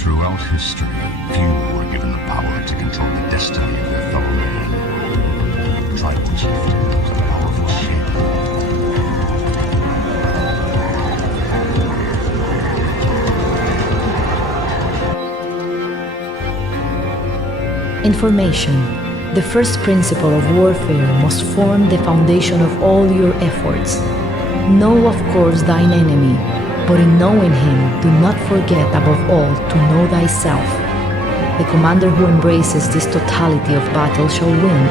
Throughout history, few were given the power to control the destiny of their fellow man. Tribal chieftain was a powerful shaper. Information. The first principle of warfare must form the foundation of all your efforts. Know of course thine enemy, but in knowing him, do not forget above all to know thyself. The commander who embraces this totality of battle shall win,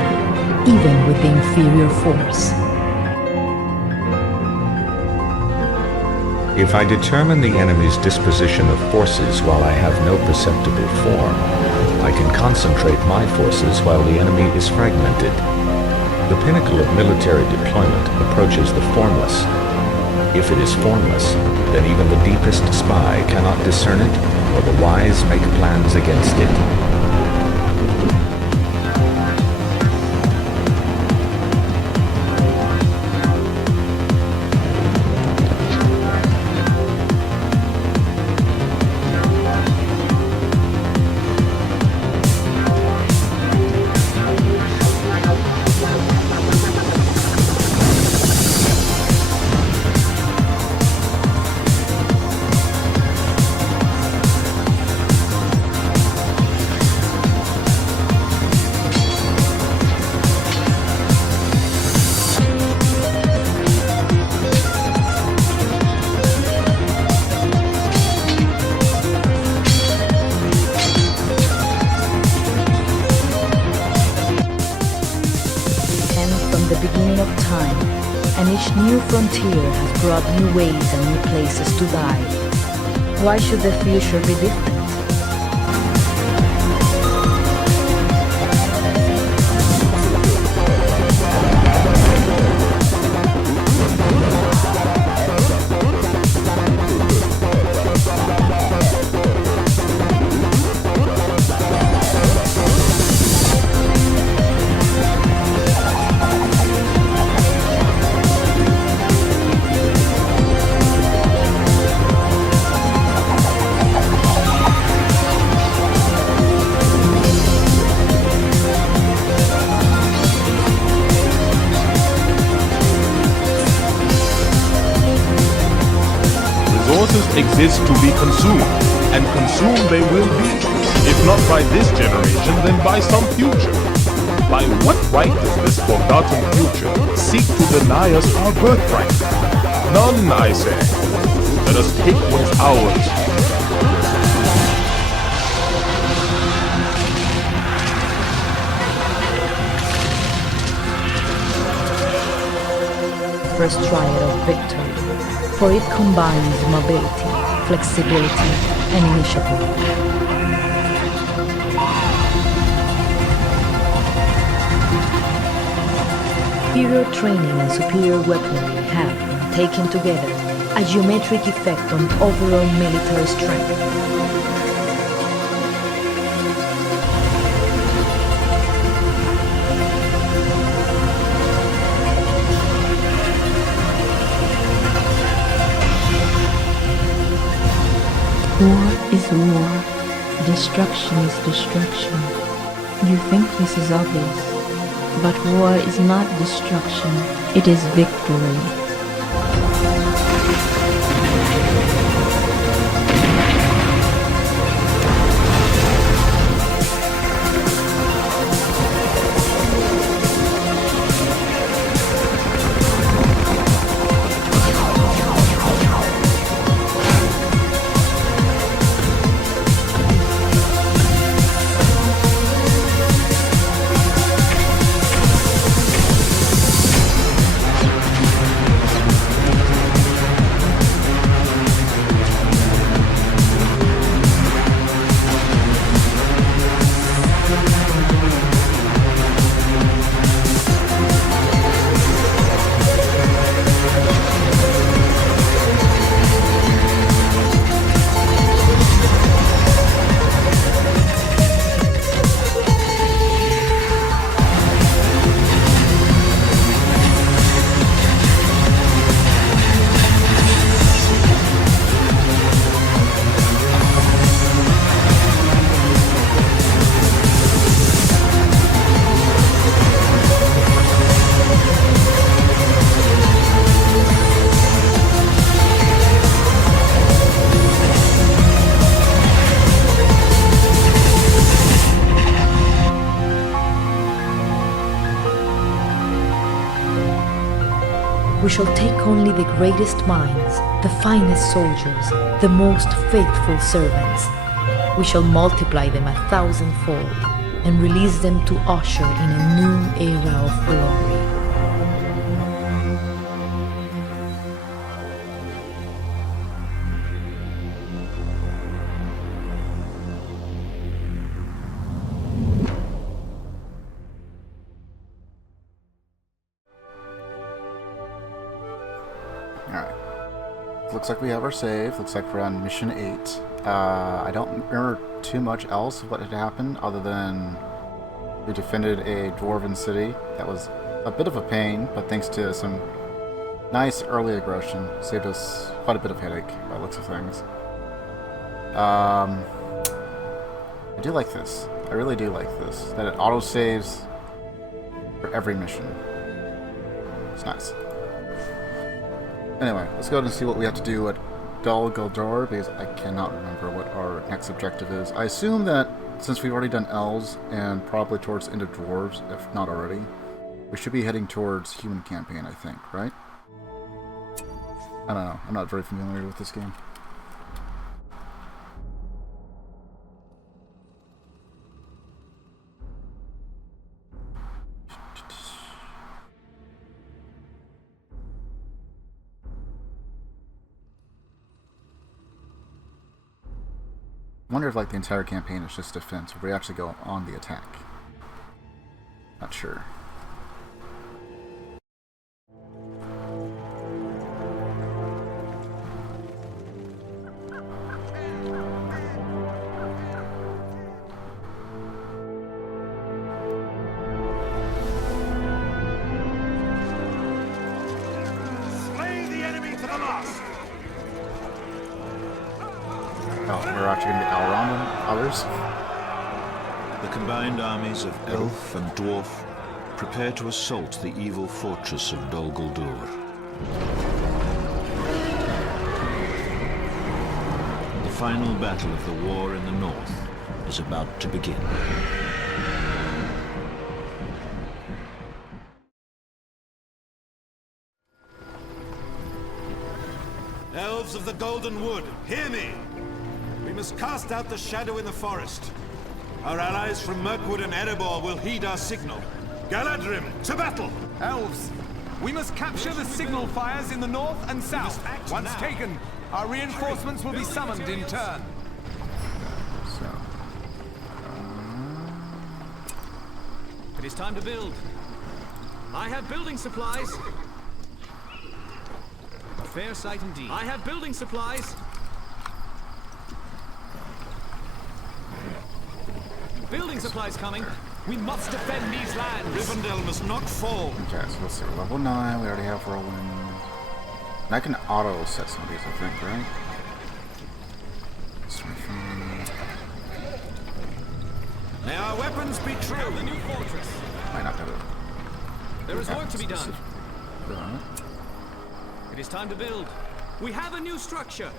even with the inferior force. If I determine the enemy's disposition of forces while I have no perceptible form, I can concentrate my forces while the enemy is fragmented. The pinnacle of military deployment approaches the formless. If it is formless, then even the deepest spy cannot discern it, or the wise make plans against it. And each new frontier has brought new ways and new places to die. Why should the future be different? Resources exist to be consumed, and consumed they will be, if not by this generation, then by some future. By what right does this forgotten future seek to deny us our birthright? None, I say. Let us take what's ours. First triad of victory, for it combines mobility, flexibility, and initiative. Superior training and superior weaponry have, taken together, a geometric effect on overall military strength. War is war. Destruction is destruction. You think this is obvious, but war is not destruction, it is victory. We shall take only the greatest minds, the finest soldiers, the most faithful servants. We shall multiply them 1,000-fold and release them to usher in a new era of glory. Alright. Looks like we have our save. Looks like we're on mission 8. I don't remember too much else of what had happened other than we defended a dwarven city. That was a bit of a pain, but thanks to some nice early aggression, saved us quite a bit of headache by the looks of things. I do like this. I really do like this. That it auto-saves for every mission. It's nice. Anyway, let's go ahead and see what we have to do at Dol Guldur, because I cannot remember what our next objective is. I assume that since we've already done elves and probably towards the end of dwarves, if not already, we should be heading towards human campaign, I think, right? I don't know. I'm not very familiar with this game. I wonder if like the entire campaign is just defense, or we actually go on the attack. Not sure. Slay the enemy to the last! Oh, we're actually going to get Sauron and others. The combined armies of elf and dwarf prepare to assault the evil fortress of Dol Guldur. The final battle of the war in the north is about to begin. Elves of the Golden Wood, hear me! We must cast out the shadow in the forest. Our allies from Mirkwood and Erebor will heed our signal. Galadrim, to battle! Elves, we must capture the signal fires in the north and south. Once now. taken, our reinforcements will be summoned in turn. So, It is time to build. I have building supplies. A fair sight indeed. I have building supplies. Building supplies coming. We must defend these lands. Rivendell must not fall. okay, so let's see. Level 9, we already have Whirlwind. And I can auto set some of these, I think, right? It's 25. May our weapons be true. The new fortress. Might not have it. There is work to be done. Alright. It is time to build. We have a new structure.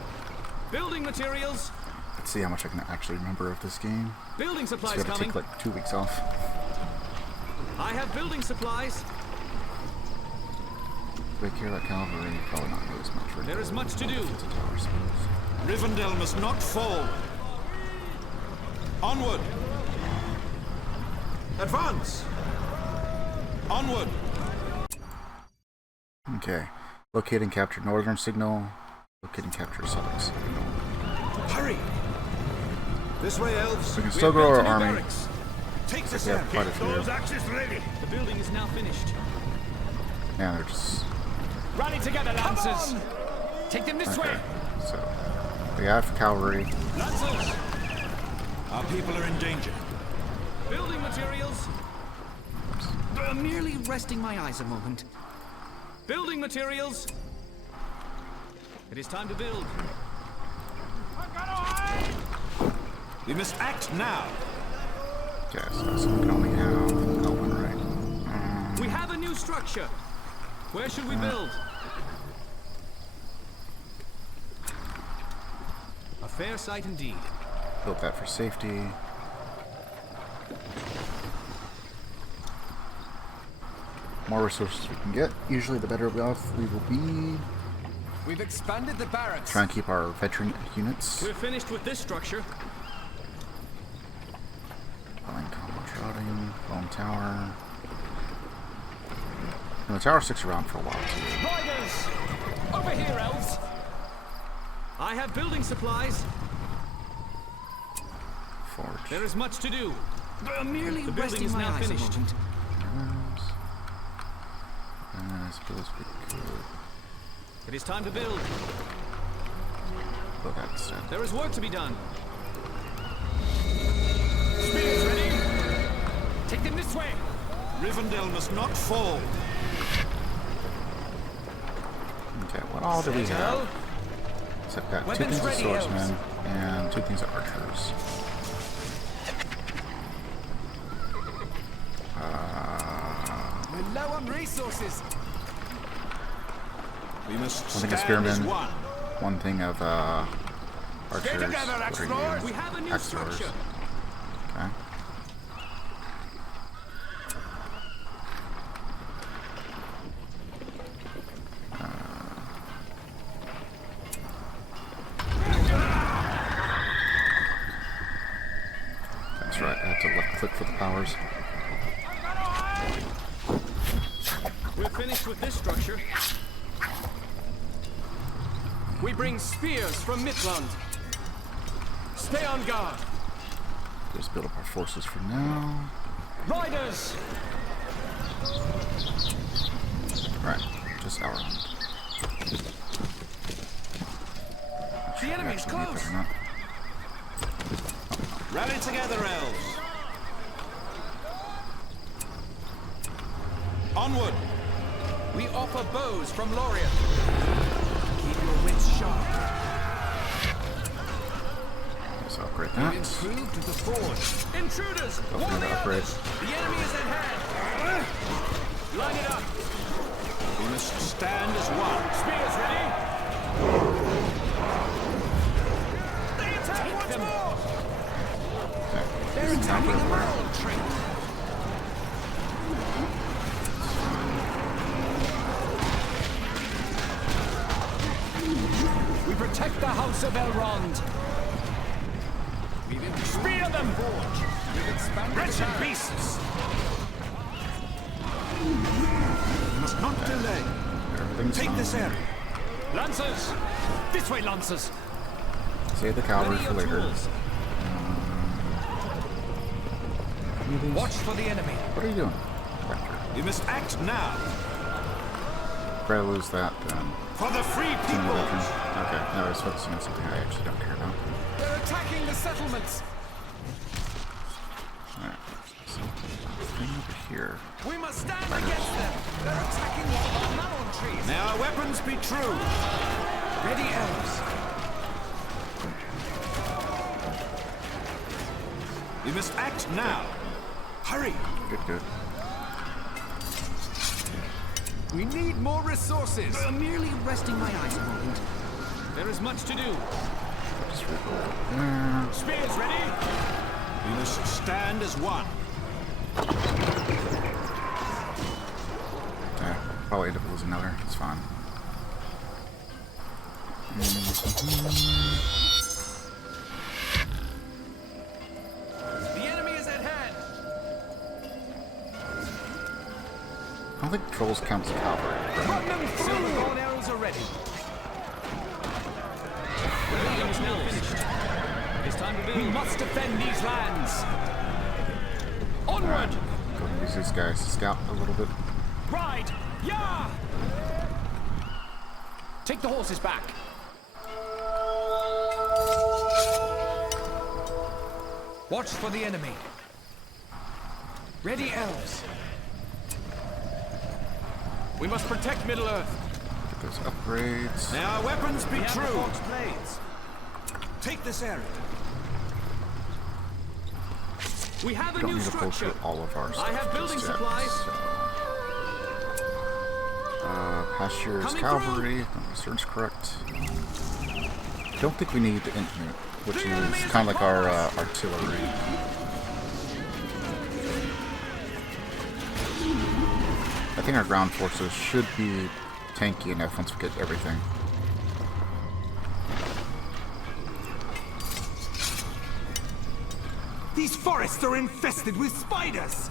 Building materials. Let's see how much I can actually remember of this game. Building So supplies we have to coming. take like 2 weeks off. I have building supplies. Take care of that cavalry. Probably not do as much for There is much to do. I suppose. Rivendell must not fall. Onward. Advance. Onward. Okay. Locate and capture northern signal. Locate and capture southern signal. Hurry. This way, elves. We can still grow our army. Barracks. Take this We have out. quite a few. axes ready! The building is now finished. Yeah, they're just... Rally together, Lancers! Take them this Okay. So, we have cavalry. Lancers. Our people are in danger. Building materials. Merely resting my eyes a moment. Building materials. It is time to build. We must act now. Okay, so we can only have Elven, right? We have a new structure. Where should we build? A fair sight indeed. Built that for safety. more resources we can get, usually the better off we will be. We've expanded the barracks. Try and keep our veteran units. We're finished with this structure. Pine combo trotting, bone tower. And the tower sticks around for a while too. Riders! Over here, elves! I have building supplies. Forge. There is much to do. I'm merely The building is now finished. I suppose we could It is time to build. build that instead. There is work to be done. Spears ready. Take them this way. Rivendell must not fall. Okay, what all do we have? So I've got 2 Weapons things of ready, swordsmen and 2 things of archers. We're low on resources. We must 1 thing of stand as spearmen, one. 1 thing of archers. together, What axe are you? lords. We have a new Axe throwers. structure. Okay. That's right, I have to left click for the powers. We're finished with this structure. We bring spears from Midland. Stay on guard. Just build up our forces for now. Riders! Right, just Sauron. The enemy's close. Rally together, elves. Onward. We offer bows from Lorien. Keep your wits sharp. Let's upgrade We've that. improved the forge. Intruders! Hopefully Warn the that upgrade. others! The enemy is at hand! Line it up! We must stand as one. Spears ready. They attack once more! They're attacking the Merle tree. We protect the house of Elrond. We've spear them. We've expanded the Wretched barracks. beasts! We must not delay. Everything's Take fine. this area. Lancers! This way, Lancers! Save the cavalry Ready for your later. tools. Watch for the enemy. What are you doing? Vector. We must act now. If I lose that, then For the free send the veteran. people. Okay, no, I was focusing on something I actually don't care about. They're attacking the settlements. Alright, so thing over here. We must stand against them. They're attacking one of our melon trees. May our weapons be true. Ready, elves. We must act now. Hurry. Good, good. We need more resources. I'm merely resting my eyes a moment. There is much to do. Just reroll there. Spears ready. We must stand as one. Okay, probably end up losing another. It's fine. The enemy is at hand. I don't think trolls count as cavalry. Run them through. Silverthorn arrows are ready. The building is now finished. It is time to We build. must defend these lands. Onward. Go and use these guys to scout a little bit. Ride. Yeah. Take the horses back. Watch for the enemy. Ready, elves. We must protect Middle-earth. Get those upgrades. May our weapons be true. blades. Take this area. We have a Don't new need to pull structure. through all of our stuff. I have building just yet, supplies. so. Pastures, Coming cavalry. No, research correct. Don't think we need the infantry, which The enemy is is kind of like our upon us. artillery. I think our ground forces should be tanky enough once we get everything. These forests are infested with spiders!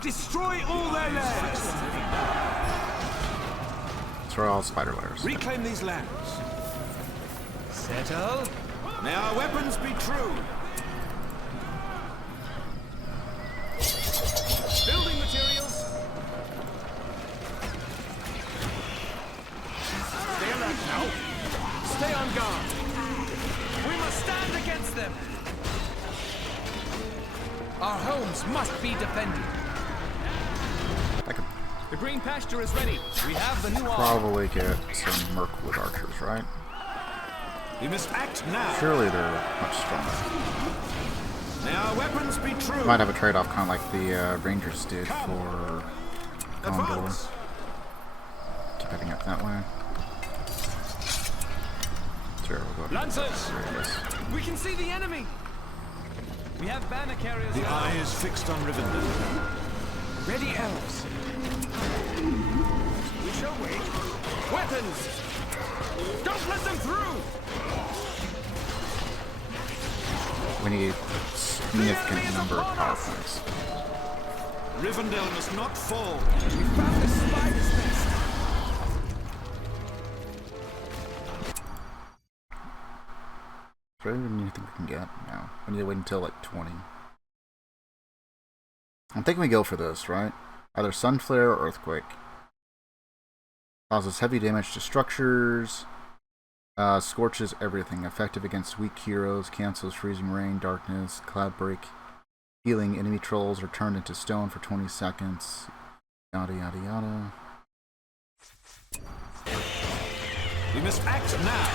Destroy all their lairs! Destroy all spider lairs. Reclaim these lands. Settle. May our weapons be true. Building materials. Stay alert now. Stay on guard. We must stand against them. Our homes must be defended. I could The green pasture is ready. We have the new arm. probably get some Mirkwood archers, right? We must act now. Surely they're much stronger. May our weapons be true. Might have a trade-off, kind of like the Rangers did for Gondor. Advance. Keep heading up that way. Sure, we'll go. Lancers! Yes. We can see the enemy. We have banner carriers. The eye is fixed on Rivendell. Ready, elves. We shall wait. Weapons! Don't let them through! We need significant number of power points. Rivendell must not fall. We found the spider's nest. Is there anything you think we can get? No. We need to wait until like 20. I'm thinking we go for this, right? Either Sunflare or Earthquake. Causes heavy damage to structures. Scorches everything. Effective against weak heroes. Cancels freezing rain, darkness, cloud break. Healing enemy trolls are turned into stone for 20 seconds. Yada yada yada. We must act now.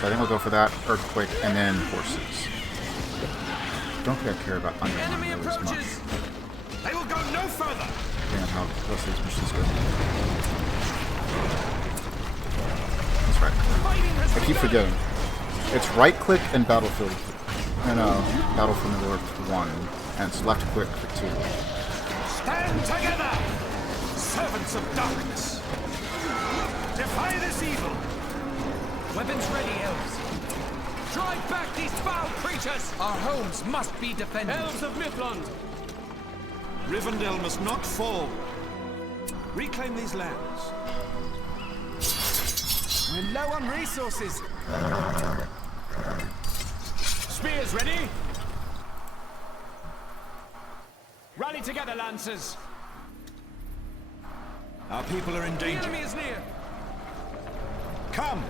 So I think we'll go for that, Earthquake, and then Horses. Don't think I care about Undermine really as much. They will go no further. Damn how close these missions go. That's right. I keep forgetting. It's right click and Battlefield. And Battlefield Middle-earth 1. And it's left click for 2. Stand together, servants of darkness. Defy this evil. Weapons ready, elves. Drive back these foul creatures. Our homes must be defended. Elves of Midland! Rivendell must not fall. Reclaim these lands. We're low on resources. Spears ready? Rally together, Lancers! Our people are in The danger. enemy is near! Come,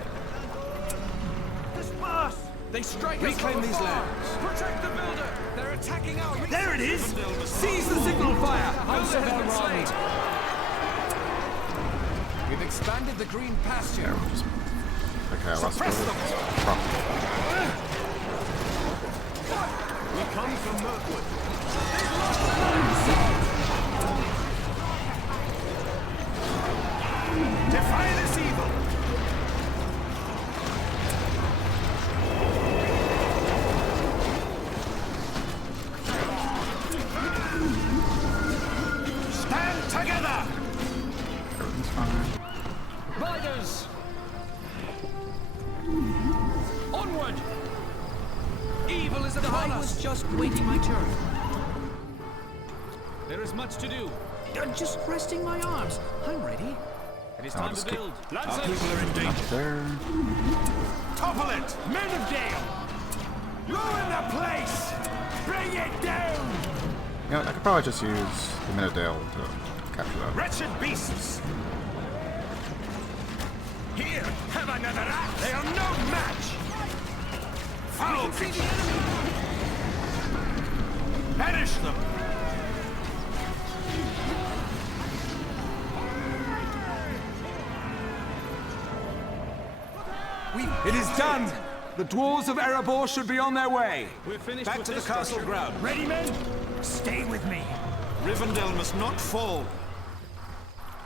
Disperse! They strike us reclaim from these afar. lands. Protect the builder! They're attacking our resources. There it is. Seize the signal fire! Builder has been Sauron. slain. We've expanded the green pasture. Okay, let's go. Suppress them. We come from Mirkwood. Defy this evil. Stand together. Everything's fine. Riders! Onward! Evil is upon us! I was just waiting my turn. There is much to do. Just resting my arms. I'm ready. It is I'll time just to build. Our Lancers! people are in danger. There. Topple it, men of Dale. Ruin the place. Bring it down. You know, I could probably just use the Minodale to capture that. Wretched beasts. Here, have another axe. They are no match. Foul creatures. Banish them. It is done! The dwarves of Erebor should be on their way! We're finished Back with to the this castle structure. ground. Ready, men? Stay with me. Rivendell must not fall.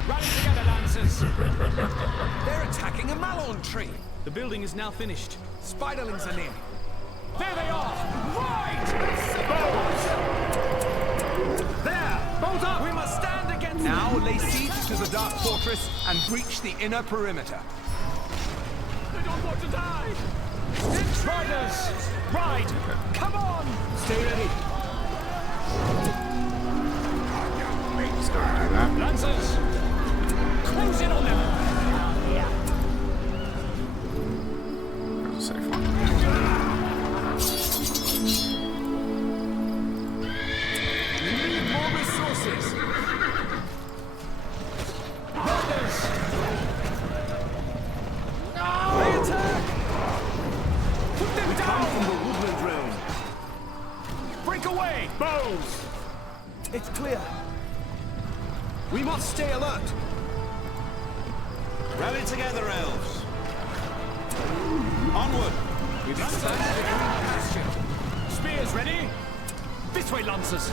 Rally together, Lancers! They're attacking a malon tree. The building is now finished. Spiderlings are near. There they are! Right! There! Bolt up! We must stand against Now lay siege to the Dark Fortress and breach the inner perimeter. I don't want to die! Riders! Ride! Come on! Stay ready! Let's go and do that. Lancers! Close in on them! There's a safe one. We need more resources! Riders! They attack! Put them down! From the woodland realm. Break away! Bows! It's clear. We must stay alert! Rally together, elves. Onward. We've landed the green bastion. Spears ready? This way, Lancers!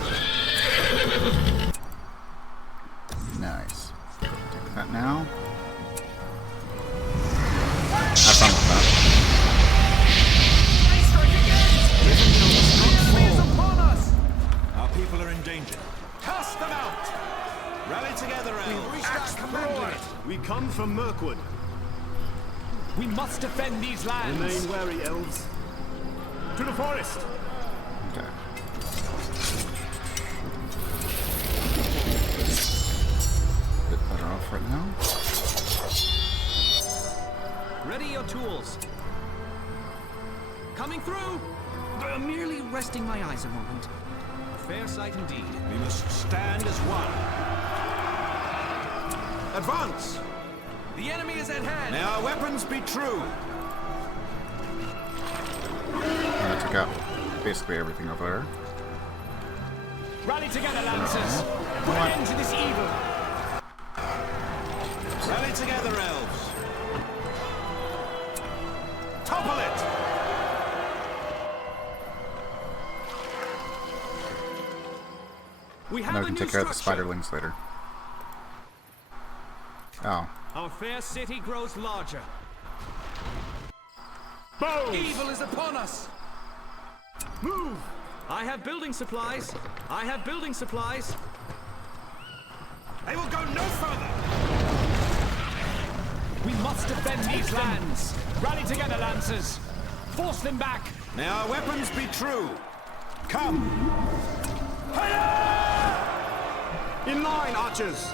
Nice. Take that now. Have fun with that. Spears upon us! Our people are in danger. Cast them out! Rally together, elves. Axe forward! We come from Mirkwood. We must defend these lands! wary, elves. To the forest. Okay. Bit better off right now. Ready your tools. Coming through! Merely resting my eyes a moment. A fair sight indeed. We must stand as one. Advance! The enemy is at hand! May our weapons be true. And I took out basically everything over there. Rally together, Lancers! Put an end to this evil! Rally together, elves. Topple it! We have Now a we can new take care of the structure. spiderlings later. Oh. Our fair city grows larger. Bows! Evil is upon us! Move! I have building supplies. I have building supplies. They will go no further. We must defend these lands! Rally together, Lancers! Force them back! May our weapons be true. Come. In line, archers!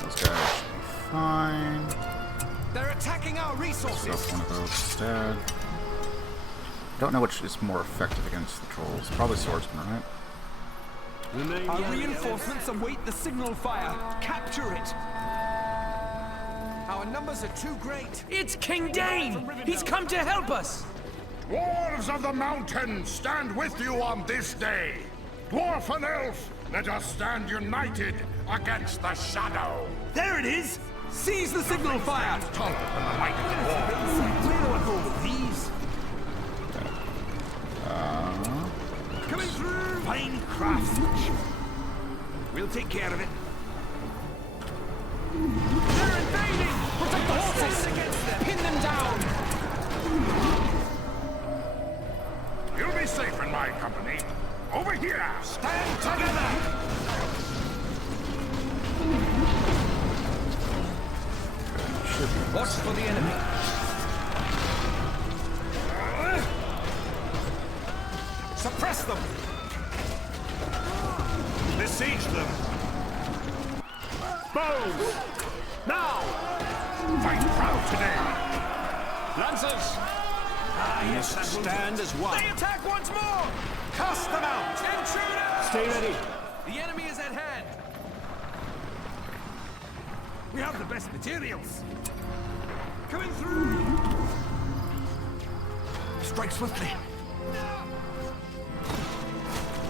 Those guys should be fine. They're attacking our resources! Stuff one of those instead. Don't know which is more effective against the trolls. Probably swordsman, right? Our reinforcements await the signal fire. Capture it! Our numbers are too great. It's King Dane! He's come to help us! Dwarves of the mountain, stand with you on this day. Dwarf and elf, let us stand united against the shadow. There it is! Seize the signal fire! Taller than the might of dwarf. Where do I go with these? Coming through! Fine craftsmanship. We'll take care of it. They're invading! Protect the horses! Pin them down! You'll be safe in my company. Over here! Stand together. Watch for the enemy. Suppress them. Besiege them. Bows! Now! Fight proud today. Lancers! We must stand as one. They attack once more! Cast them out. Intruders! Stay ready. The enemy is at hand. We have the best materials. Coming through! Strike swiftly.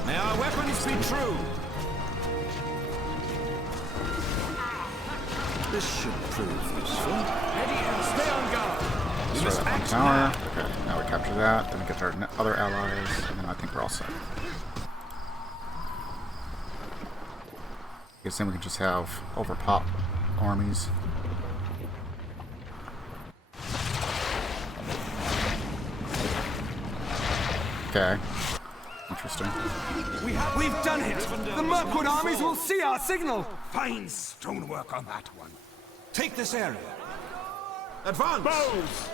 May our weapons be true. This should prove useful. Ready and stay on guard. We must One act tower. now. Okay, now we capture that. Then we get our other allies, and then I think we're all set. I guess then we can just have overpop armies. Okay. Interesting. We've done it! The Mirkwood armies will see our signal! Fine stonework on that one. Take this area. Advance! Bows!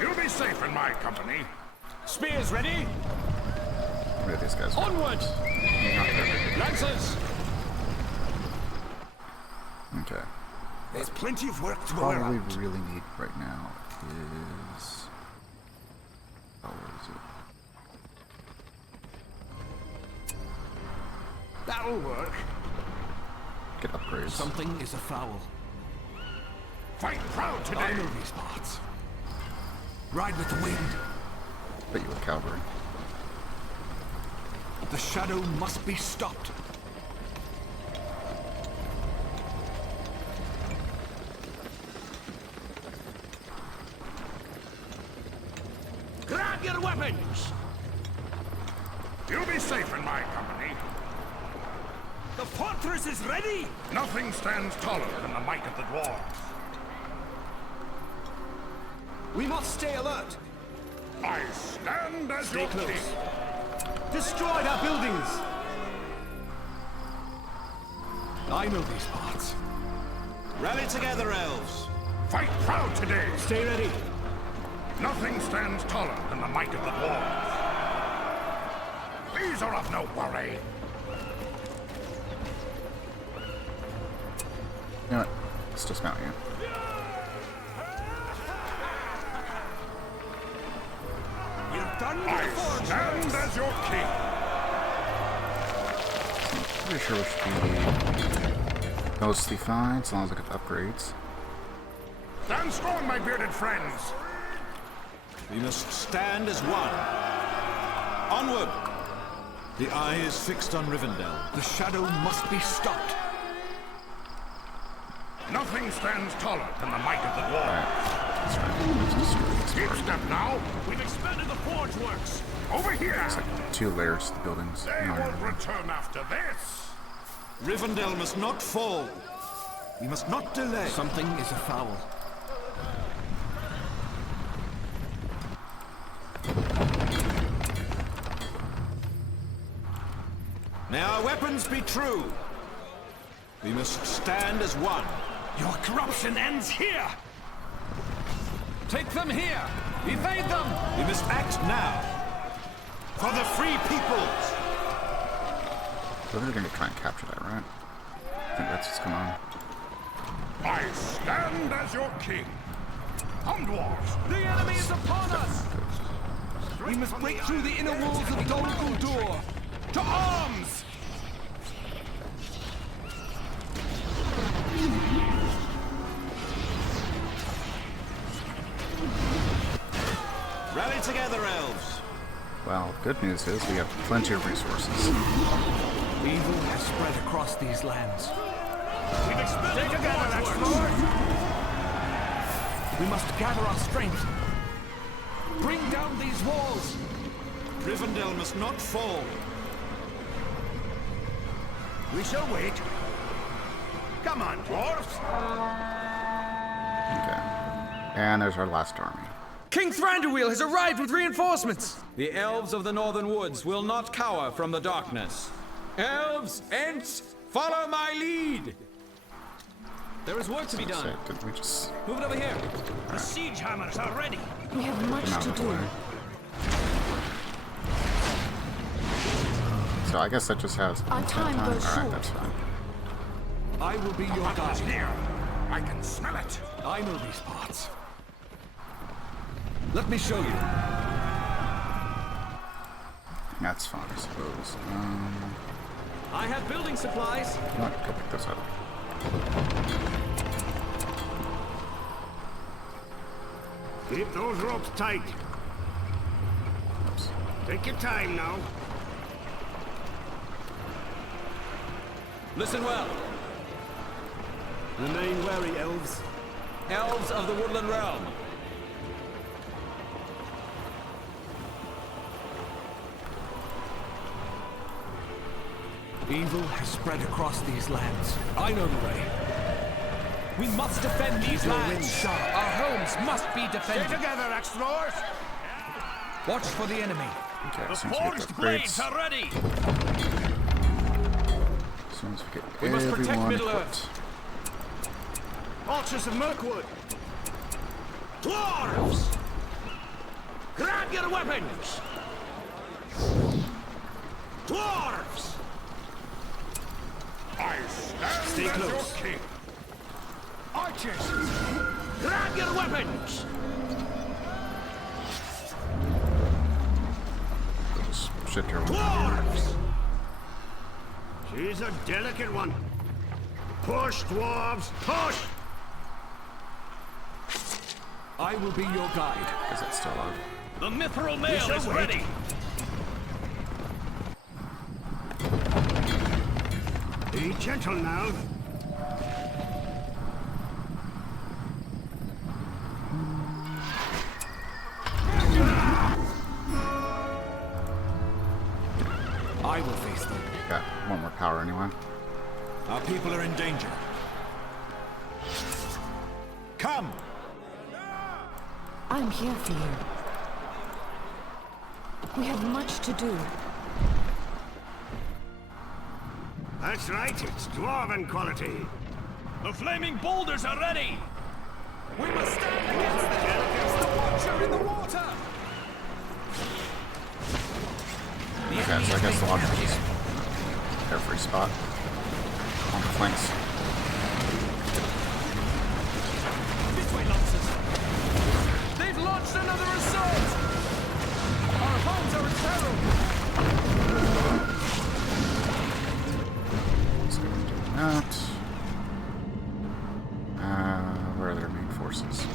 You'll be safe in my company. Spears ready? Where are these guys? Onward! Lancers! Okay. There's plenty of work to go All we around. really need right now is... Oh, where is it? That'll work. Get upgrades. Something is afoul. Fight proud I today. know these parts. Ride with the wind. Bet you with cavalry. The shadow must be stopped. Grab your weapons! You'll be safe in my company. The fortress is ready! Nothing stands taller than the might of the dwarves. We must stay alert. I stand as your king. Destroy their buildings! I know these parts. Rally together, elves. Fight proud today. Stay ready. Nothing stands taller than the might of the dwarves. These are of no worry. You know what? Let's dismount you. You're done with I the forge. stand as your king. Pretty sure we should be mostly fine, as long as I get the upgrades. Stand strong, my bearded friends. We must stand as one. Onward! The eye is fixed on Rivendell. The shadow must be stopped. Nothing stands taller than the might of the dwarves. Alright. That's right. Let's destroy this Keep part. step now. We've expanded the forge works! Over here. It's like 2 layers to the buildings. They No, will return after this. Rivendell must not fall. We must not delay. Something is afoul. May our weapons be true. We must stand as one. Your corruption ends here! Take them here! Evade them! We must act now. For the free peoples! So they're gonna try and capture that, right? I think that's what's going on. I stand as your king. Come, dwarves. The enemy is upon us! We must break through the inner walls of Dol Guldur. To arms! Rally together, elves. Well, good news is we have plenty of resources. Evil has spread across these lands. We've expanded the forge works! We must gather our strength. Bring down these walls. Rivendell must not fall. We shall wait. Come on, dwarfs. Okay. And there's our last army. King Thranduil has arrived with reinforcements. The elves of the northern woods will not cower from the darkness. Elves, Ents, follow my lead! There is work to be done. So, did we just Move it over here. The siege hammers are ready! We have much get to out of the do. way? So I guess that just has Our time goes Alright, short. that's fine. I will be your guide. Here. I can smell it. I know these parts. Let me show you. That's fine, I suppose. I have building supplies. You know what? Go pick this up. Keep those ropes tight. Oops. Take your time now. Listen well. Remain wary, elves. Elves of the woodland realm. Evil has spread across these lands. I know the way. We must defend these lands. Our homes must be defended. Stay together, explorers. Watch for the enemy. Okay, The as soon as we get the forged blades upgrades, are ready. as soon as we get We must protect everyone Middle equipped. Earth. Archers of Mirkwood. Dwarves! Grab your weapons! Dwarves! I stand Stay as close. your king. Archers! Grab your weapons! Just shift her one. Dwarves! She's a delicate one. Push, dwarves, push! I will be your guide. Is it still on? The mithril mail is ready! Be gentle now. I will face them. Got one more power anyway. Our people are in danger. Come! I'm here for you. We have much to do. That's right, it's dwarven quality. The flaming boulders are ready! We must stand against the Watcher in the water! Okay, so I guess the logic is every spot on the flanks. This way, lancers! They've launched another assault! Our homes are in peril! So we're doing that. Where are their main forces?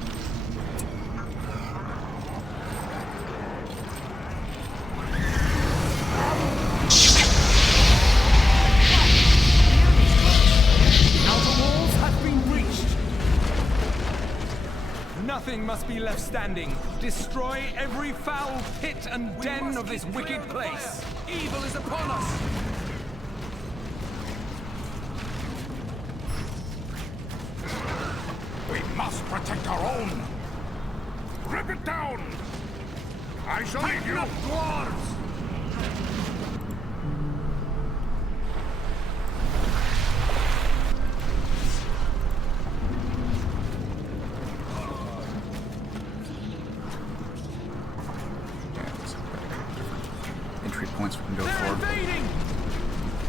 Outer walls have been reached. Nothing must be left standing. Destroy every foul pit and den of this wicked place. Evil is upon us. We must protect our own. Rip it down. I shall lead you. Dwarves! Yeah, looks like we've got different entry points we can go They're for. invading!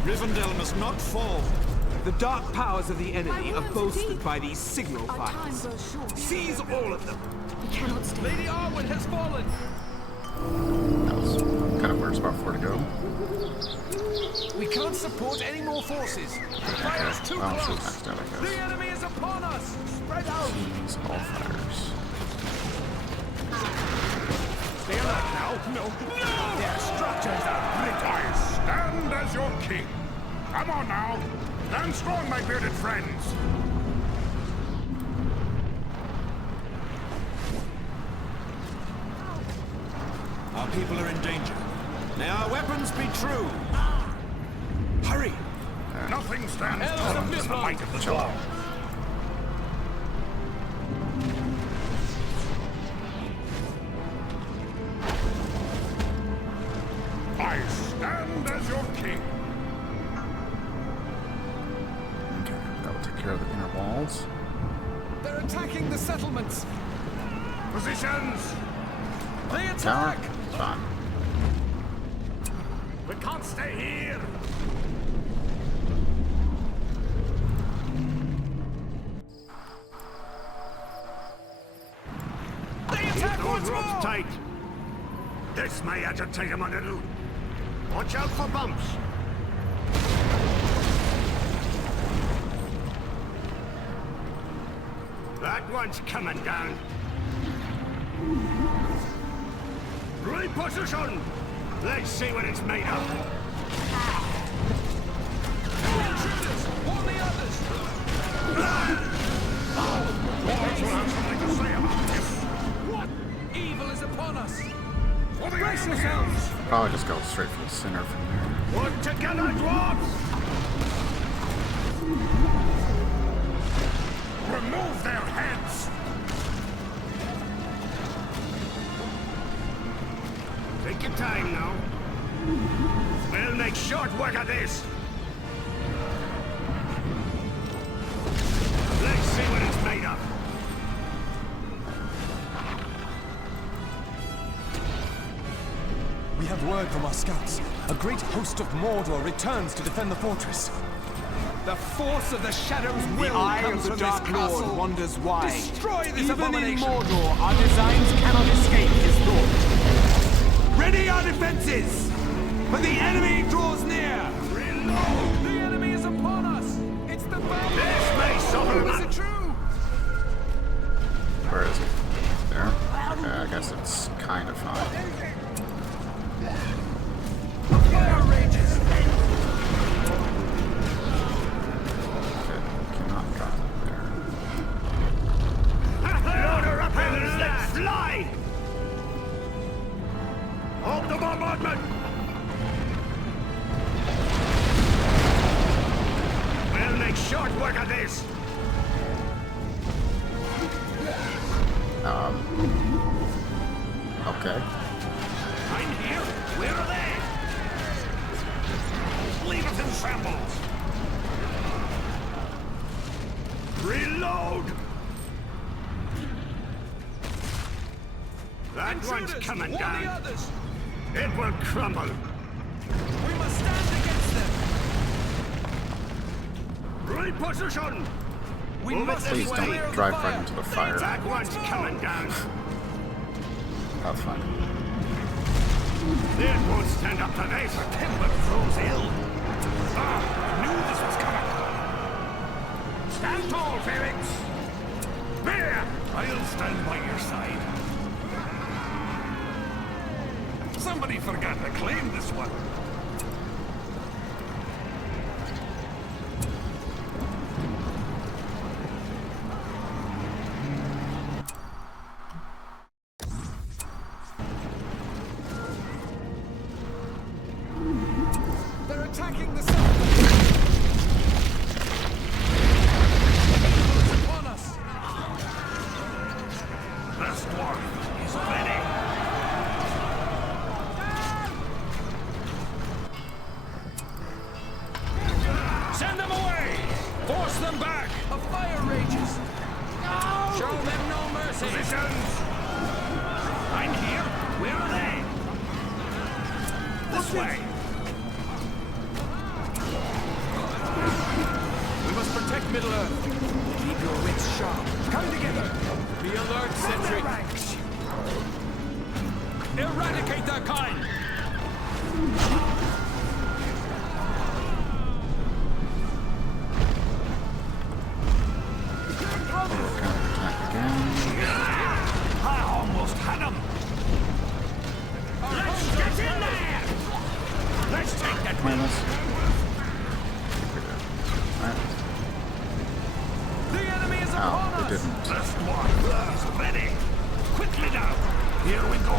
Rivendell must not fall. The dark powers of the enemy are bolstered by these signal Our time fires. grows short. Seize all of them. We cannot stay. Lady Arwen has fallen! That was kind of where it's about 4 to go. We can't support any more forces. The fire's too Well, she's close! maxed out, I The guess. enemy is upon us! Spread out! These all fires. Stay alert now! No! No! Their structures are brittle! I stand as your king. Come on now. Stand strong, my bearded friends. Our people are in danger. May our weapons be true. Hurry! Nothing stands Elves taller of than the Mistral. might of the Chill out. dwarves. I stand as your king. Okay, that will take care of the inner walls. They're attacking the settlements. Positions! They Tower? attack! It's fine. We can't stay here. They attack Those once ropes more! tight. This may agitate him a little. Watch out for bumps. That one's coming down. Reposition! Let's see what it's made of. Intruders! Warn the others! Dwarves will have something to say about this. What? Evil is upon us! For the Brace enemy. yourselves! Probably just go straight for the center from there. Work together, dwarves! Remove their heads! Take Take your time now. We'll make short work of this. Let's see what it's made of. We have word from our scouts. A great host of Mordor returns to defend the fortress. The force of the shadows will The eye come of the from Dark this Lord castle. wonders why. Destroy this Even abomination. in Mordor, our designs cannot escape his thought. Ready our defenses! For the enemy draws near! Reload! The enemy is upon us! It's the battle! This may suffer Is it true? Where is it? There? Okay, I guess it's kind of fine. Fire rages! Okay, cannot drop it there. Load her up and let fly! Halt the bombardment! We'll make short work of this! Okay. I'm here! Where are they? Leave us in shambles! Reload! That one's Intruders, coming warn down. the others! It will crumble. We must stand against them! Reposition! We Move it must this Please way. don't drive right into the fire. That one's coming down. That's fine. It won't stand up to this. Timber throws ill. Ah, I knew this was coming. Stand tall, Felix. There! I'll stand by your side. Somebody forgot to claim this one. They're attacking the center! It's upon us! The dwarf is ready. Send them away! Force them back! A fire rages! Show them no mercy! Positions! I'm here. Where are they? This way. We must protect Middle-earth. Keep your wits sharp. Come together! Be alert, sentry. Ranks! Eradicate their kind! Counterattack again. I almost had him. Let's get in there. Let's take that Minus. Alright. The enemy is Oh, upon it us! didn't. The dwarf is ready. Quickly now. Here we go.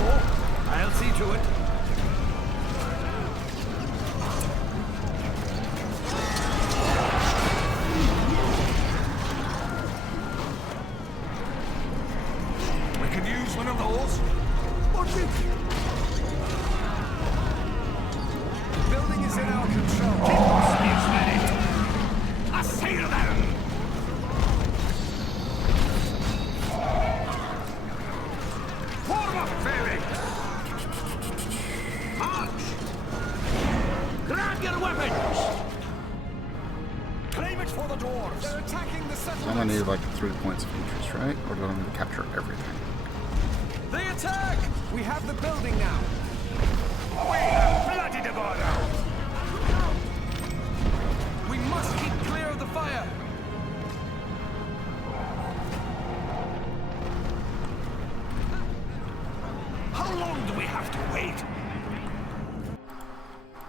I'll see to it. We could use one of those. What did you? The building is in our control. Is ready. Assail them. Form up, Felix. March. Grab your weapons. Claim it for the dwarves. They're attacking the So I'm settlement! gonna need like 3 points of interest, right? Or do I need to capture everything? They attack! We have the building now! We have plenty to go now. We must keep clear of the fire! How long do we have to wait?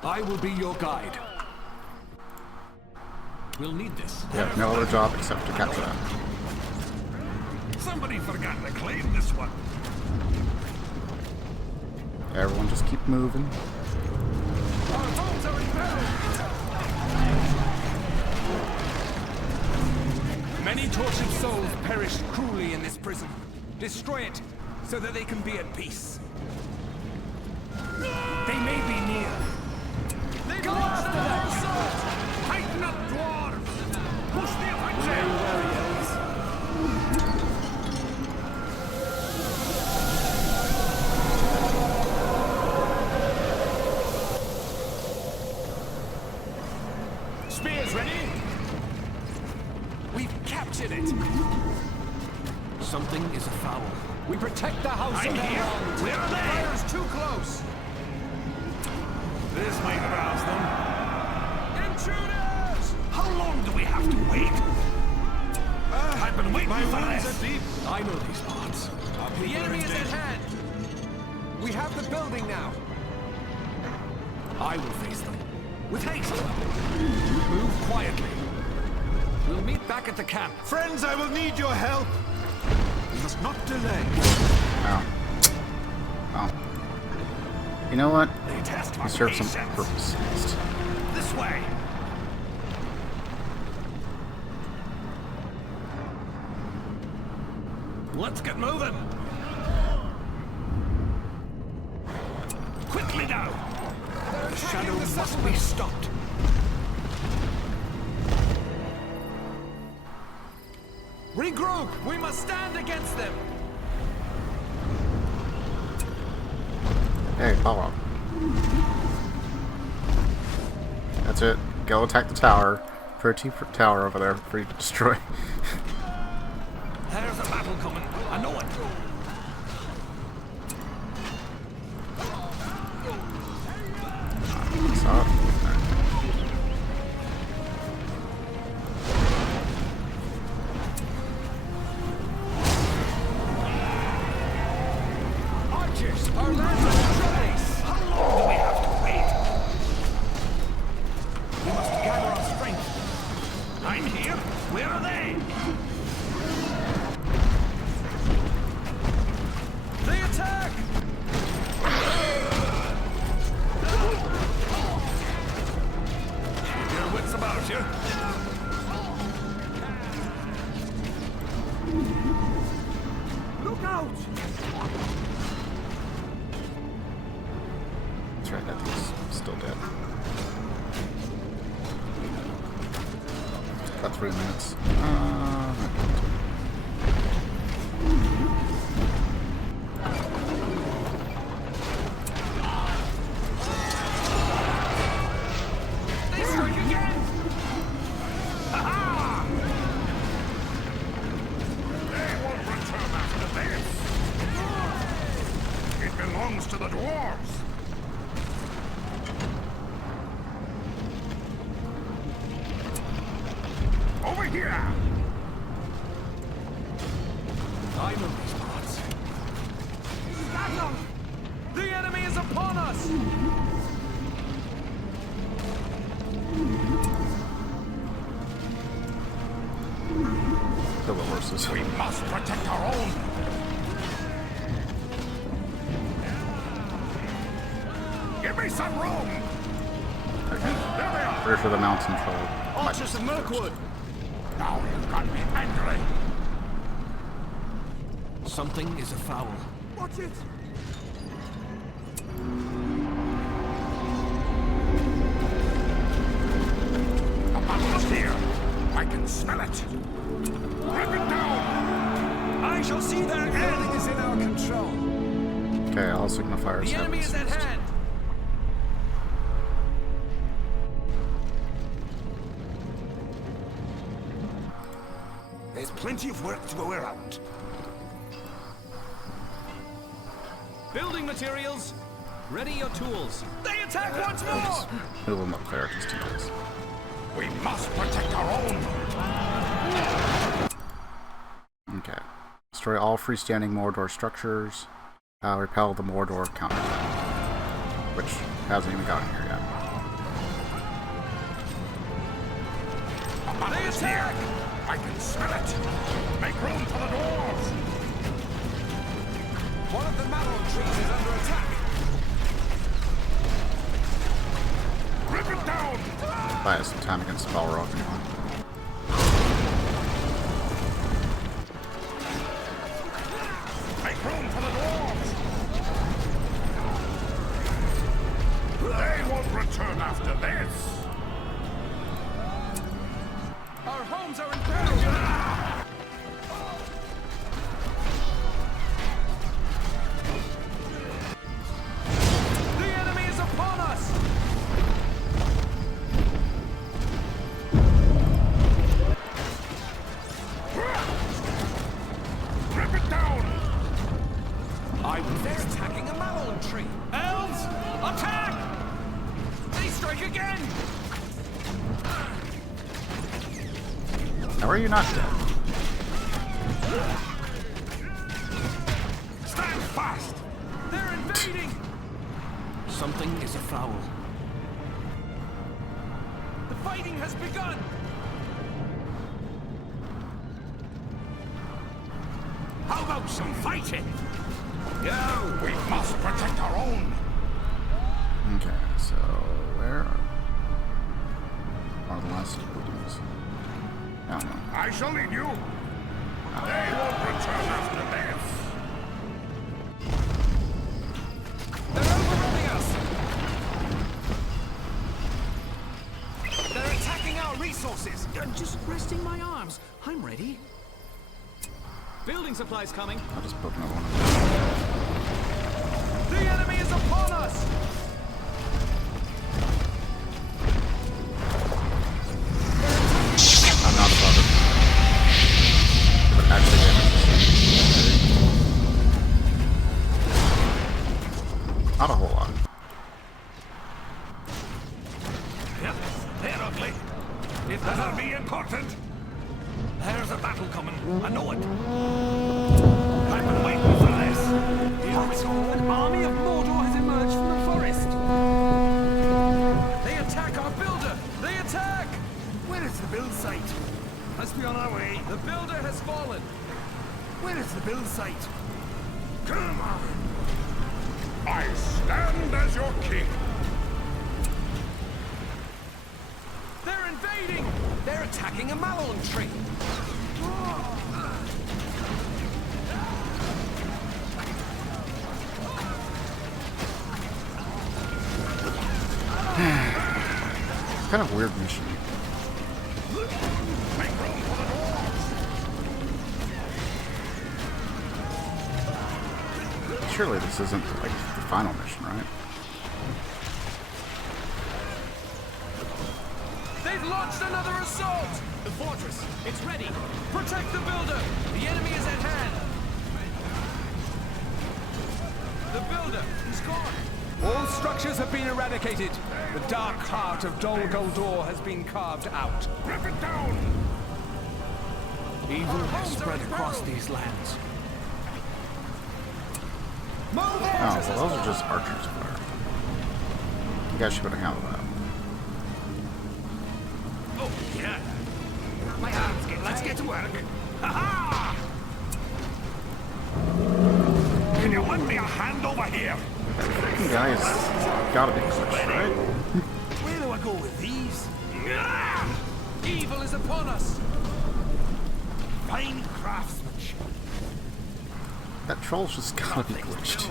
I will be your guide. We'll need this. We have no other job except to capture that. Somebody forgot to claim this one. Everyone just keep moving. Our homes are in peril! Many tortured souls perished cruelly in this prison. Destroy it, so that they can be at peace. No! Guards ready? We've captured it. Something is afoul. We protect the house of Elrond. Where are they? Fire's too close. This might rouse them. Intruders! How long do we have to wait? I've been waiting for this. I know these parts. The enemy is at hand. We have the building now. I will face them. With haste. Move quietly. We'll meet back at the camp. Friends, I will need your help. We must not delay. Oh. Oh. You know what? They test my It serves some patience. purpose. This way. Let's get moving. Quickly now. The shadow must be stopped. Regroup! We must stand against them! Hey, follow up. That's it. Go attack the tower. Pretty tower over there for you to destroy. There's a battle coming. I know it. Stop. Archers! Our lands are in trouble! How long do we have to wait? We must gather our strength. I'm here. Where are they? They attack! Keep your wits about you. Look out! That's right, that thing's still dead. Got 3 minutes. They strike again. Ha-ha! They won't return after this. It belongs to the dwarves. Over here! I know these parts. The enemy is upon us! Kill the horses. We must protect our own. Give me some room! Okay. There they are! Where's for the mountain troll? Archers of Mirkwood! Now you've got me angry. Something is afoul. Watch it! A battle is here. I can smell it. Rip it down! I shall see their end is in our control. Okay, all signifiers The have enemy been is at seized. hand. There's plenty of work to go around. Building materials. Ready your tools. They attack once more! Move them up there just in case. We must protect our own. Okay. Destroy all freestanding Mordor structures. Repel the Mordor counterattack. Which hasn't even gotten here yet. A battle is here. I can smell it. Make room for the dwarves. One of the mallow trees is under attack. Rip it down. Buy us some time against Balrog. Make room for the dwarves. They won't return after this. Our homes are in peril. The enemy is upon us. again! How are you not dead? Stand fast! They're invading! Something is afoul. The fighting has begun! How about some fighting? Yeah, we must protect our own. Okay, so where are the last two buildings? I don't know. I shall lead you. They won't return after this. They're overrunning us! They're attacking our resources! I'm just resting my arms. I'm ready. Building supplies coming. I'll just poke another one. The enemy is upon us! I'm not above it. But actually not a whole lot. Yep, they're ugly. It better be important. There's a battle coming. I know it. I've been waiting for this. An army of Mordor has emerged from the forest. They attack our builder! They attack! Where is the build site? Let's be on our way. The builder has fallen. Where is the build site? Come on. I stand as your king. They're invading! They're attacking a Malon tree. Kind of weird mission. Surely this isn't like the final mission, right? They've launched another assault! The fortress, it's ready. Protect the builder! The enemy is at hand! The builder, he's gone! All structures have been eradicated. The dark heart of Dol Guldur has been carved out. Rip it down! Evil has spread across these lands. Oh, well, those are just archers fire. You guys should better handle that. Oh, yeah. My arms get. Let's get to work. Ha-ha! Can you lend me a hand over here? That freaking guy has gotta be glitched, right? Where do I go with these? Evil is upon us! Fine craftsmanship. That troll's just gotta be glitched.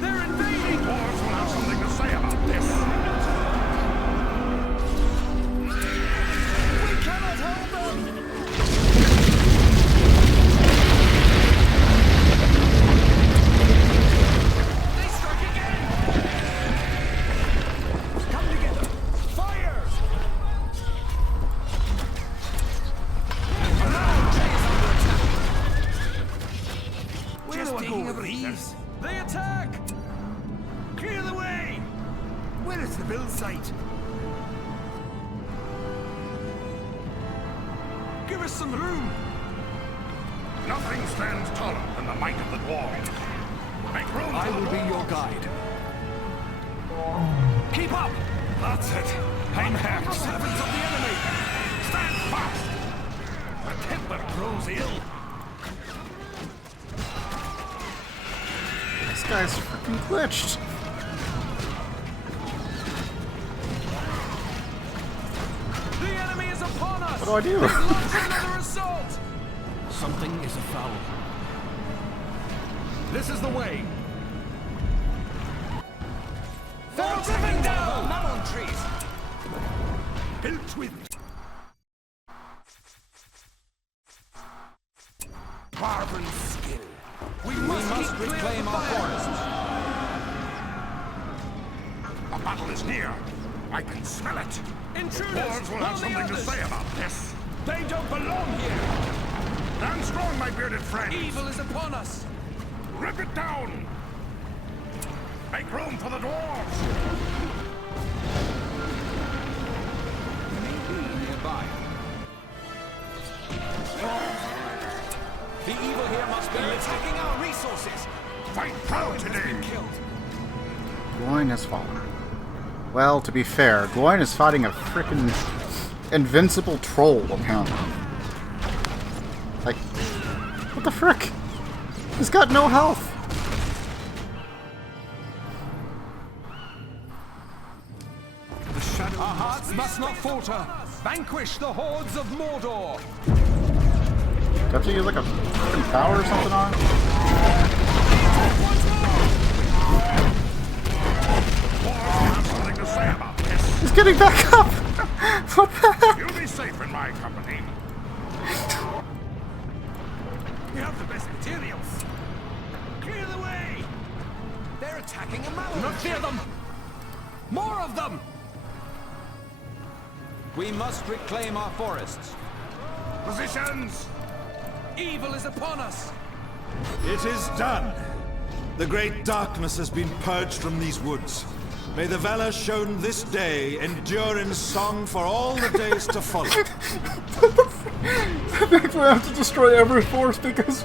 They're invading! Dwarves will have something to say about this. We cannot hold them! They struck again! Come together! Fire! Where do I go with these? They attack! Clear the way! Where is the build site? Give us some room! Nothing stands taller than the might of the dwarves. Make room I for the will be dwarves. your guide. Keep up! That's it. I'm here. Servants of the enemy! Stand fast! The temper grows ill. This guy's freaking glitched. The enemy is upon us! What do I do? They've launched another assault! Something is afoul. This is the way! They're ripping down melon trees! Built with Carven skill. We must reclaim our forests. a battle is near. I can smell it. Intruders! Dwarves will have on the something to others. say about this. They don't belong here! Stand strong, my bearded friend. Evil is upon us! Rip it down. Make room for the dwarves! Nearby. The evil here must be attacking our resources. Fight proud today! Gloin has fallen. Well, to be fair, Gloin is fighting a frickin' invincible troll, apparently. Like, what the frick? He's got no health! Our hearts must not falter. Vanquish the hordes of Mordor. Do I have to use like a freaking power or something on it? Something to say about this. He's getting back up! What the heck? You'll be safe in my company. We have the best materials. Clear the way. They're attacking a mountain. Do not fear them. More of them. We must reclaim our forests. Positions! Evil is upon us. It is done. The great darkness has been purged from these woods. May the valor shown this day endure in song for all the days to follow. I think we have to destroy every force because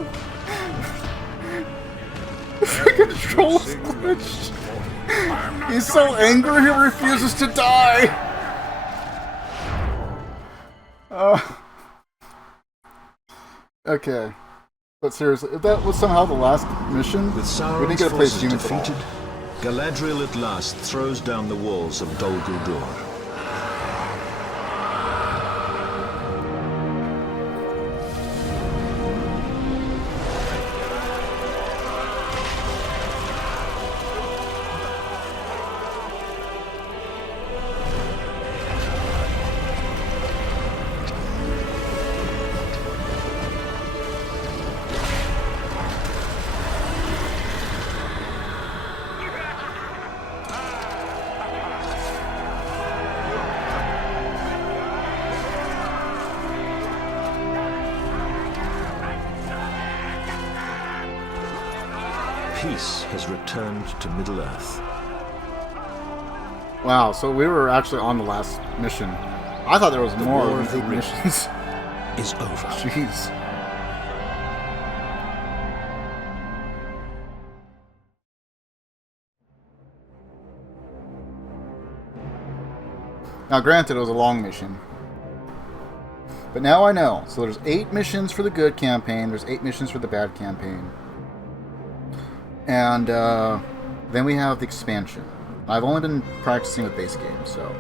the freaking troll is glitched. He's so angry he refuses to die. Okay. But seriously, if that was somehow the last mission, With we didn't Sauron's get to play forces humans at all. defeated, Galadriel at last throws down the walls of Dol Guldur. Peace has returned to Middle-earth. Wow, so we were actually on the last mission. I thought there was more War of the than 8 Ring missions. is over. Jeez. Now, granted, it was a long mission. But now I know. So there's 8 missions for the good campaign, there's 8 missions for the bad campaign. And then we have the expansion. I've only been practicing with base games, so...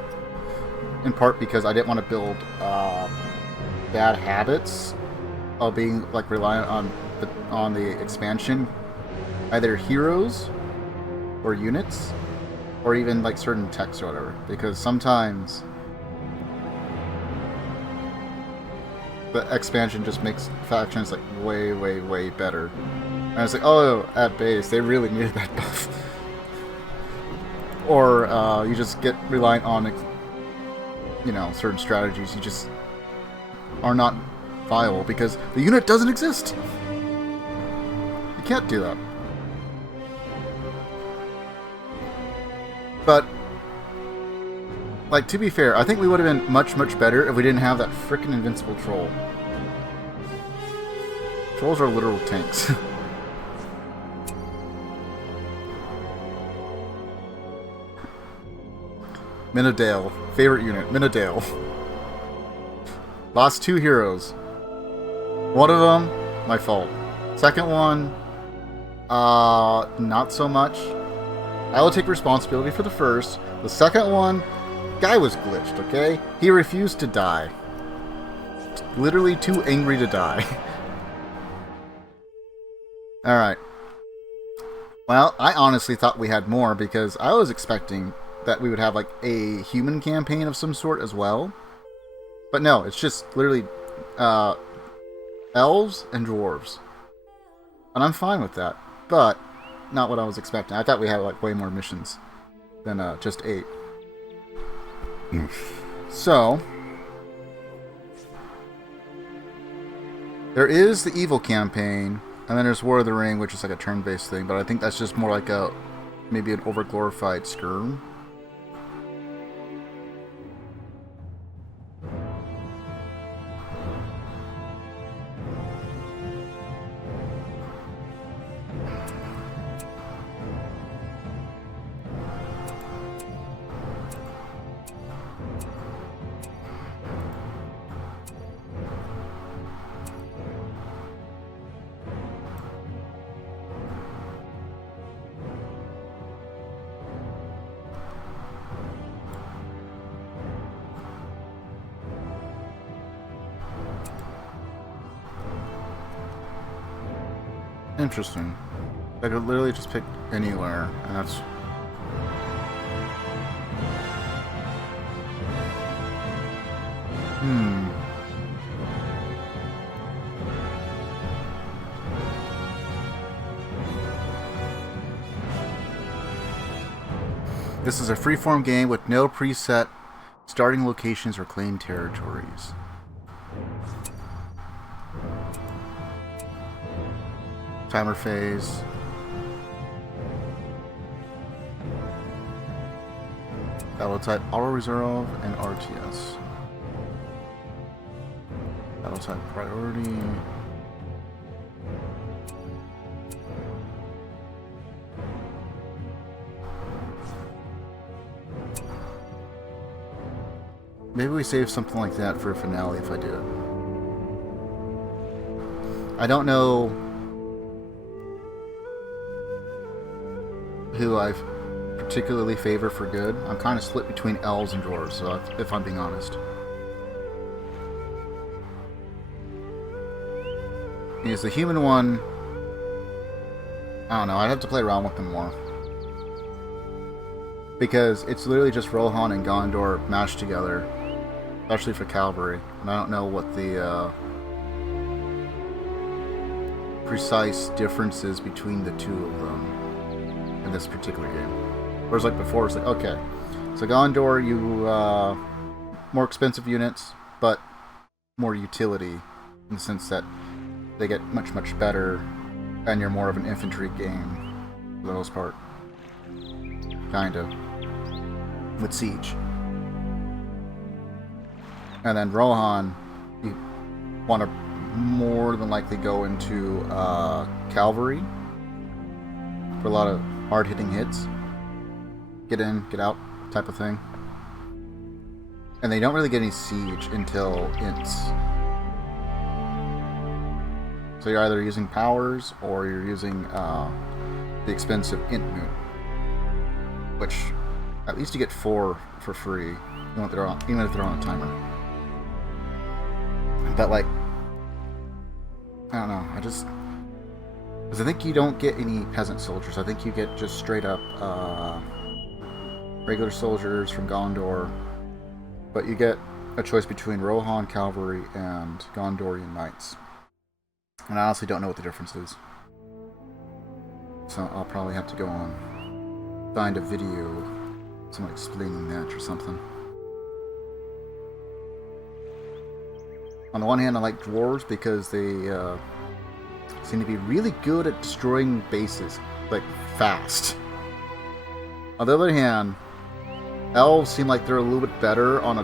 In part because I didn't want to build bad habits of being like reliant on the expansion. Either heroes or units, or even like certain texts or whatever. Because sometimes the expansion just makes factions like way, way, way better. And it's like, oh, at base, they really needed that buff. Or you just get reliant on, you know, certain strategies. You just are not viable because the unit doesn't exist. You can't do that. But, like, to be fair, I think we would have been much, much better if we didn't have that frickin' invincible troll. Trolls are literal tanks. Minodale. Favorite unit. Minodale. Lost 2 heroes. One of them, my fault. Second one, not so much. I will take responsibility for the first. The second one, guy was glitched, okay? He refused to die. Literally too angry to die. Alright. Well, I honestly thought we had more because I was expecting that we would have like a human campaign of some sort as well. But no, it's just literally elves and dwarves. And I'm fine with that. But not what I was expecting. I thought we had like way more missions than just 8. So there is the evil campaign, and then there's War of the Ring, which is like a turn-based thing, but I think that's just more like a maybe an overglorified Skirm. Interesting. I could literally just pick anywhere, and that's... This is a freeform game with no preset starting locations or claimed territories. Timer phase. Battle type auto reserve and RTS. Battle type priority. Maybe we save something like that for a finale if I do it. I don't know who I particularly favor for good. I'm kind of split between elves and dwarves, so if I'm being honest. Because the human one, I don't know, I'd have to play around with them more. Because it's literally just Rohan and Gondor mashed together, especially for cavalry. And I don't know what the precise differences between the two of them in this particular game. Whereas like before, it's like, okay, so Gondor, you more expensive units, but more utility in the sense that they get much better, and you're more of an infantry game for the most part, kind of, with siege. And then Rohan, you want to more than likely go into cavalry for a lot of hard-hitting hits. Get in, get out type of thing. And they don't really get any siege until Ints. So you're either using powers or you're using the expensive Int Moot. Which, at least you get 4 for free, even if they're on a timer. But like, I don't know, because I think you don't get any peasant soldiers. I think you get just straight up regular soldiers from Gondor, but you get a choice between Rohan cavalry and Gondorian knights. And I honestly don't know what the difference is. So I'll probably have to go on, find a video, someone explaining that or something. On the one hand, I like dwarves because they seem to be really good at destroying bases, like, fast. On the other hand, elves seem like they're a little bit better on a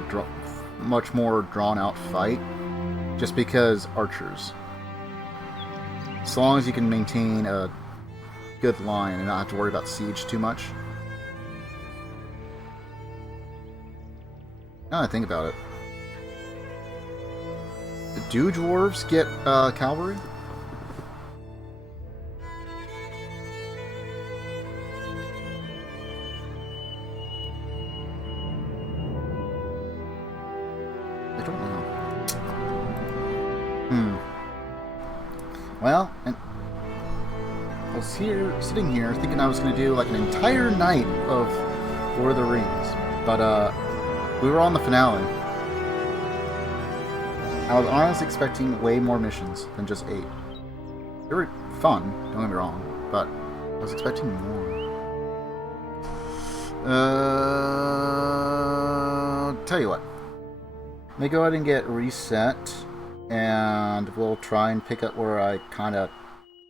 much more drawn-out fight, just because archers. As long as you can maintain a good line and not have to worry about siege too much. Now that I think about it. Do dwarves get cavalry? I don't know. Well, and I was sitting here thinking I was going to do like an entire night of Lord of the Rings, but we were on the finale. I was honestly expecting way more missions than just 8. They were fun, don't get me wrong, but I was expecting more. Tell you what. Let me go ahead and get reset, and we'll try and pick up where I kind of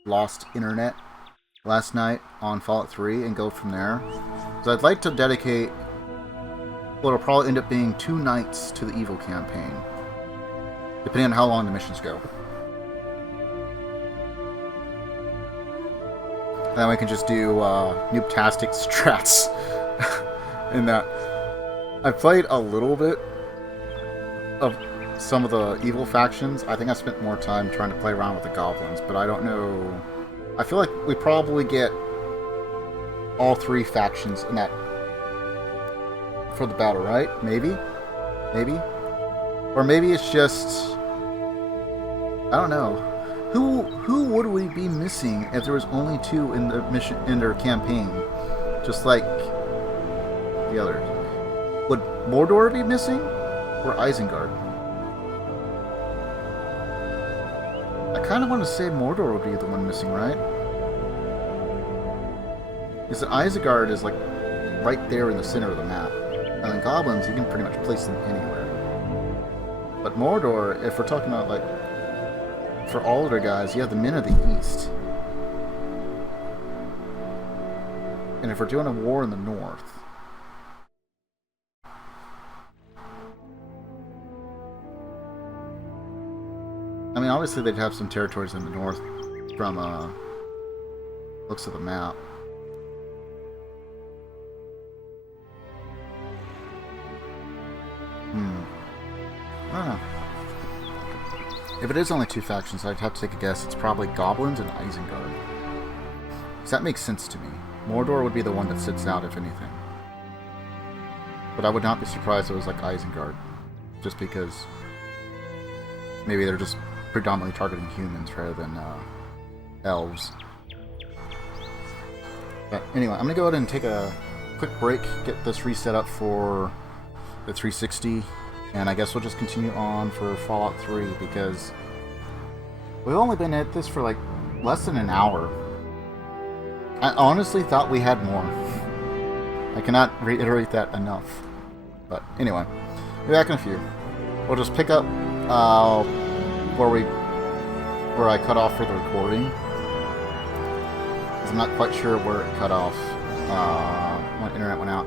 lost internet last night on Fallout 3 and go from there. So I'd like to dedicate what'll probably end up being 2 nights to the Evil campaign, depending on how long the missions go. And then we can just do noob-tastic strats in that. I've played a little bit of some of the evil factions. I think I spent more time trying to play around with the goblins, but I don't know. I feel like we probably get all 3 factions in that for the battle, right? Maybe? Maybe? Or maybe it's just... I don't know. Who would we be missing if there was only 2 in the mission, in their campaign? Just like the others. Would Mordor be missing? Or Isengard? I kind of want to say Mordor would be the one missing, right? Because Isengard is like right there in the center of the map. And the goblins, you can pretty much place them anywhere. But Mordor, if we're talking about like for all of their guys, you have the men of the east. And if we're doing a war in the north, I mean, obviously they'd have some territories in the north from looks of the map. I don't know. If it is only 2 factions, I'd have to take a guess. It's probably Goblins and Isengard. Because that makes sense to me. Mordor would be the one that sits out, if anything. But I would not be surprised if it was like Isengard. Just because maybe they're just predominantly targeting humans rather than elves. But anyway, I'm going to go ahead and take a quick break, get this reset up for the 360. And I guess we'll just continue on for Fallout 3, because we've only been at this for like less than an hour. I honestly thought we had more. I cannot reiterate that enough. But anyway, be back in a few. We'll just pick up where I cut off for the recording. 'Cause I'm not quite sure where it cut off when internet went out.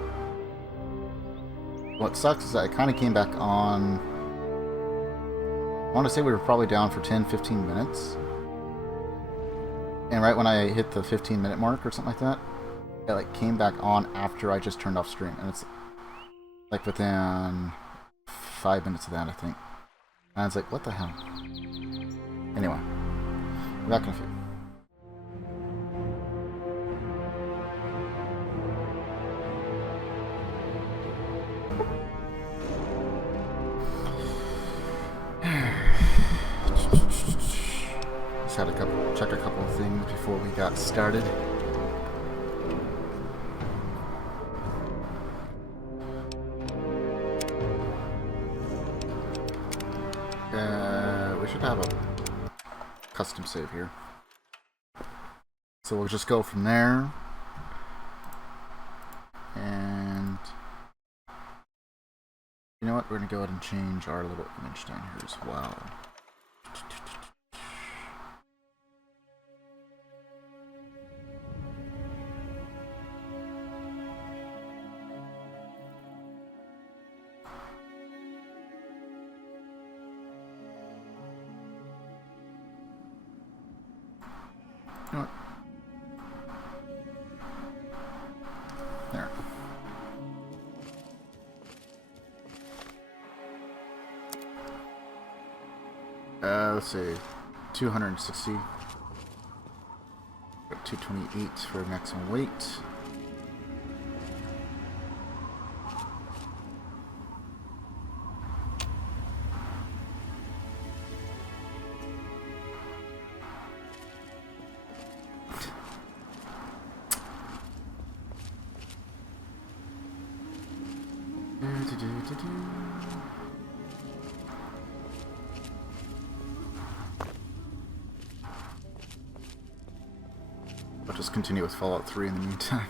What sucks is that I kind of came back on. I want to say we were probably down for 10-15 minutes. And right when I hit the 15-minute mark or something like that, it like came back on after I just turned off stream. And it's like within 5 minutes of that, I think. And I was like, what the hell? Anyway, back in a few. Just had check a couple of things before we got started. We should have a custom save here. So we'll just go from there. And you know what? We're going to go ahead and change our little image down here as well. You know what? There. Let's see, 260, 228 for maximum weight. I'll just continue with Fallout 3 in the meantime.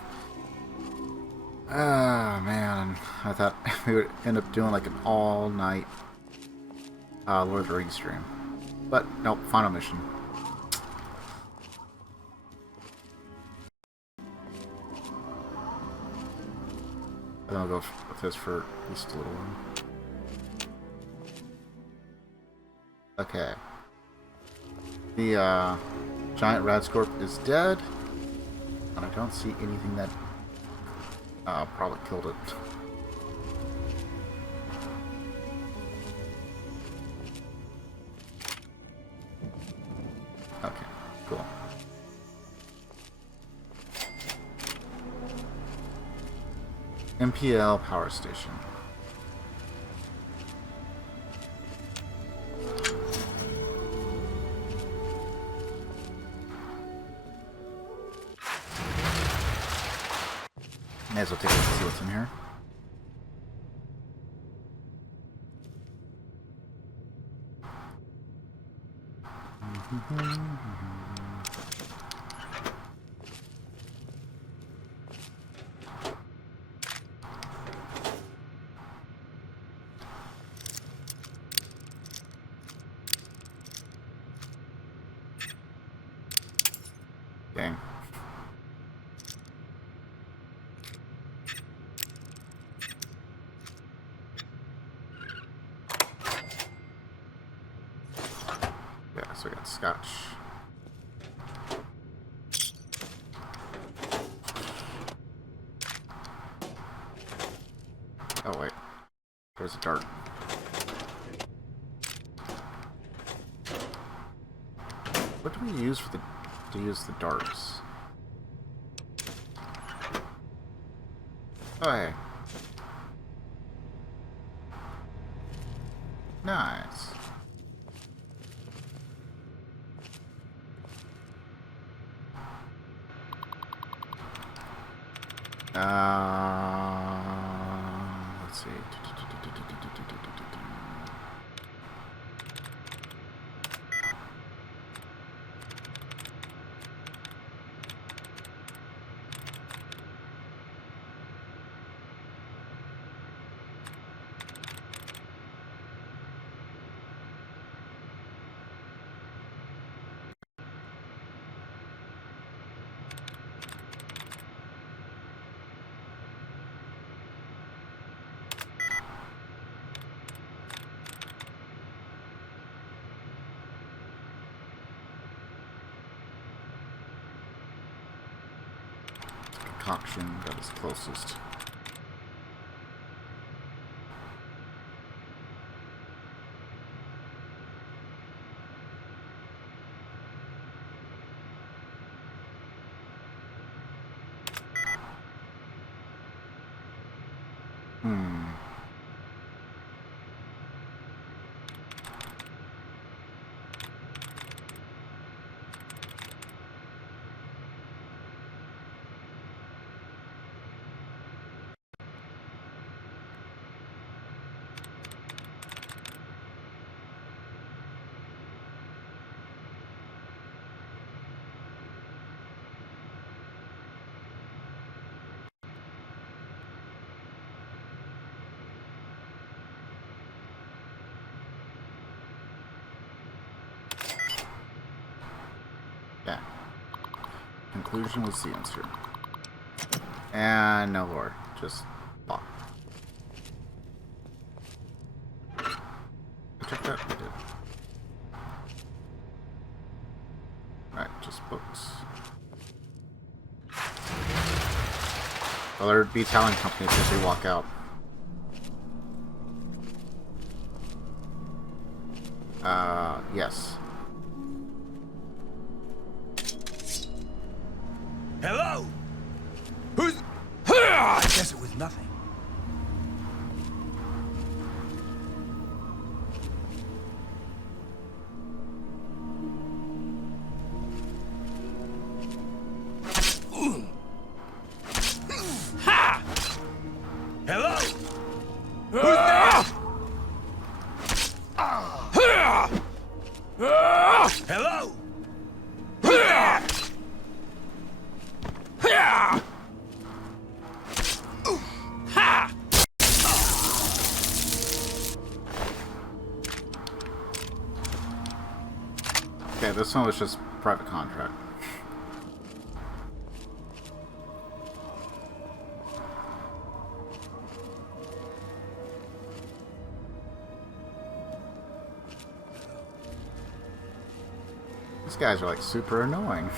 Ah, man. I thought we would end up doing like an all-night Lord of the Rings stream. But, nope, final mission. Then I'll go with this for at least a little one. Okay. The giant radscorp is dead. And I don't see anything that probably killed it. Okay, cool. MPL power station. May as well take a look and see what's in here. Dang. Yeah, so we got scotch. Oh wait, there's a dart. What do we use for to use the darts? Oh hey. Nice. Let's see. Concoction that is closest. Yeah. Conclusion was the answer. And no lore. Just fuck. I checked that? I did. Alright, just books. Well, there'd be talent companies as we walk out. Yes. Hello? Who's... I guess it was nothing. Ha! Hello? Who's there? Hello? Okay, this one was just private contract. These guys are like super annoying.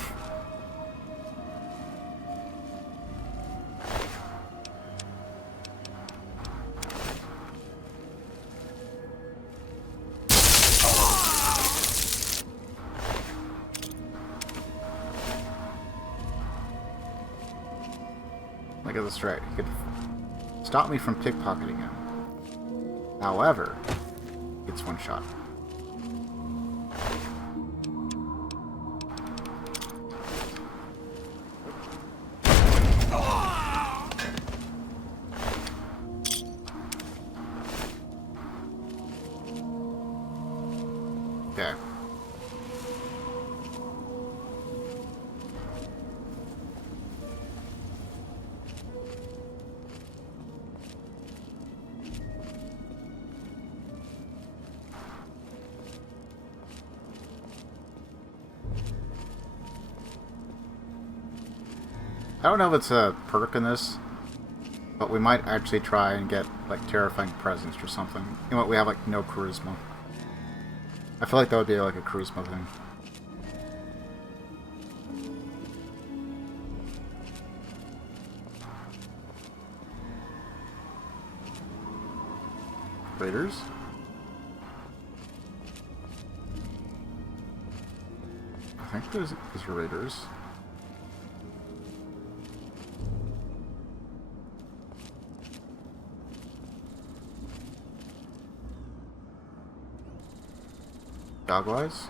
Look at this, right? He could stop me from pickpocketing him. However, it's one shot. Okay. I don't know if it's a perk in this, but we might actually try and get like terrifying presence or something. You know what? We have like no charisma. I feel like that would be like a charisma thing. Raiders? I think there's raiders. Dogwise?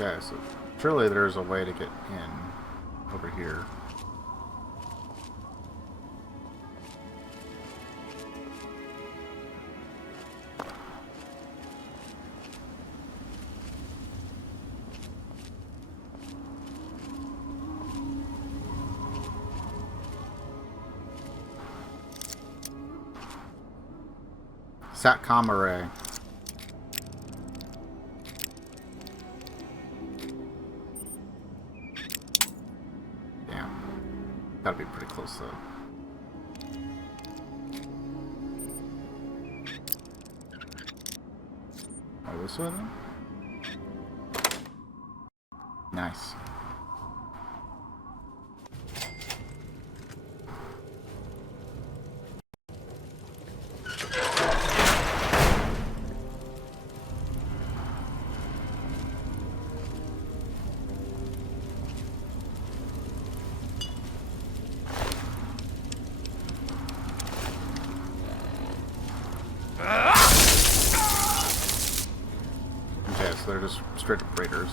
Okay, so surely there's a way to get in over here. Satcom array. Gotta be pretty close though. Oh, this way then? Nice. They're just straight up raiders.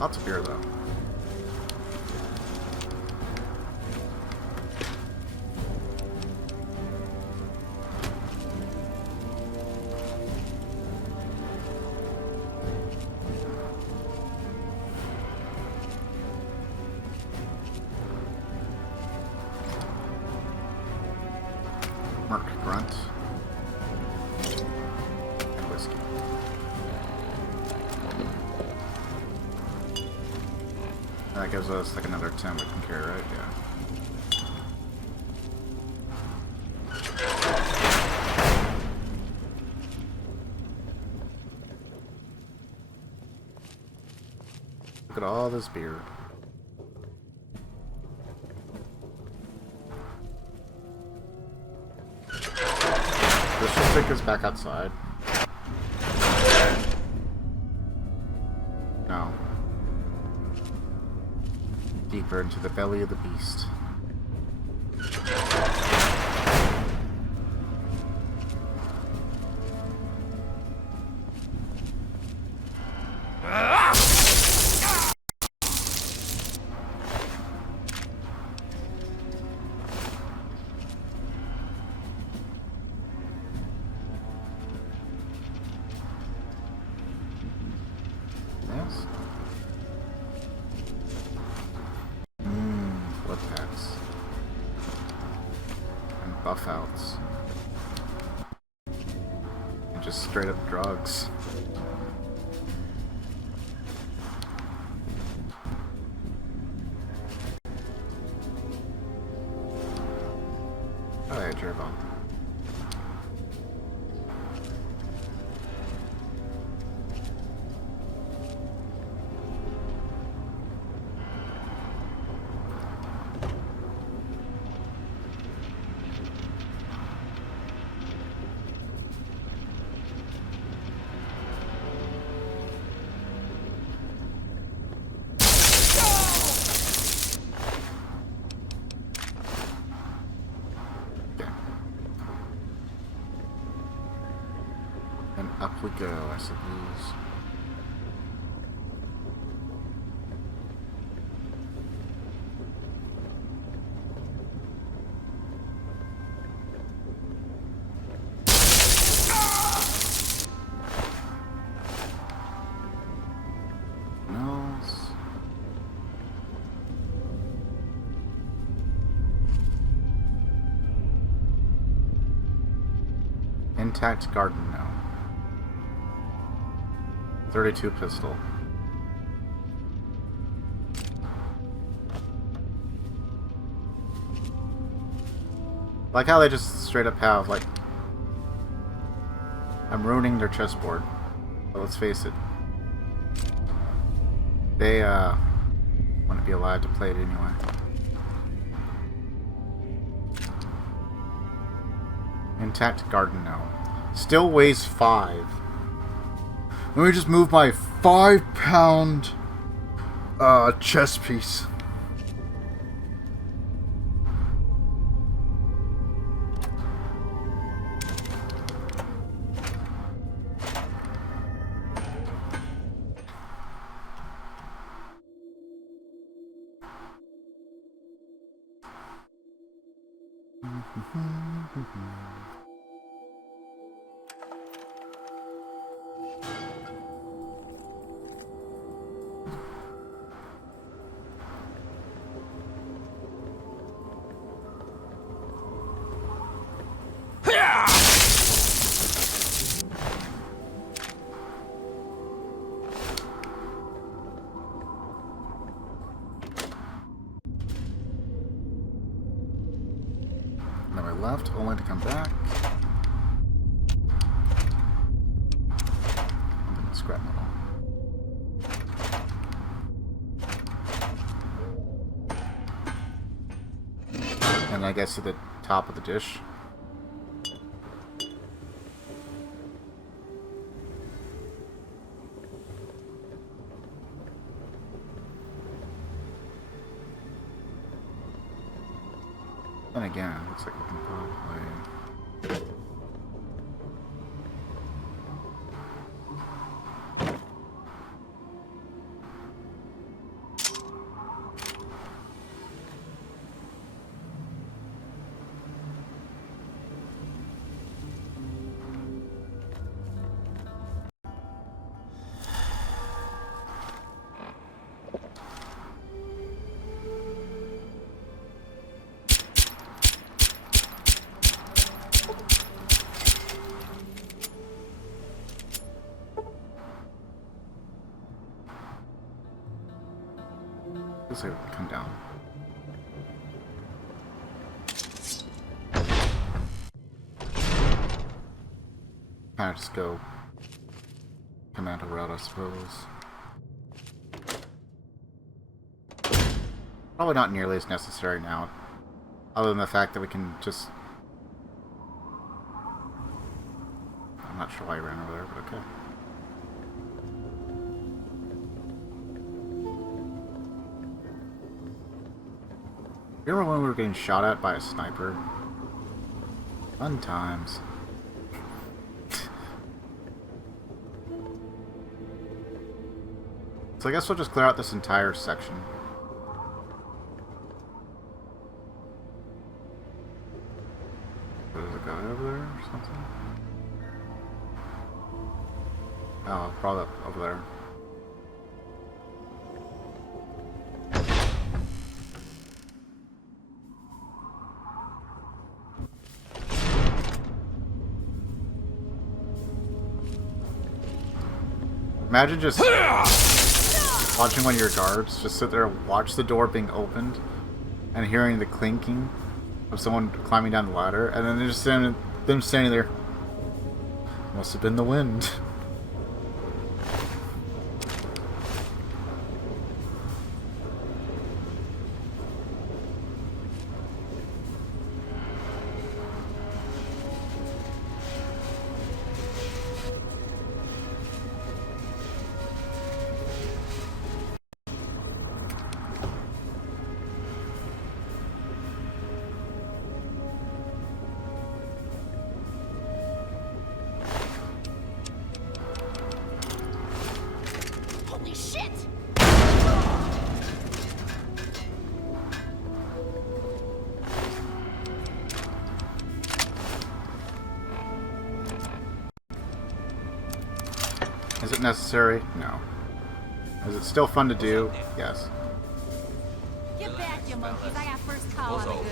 Lots of beer though. Merc grunt. And whiskey. That gives us like another 10 we can carry, right? Yeah. Look at all this beer. Let's just take us back outside. No. Deeper into the belly of the beast. buff outs. And just straight up drugs. Oh yeah, Jervon. Up we go, I suppose. Intact garden now. 32 pistol. Like how they just straight up have, like... I'm ruining their chessboard. But let's face it. They, wouldn't be allowed to play it anyway. Intact garden now. Still weighs 5. Let me just move my 5-pound chess piece. Now I left, only to come back. And then scrap metal. And I guess to the top of the dish. And again, it looks like we can probably... Looks like we can come down. Kind of just go commando route, I suppose. Probably not nearly as necessary now, other than the fact that we can just... I'm not sure why I ran over there, but okay. Remember when we were getting shot at by a sniper? Fun times. So I guess we'll just clear out this entire section. There's a guy over there or something? Oh, probably up over there. Imagine just watching one of your guards just sit there and watch the door being opened and hearing the clinking of someone climbing down the ladder, and then they're just standing there. Must have been the wind. Holy shit! Is it necessary? No. Is it still fun to do? Yes. Get back, you monkeys. I got first call on the goods.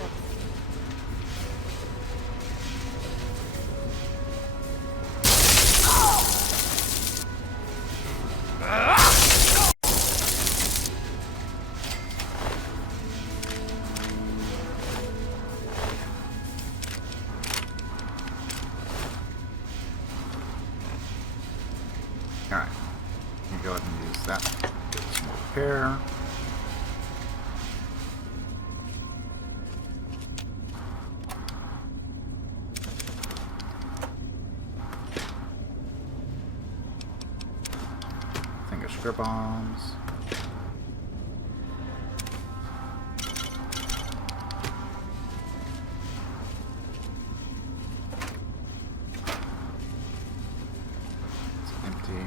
Alright. Let me go ahead and use that. Get some more repair. Finger sugar bombs. It's empty.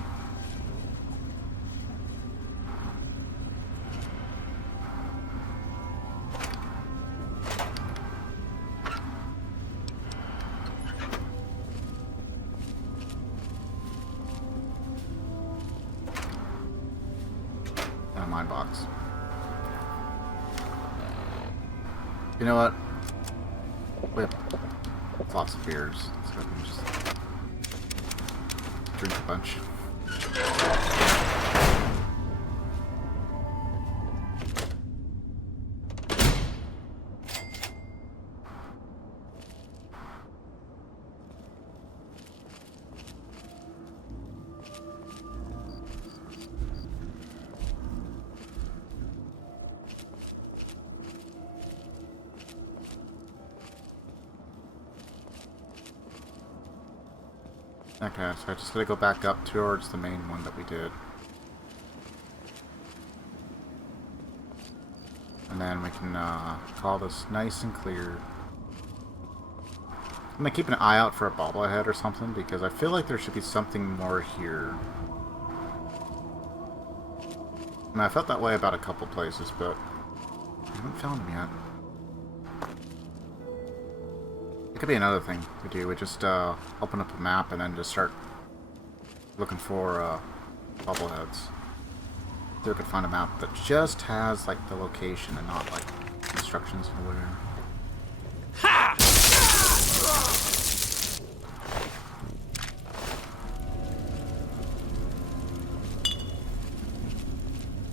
And a mine box. You know what? We have lots of beers, so I can just drink a bunch. Okay, so I just gotta go back up towards the main one that we did. And then we can call this nice and clear. I'm gonna keep an eye out for a bobblehead or something, because I feel like there should be something more here. I mean, I felt that way about a couple places, but I haven't found them yet. It could be another thing we do. We just open up a map and then just start looking for bobbleheads. So we could find a map that just has like the location and not like instructions for where. Ha!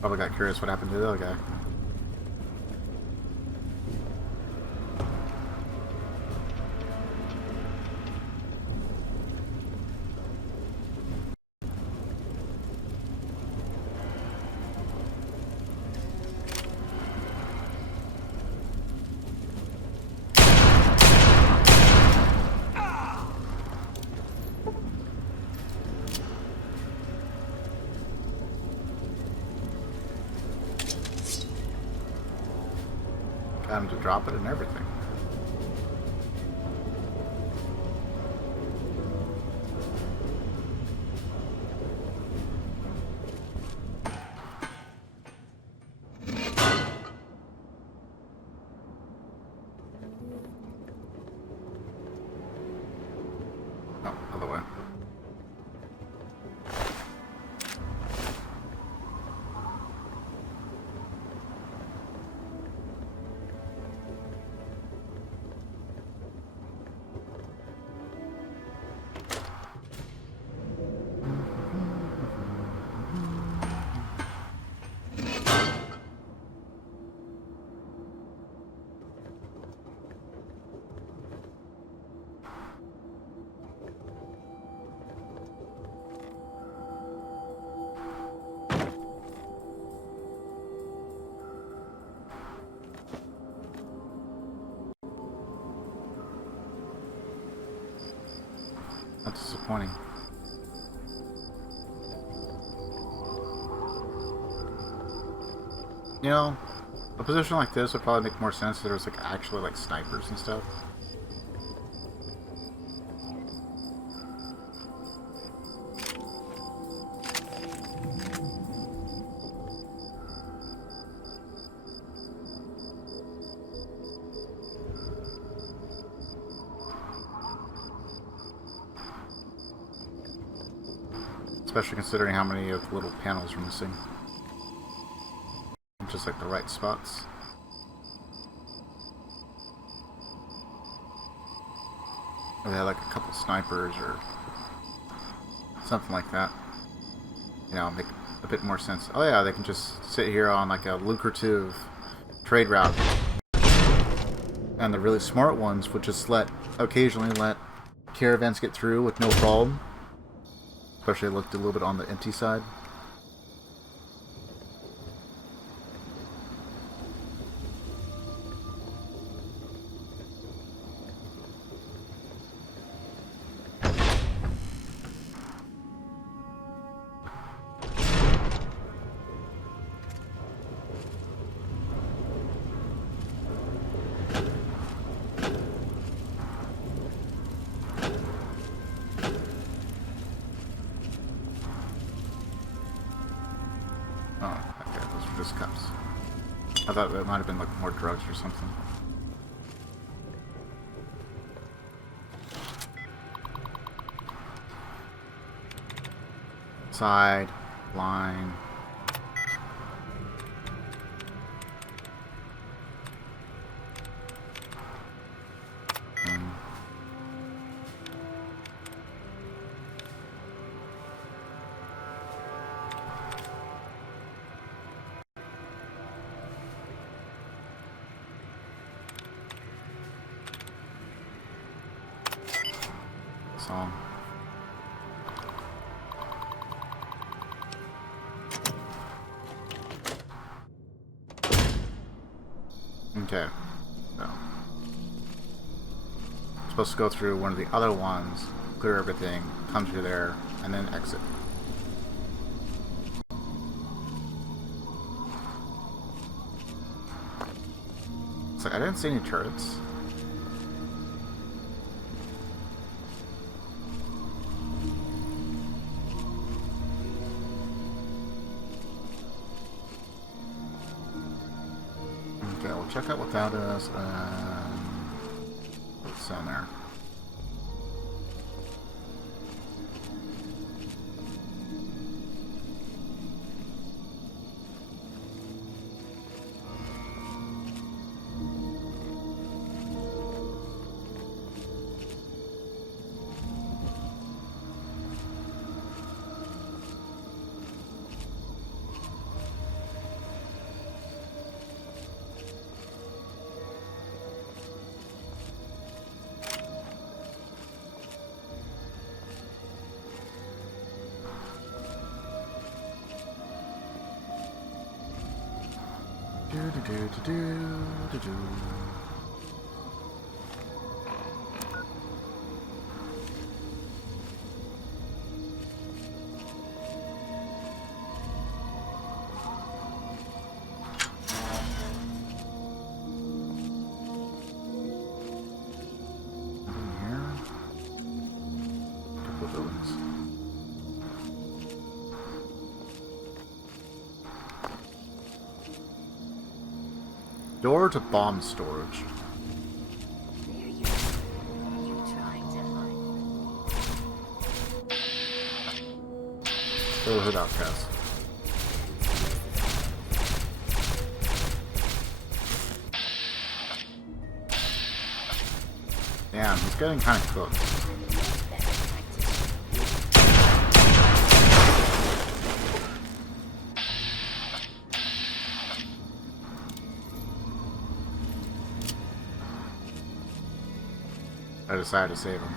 Probably got curious what happened to the other guy. Got him to drop it and everything. Oh, other way. That's disappointing. You know, a position like this would probably make more sense if there was like actually like snipers and stuff. Especially considering how many of the little panels are missing. Just like the right spots. Or they had like a couple snipers or something like that. You know, make a bit more sense. Oh yeah, they can just sit here on like a lucrative trade route. And the really smart ones would just occasionally let caravans get through with no problem. Especially looked a little bit on the empty side. Cups. I thought that might have been like more drugs or something. Side, line. Song. Okay. So. Supposed to go through one of the other ones, clear everything, come through there, and then exit. It's like I didn't see any turrets. Check out what that is, and what's down there. Door to bomb storage. Still a hood outcast. Damn, he's getting kind of cooked. I decided to save him.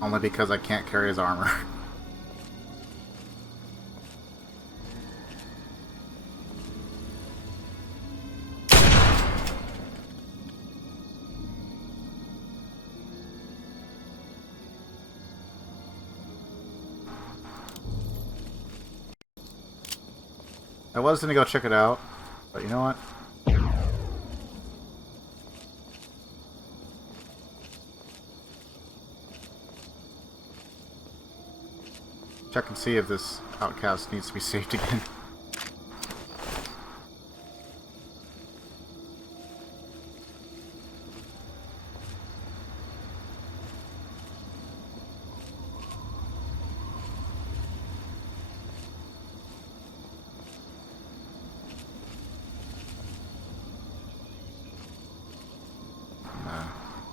Only because I can't carry his armor. I was gonna go check it out, but you know what? Check and see if this outcast needs to be saved again.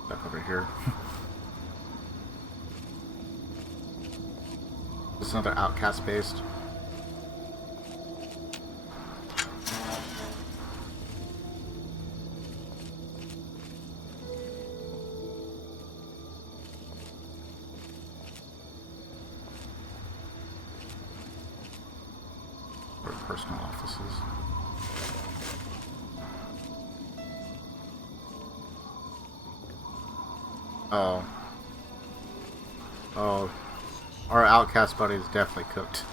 Back over here. This is another outcast based. Or personal offices. Oh. Oh. Our outcast buddy is definitely cooked.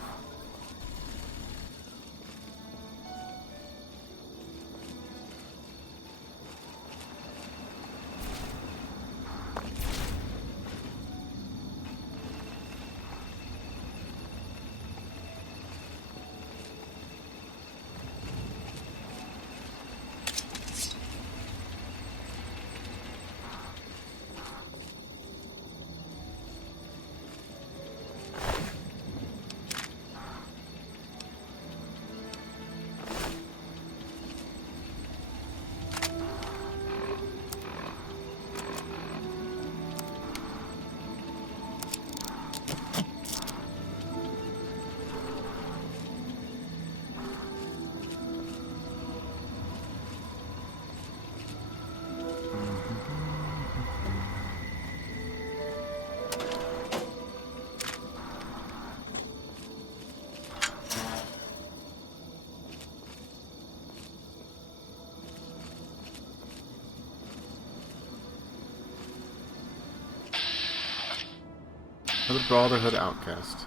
For the Brotherhood outcast.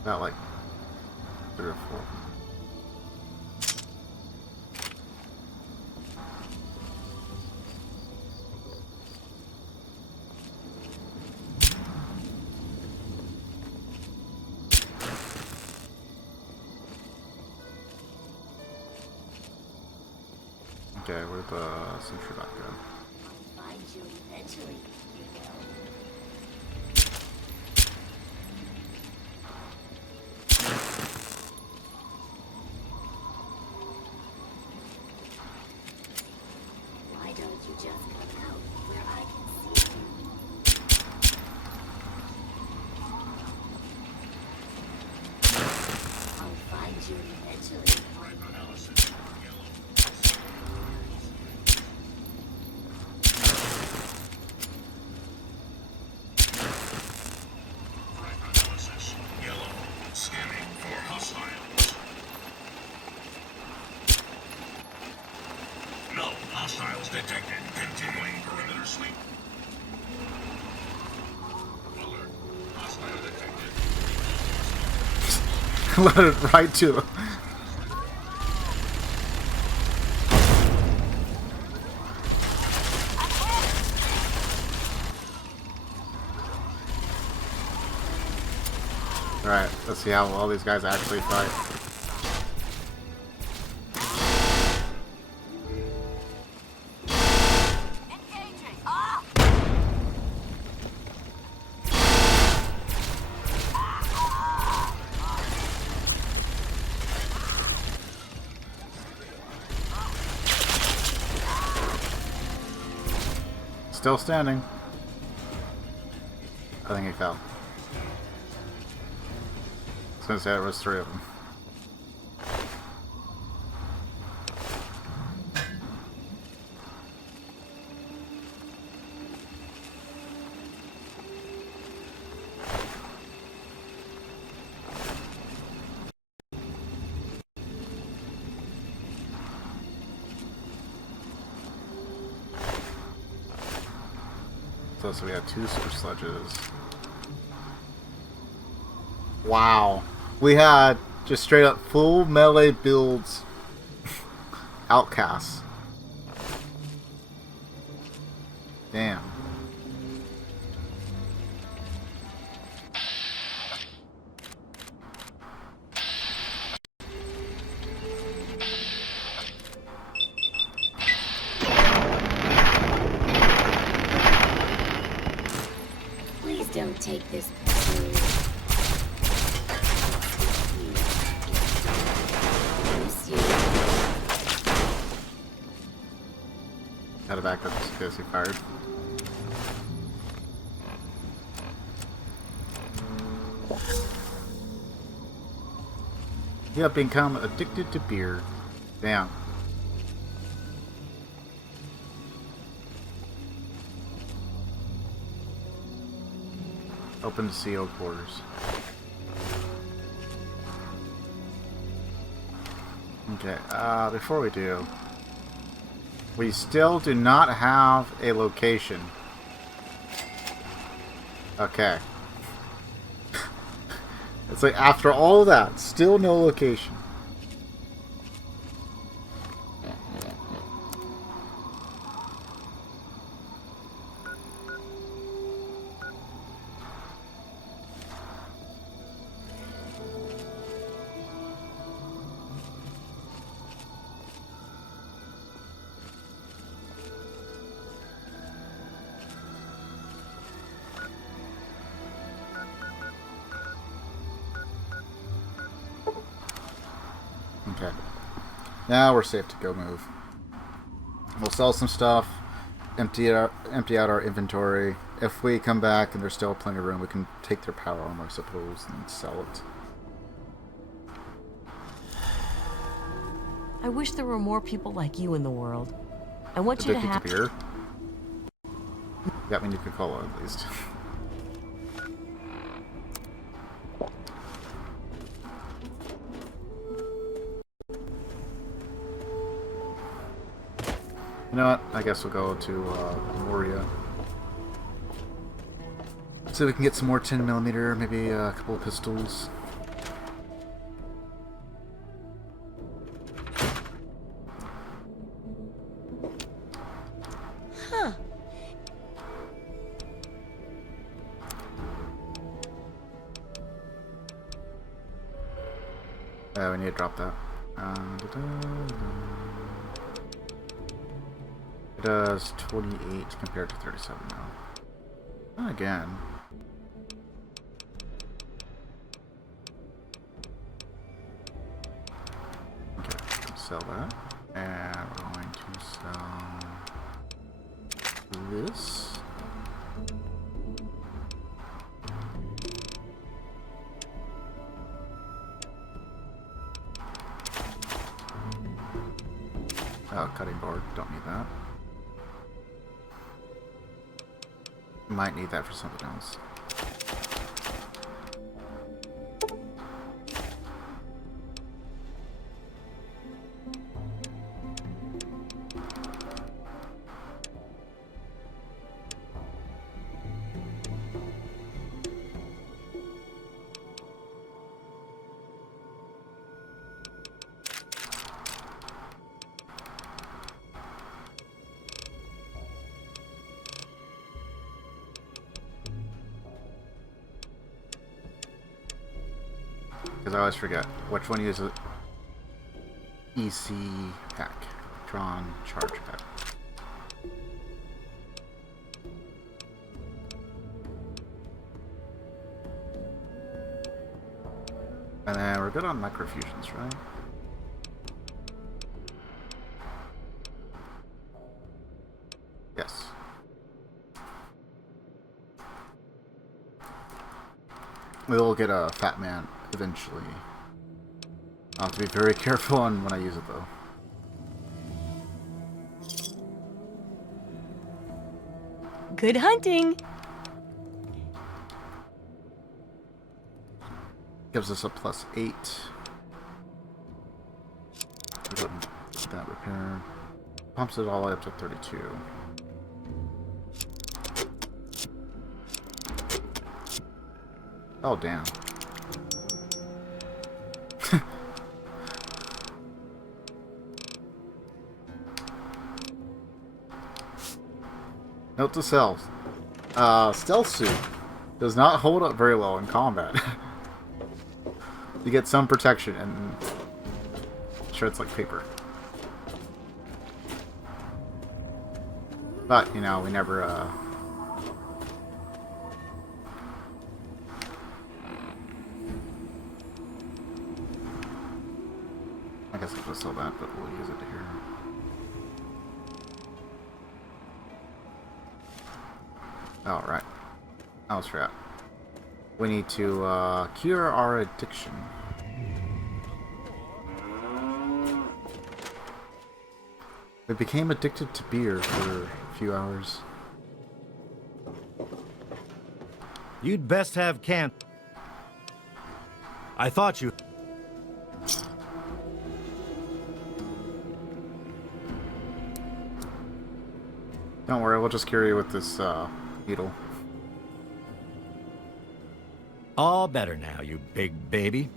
About like 3 or 4. Okay, where'd the sentry bot go? Find you eventually. Why don't you just come out where I can see you? I'll find you eventually. Hostiles detected. Continuing perimeter sweep. Alert. Hostile detected. Let it right to them. Alright, let's see how well these guys actually fight. Still standing. I think he fell. I was gonna say there was 3 of them. So we have 2 super sludges. Wow. We had just straight up full melee builds outcasts. Damn. Please don't take this personally. Miss you. Gotta back up just because he fired. You have become addicted to beer. Damn. Open to sealed quarters. Okay, before we do, we still do not have a location. Okay. It's like after all that, still no location. Okay. Now we're safe to go move. We'll sell some stuff, empty out our inventory. If we come back and there's still plenty of room, we can take their power armor, I suppose, and sell it. I wish there were more people like you in the world. I want you to have... Addicted to beer? Got me Nuka-Cola, at least. You know what? I guess we'll go to Moria. So we can get some more 10mm, maybe a couple of pistols. Huh. We need to drop that. It does 28 compared to 37 now. Again. Okay, sell that. And we're going to sell this. Oh, cutting board. Don't need that. Might need that for something else. Because I always forget which one uses EC pack, drawn charge pack. And then we're good on microfusions, right? Yes. We'll get a Fat Man eventually. I'll have to be very careful on when I use it, though. Good hunting! Gives us a +8. That repair. Pumps it all the way up to 32. Oh, damn. Note to self. Stealth suit does not hold up very well in combat. You get some protection and shreds like paper. But, you know, we never, I guess I could sell that, but we'll use it here. Oh, right. I was forgot. We need to, cure our addiction. We became addicted to beer for a few hours. You'd best have camp. I thought you... Don't worry, we'll just cure you with this, needle. All better now, you big baby.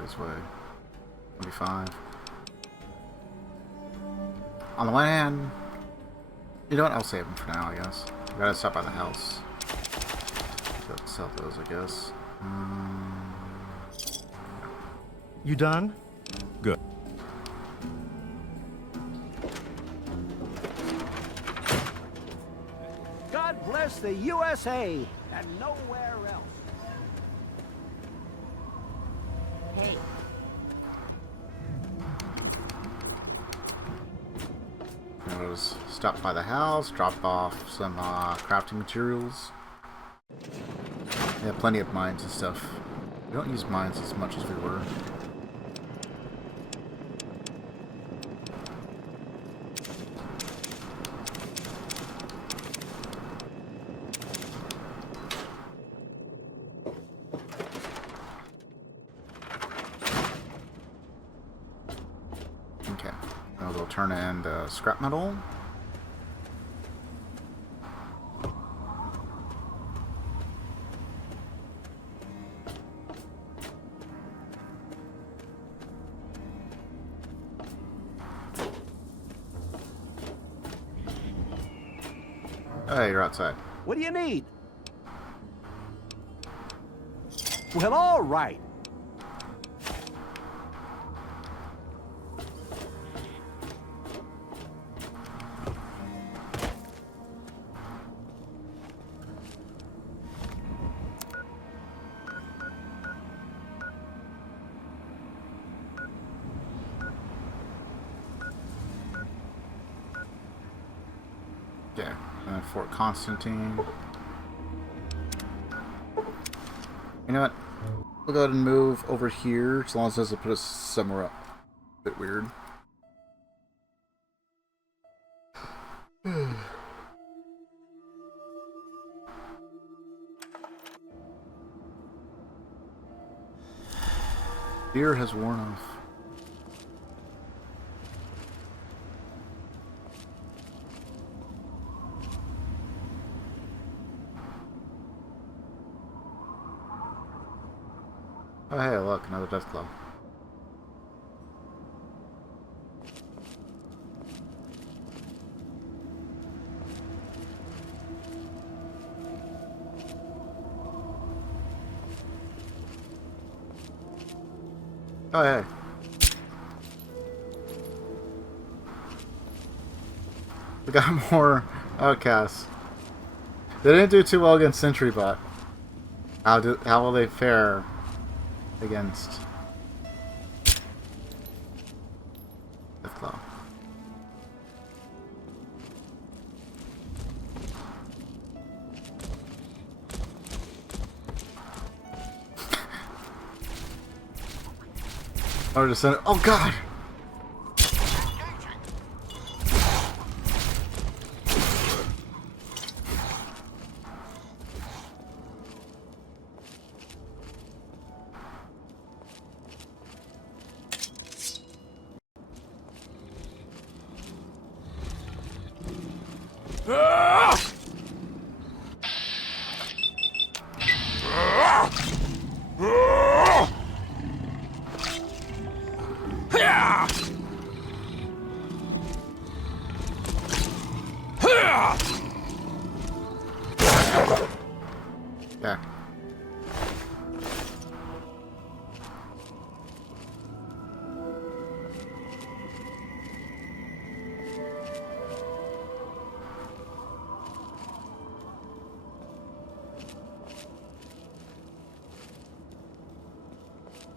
This way. 25. On the one hand, you know what? I'll save them for now, I guess. I gotta stop by the house. Sell those, I guess. You done? Good. God bless the USA and nowhere else. Hey. I'll just stop by the house, drop off some crafting materials. Yeah, plenty of mines and stuff. We don't use mines as much as we were. Okay, now we'll turn in the scrap metal. Hey, you're outside. What do you need? Well, all right. Yeah, Fort Constantine. You know what? We'll go ahead and move over here, as long as it doesn't put us somewhere up. A bit weird. Fear has worn off. Oh hey, look, another death claw. Oh hey. We got more outcasts. They didn't do too well against Sentry Bot. How will they fare against Deathclaw? Or just send it. Oh god! Yeah.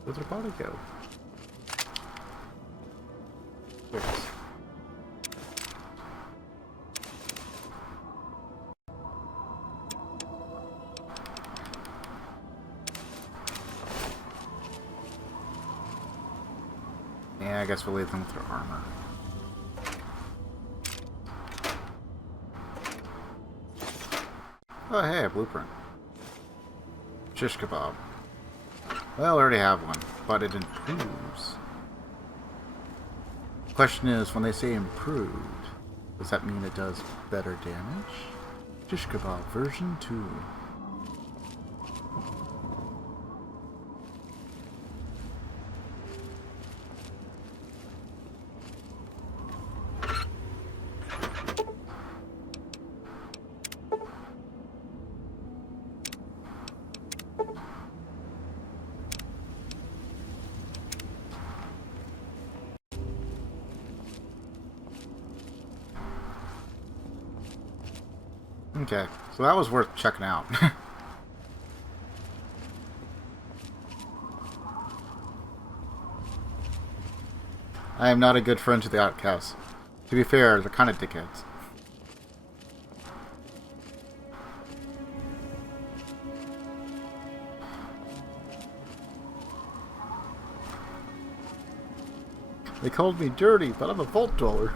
Where'd their body go? There it is. Yeah, I guess we'll leave them with their armor. Oh, hey, a blueprint. Shish kebab. Well, we already have one, but it improves. The question is, when they say improved, does that mean it does better damage? Shish kebab version 2. Okay, so that was worth checking out. I am not a good friend to the outcasts. To be fair, they're kind of dickheads. They called me dirty, but I'm a vault dweller.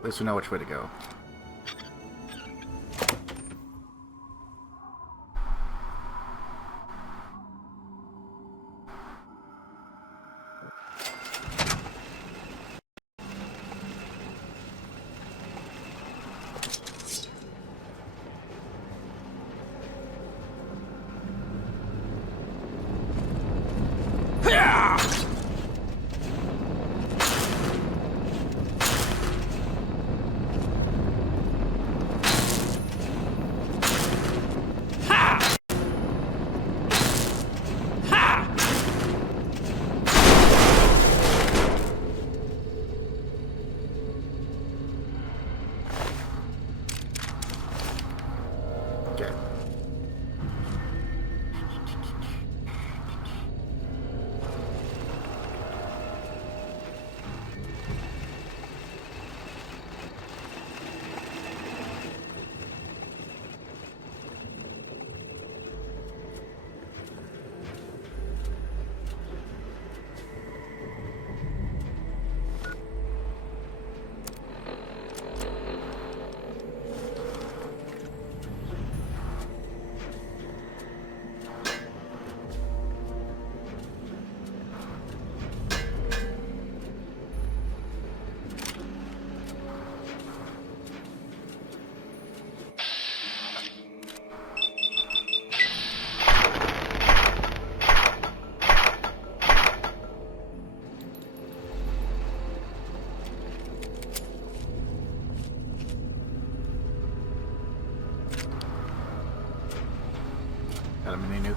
At least we know which way to go.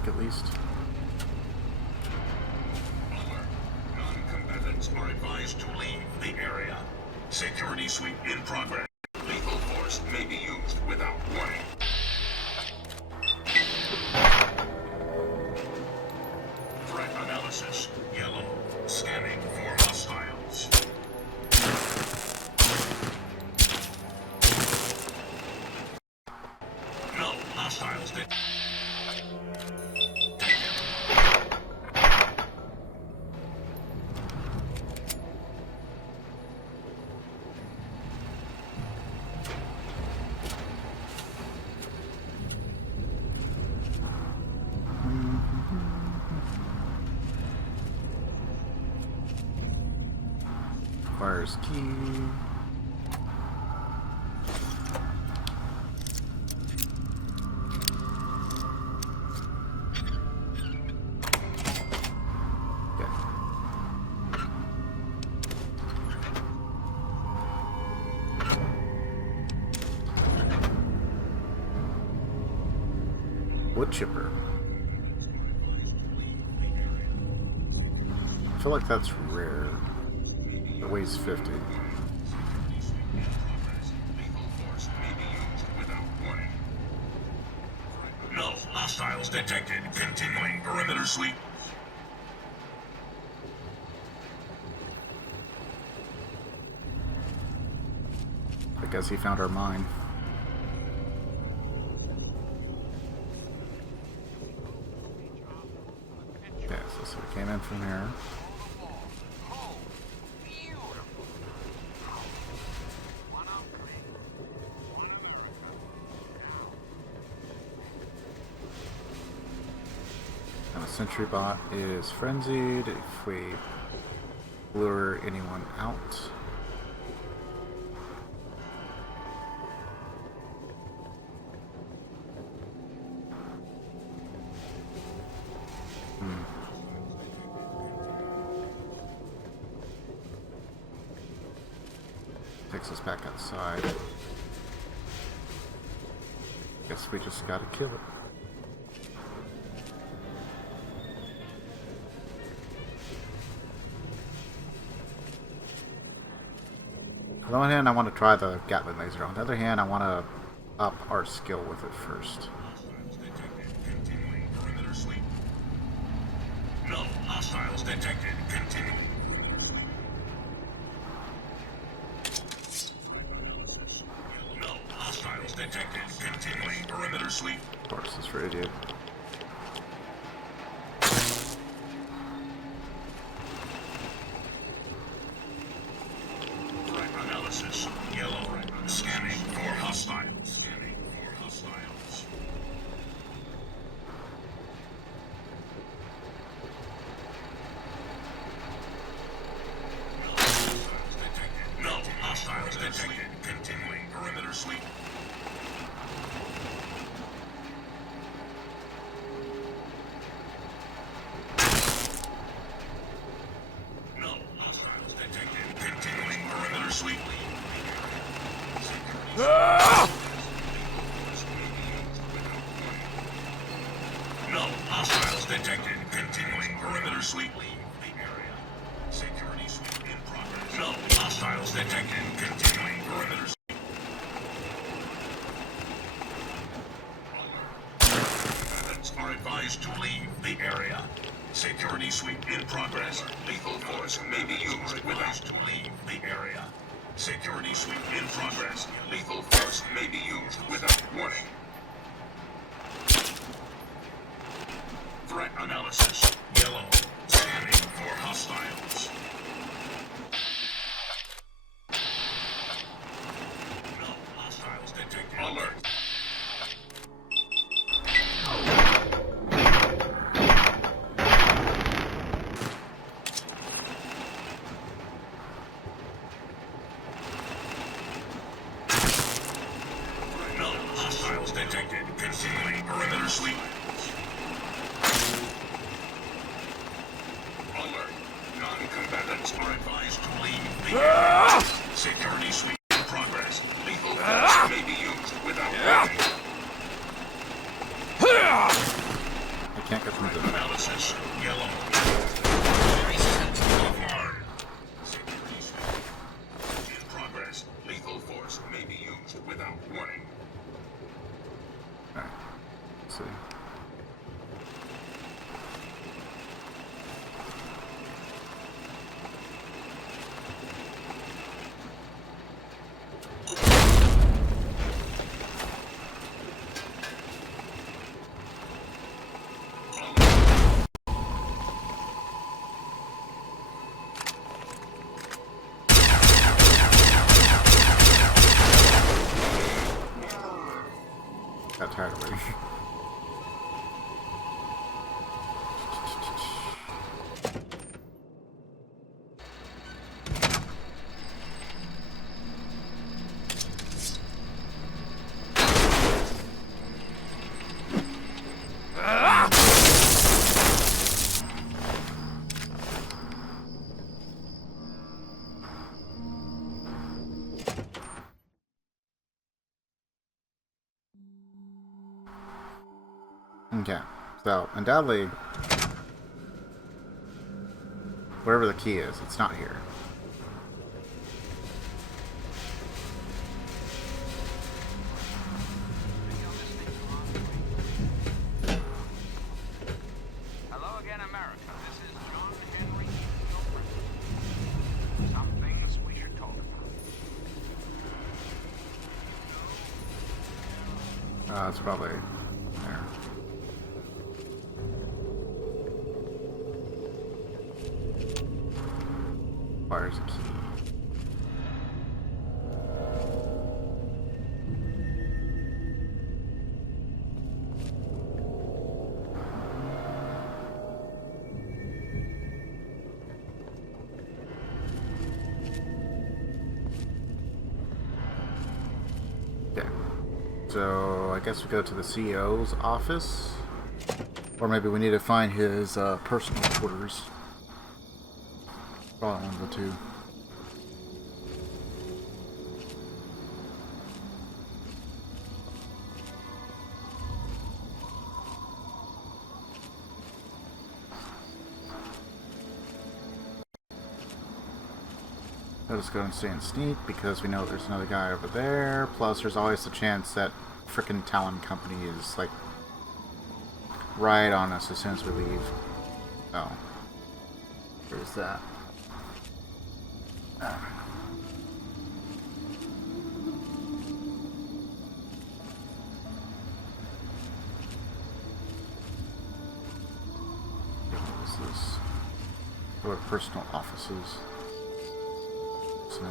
back at least. Non-combatants are advised to leave the area. Security sweep in progress. Lethal force may be used without warning. Threat analysis. Yellow. Scanning for hostiles. No hostiles detected. Requires key. Okay. Wood chipper. I feel like that's rare. It weighs 50. No hostiles detected. Continuing perimeter sweep. I guess he found our mine. Okay, so we came in from here. And a sentry bot is frenzied if we lure anyone out. Takes us back outside. Guess we just gotta kill it. On the one hand, I want to try the Gatling laser. On the other hand, I want to up our skill with it first. No hostiles detected. Continue. No hostiles detected. Continuing perimeter sweep. Of course, it's for idiot. Threat analysis. Yellow. Scanning for hostiles. Scanning for hostiles. No hostiles detected. Continuing perimeter sweep. No hostiles detected. Continuing perimeter sweep. No hostiles detected. Continuing perimeter sweep. The area. Security sweep in progress. No hostiles detected. Continuing perimeter sweep. Combatants are advised to leave the area. Security sweep in progress. Lethal force may be used without to leave the area. Security sweep in progress. Lethal force may be used without warning. Threat analysis. Yellow. Scanning for hostiles. No hostiles detected. Alert. No hostiles detected. Continuing perimeter sweep. Alert. Non-combatants are advised to leave the area. Security sweep in progress. Lethal force may be used without warning. I can't get them to... Analysis. Yellow. Very sensitive. Hard. Security suite in progress. Lethal force may be used without warning. Alright. Let's see. Got tired already. Okay, so undoubtedly, wherever the key is, it's not here. Hello again, America. This is John Henry. Some things we should talk about. It's probably there. Requires a key. Okay. So I guess we go to the CEO's office. Or maybe we need to find his personal quarters. Probably one of the two. Let us go and stay and sneak because we know there's another guy over there. Plus, there's always the chance that frickin' Talon Company is like right on us as soon as we leave. Oh, there's that. What is this? Or personal offices. So.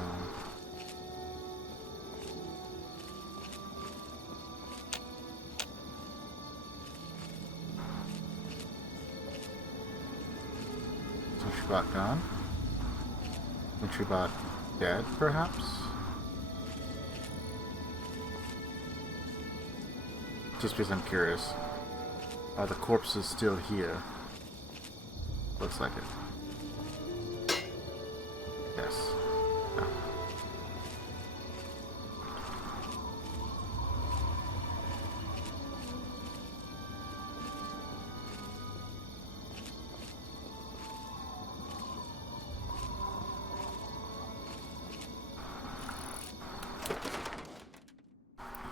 Entry bot gone. Entry bot dead, perhaps? Just because I'm curious. Are the corpses still here? Looks like it. Yes. Oh.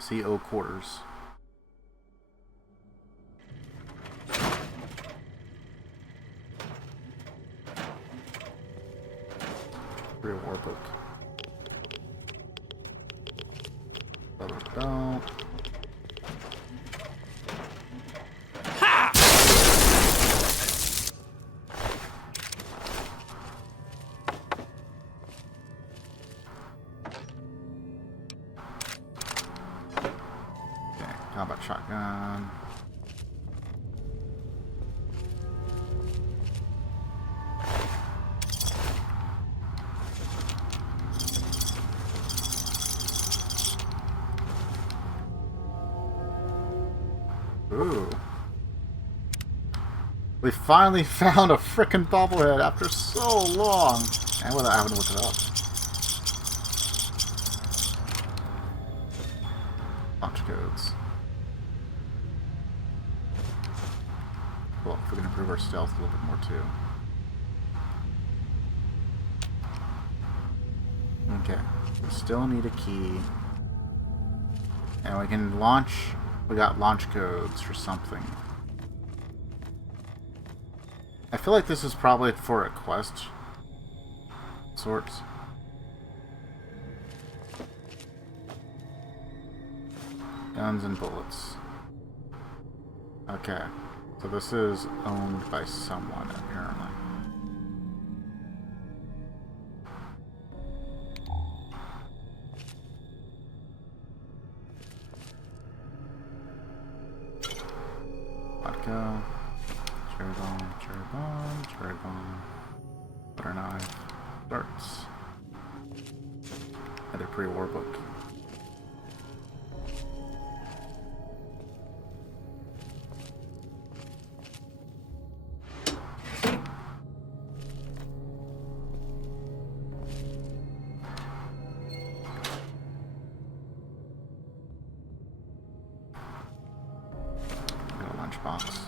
CO quarters. Real war book. Leather belt. Okay, combat shotgun. Ooh. We finally found a frickin' bobblehead after so long! And without having to look it up. Launch codes. our stealth a little bit more too. Okay, we still need a key. And we can launch, we got launch codes for something. I feel like this is probably for a quest of sorts. Guns and bullets. Okay, so this is owned by someone apparently. Vodka, cherry bomb, cherry bomb, cherry bomb, butter knife, darts, and a pre-war book. Got a lunchbox.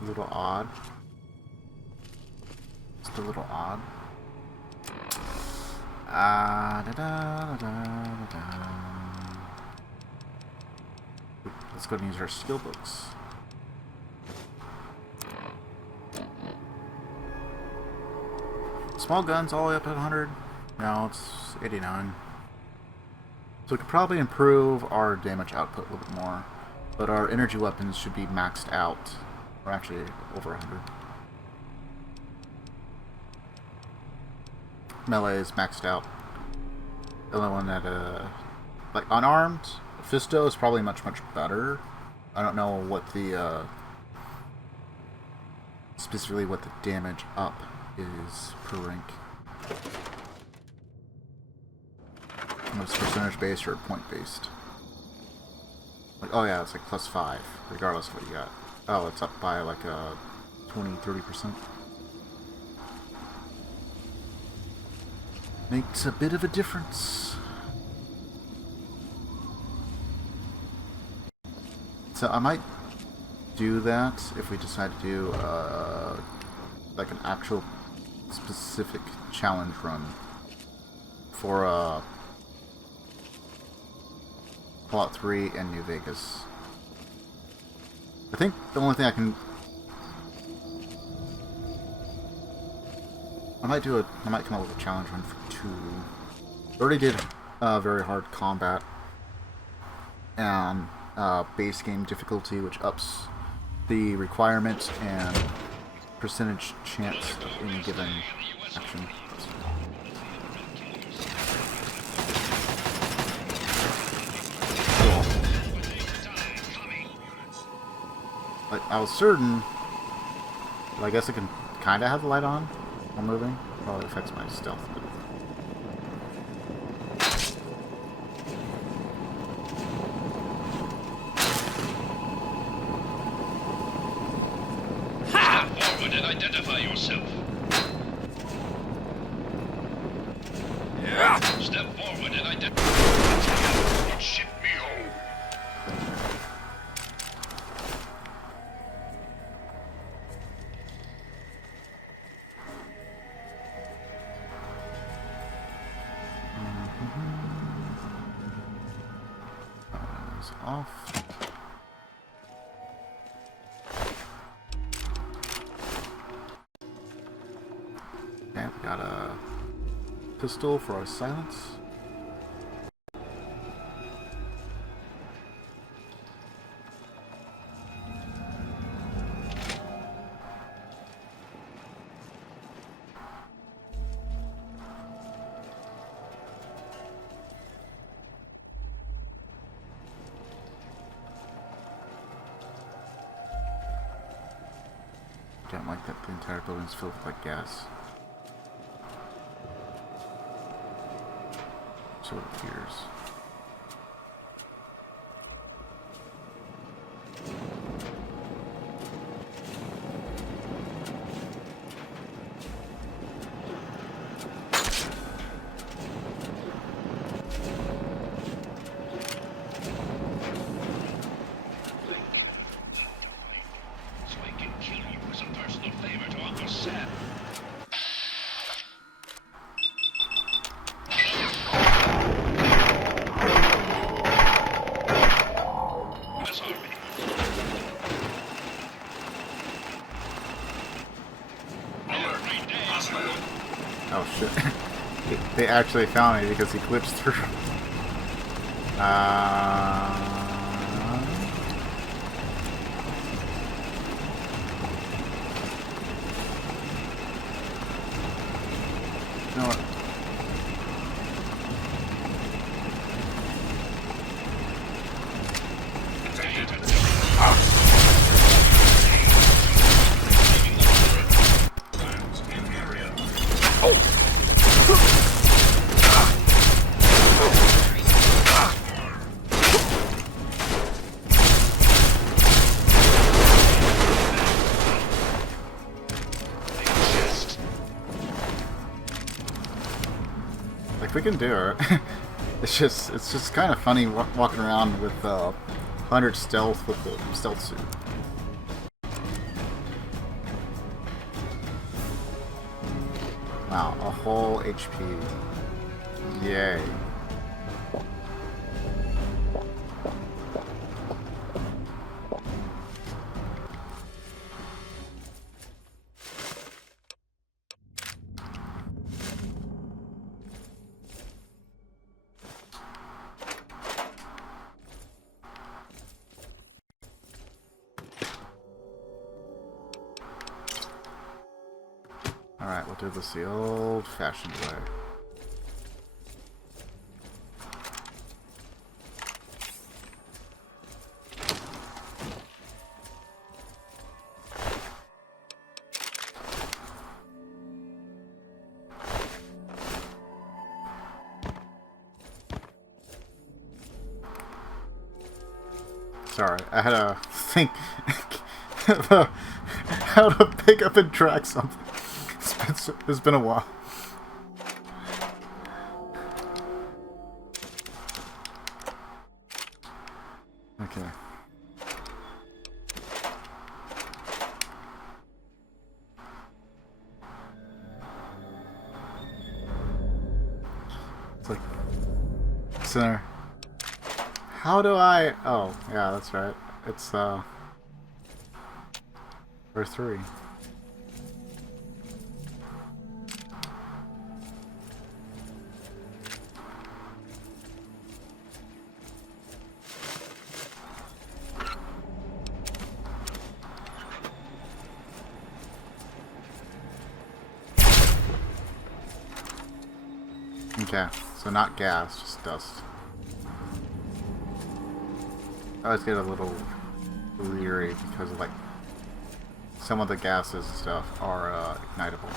A little odd. Just a little odd. Let's go and use our skill books. Small guns all the way up to 100. No, it's 89. So we could probably improve our damage output a little bit more. But our energy weapons should be maxed out. Or actually over 100. Melee is maxed out. The only one that, like unarmed, Fisto is probably much better. I don't know what the, specifically what the damage up is per rank. If it's percentage based or point based. Like, oh yeah, it's like +5, regardless of what you got. Oh, it's up by like 20-30%. Makes a bit of a difference. So I might do that if we decide to do like an actual specific challenge run for Fallout 3 and New Vegas. I think the only thing I might come up with a challenge run for 2. I already did very hard combat and base game difficulty, which ups the requirement and percentage chance of any given action. Like, I was certain, but I guess I can kind of have the light on while moving. Probably affects my stealth. Step forward and identify yourself. Yeah. Step forward and identify. Ship me home. Off. And we got a pistol for our silence. don't like that the entire building's filled with like gas. So it appears. Oh shit. They actually found me because he glitched through. You know what? We can do it. It's just kind of funny walking around with 100 stealth with the stealth suit. Wow, a whole HP. Yay. Alright, we'll do this the old-fashioned way. Sorry, I had to think how to pick up and track something. It's been a while. Okay. It's like center. How do I? Oh, yeah, that's right. It's or 3. Okay, so not gas, just dust. I always get a little leery because of, like, some of the gases and stuff are ignitable.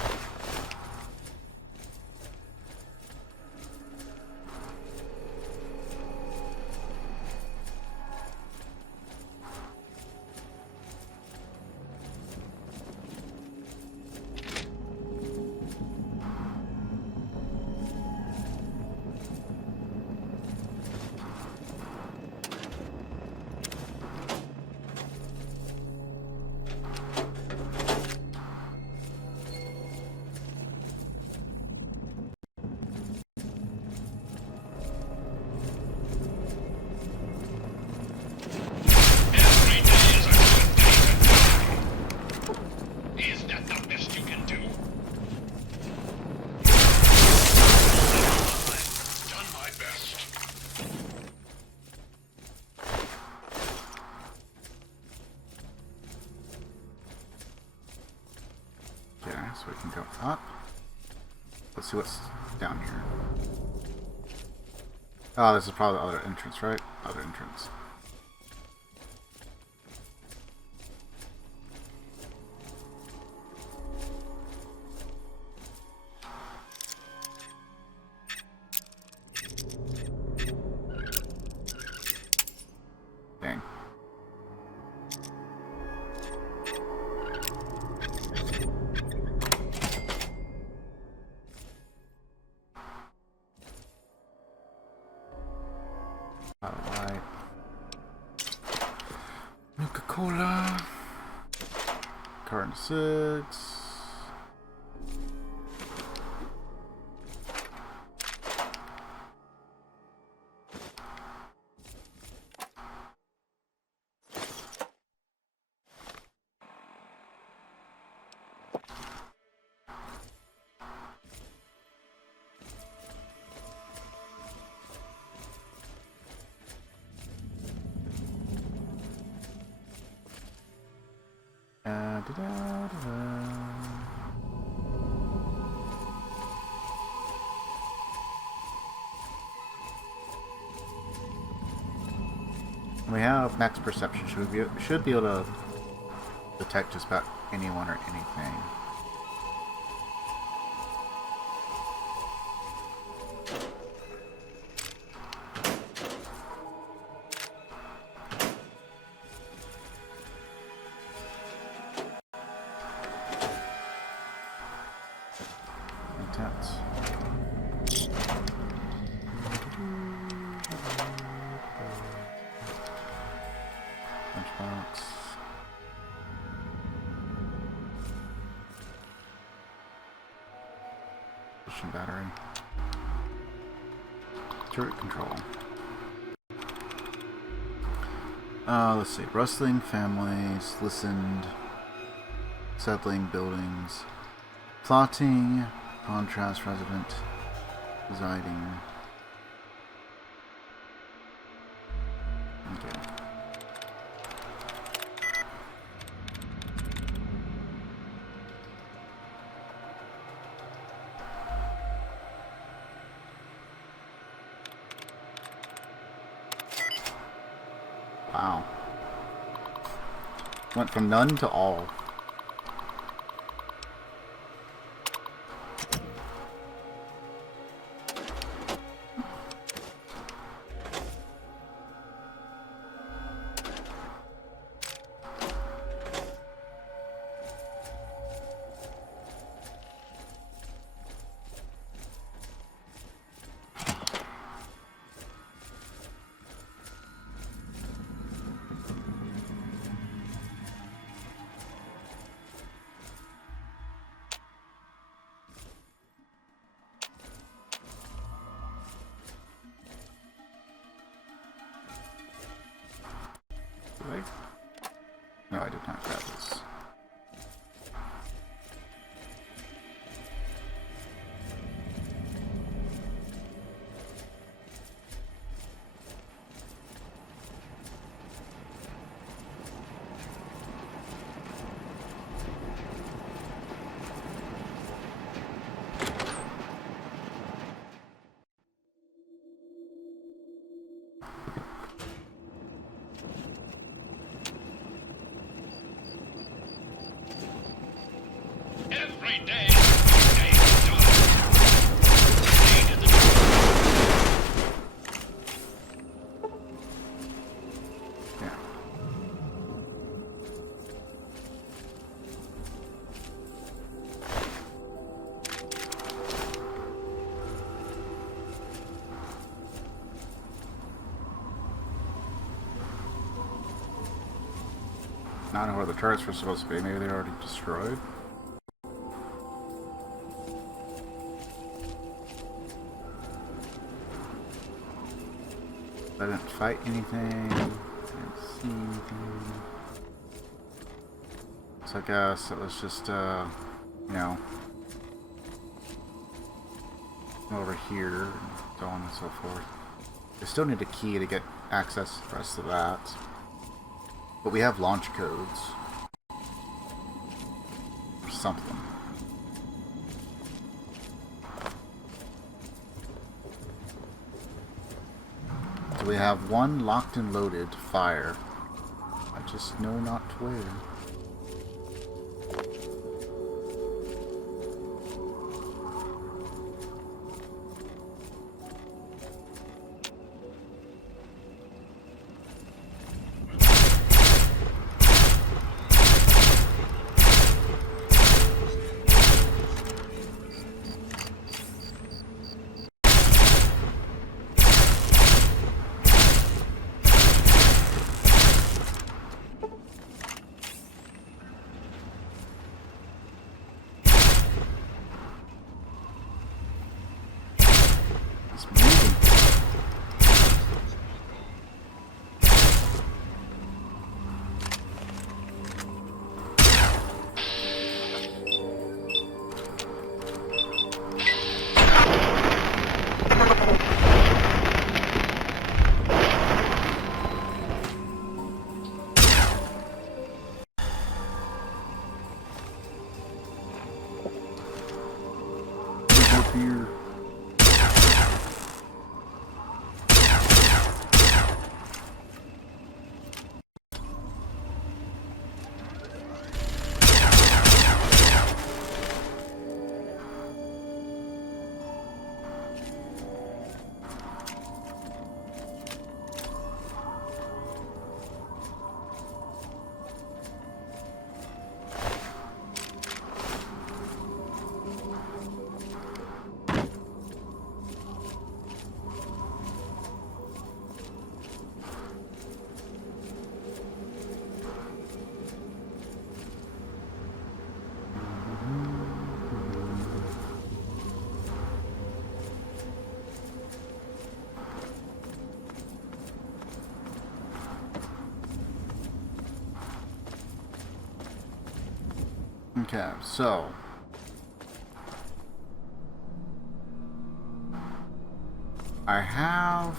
So we can go up. Let's see what's down here. Oh, this is probably the other entrance, right? Other entrance. Cola. Card 6. We have max perception. Should be able to detect just about anyone or anything. Intense. Lunchbox. Pushing battery. Turret control. Let's see. Rustling families, listened, settling buildings, plotting, contrast resident, residing. Okay. Wow. Went from none to all. No, I did not grab this. Every day. I don't know where the turrets were supposed to be. Maybe they're already destroyed. I didn't fight anything. Didn't see anything. So I guess it was just, you know, over here, and so on and so forth. I still need a key to get access to the rest of that. But we have launch codes. Or something. So we have one locked and loaded fire. I just know not where. He's moving. Here. Okay, so I have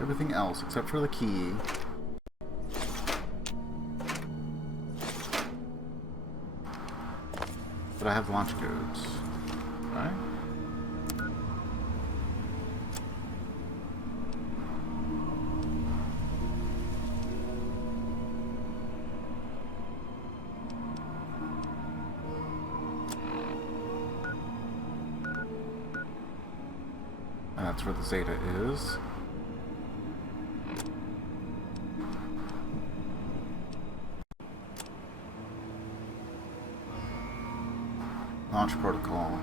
everything else except for the key. But I have launch codes, right? And that's where the Zeta is. Launch protocol.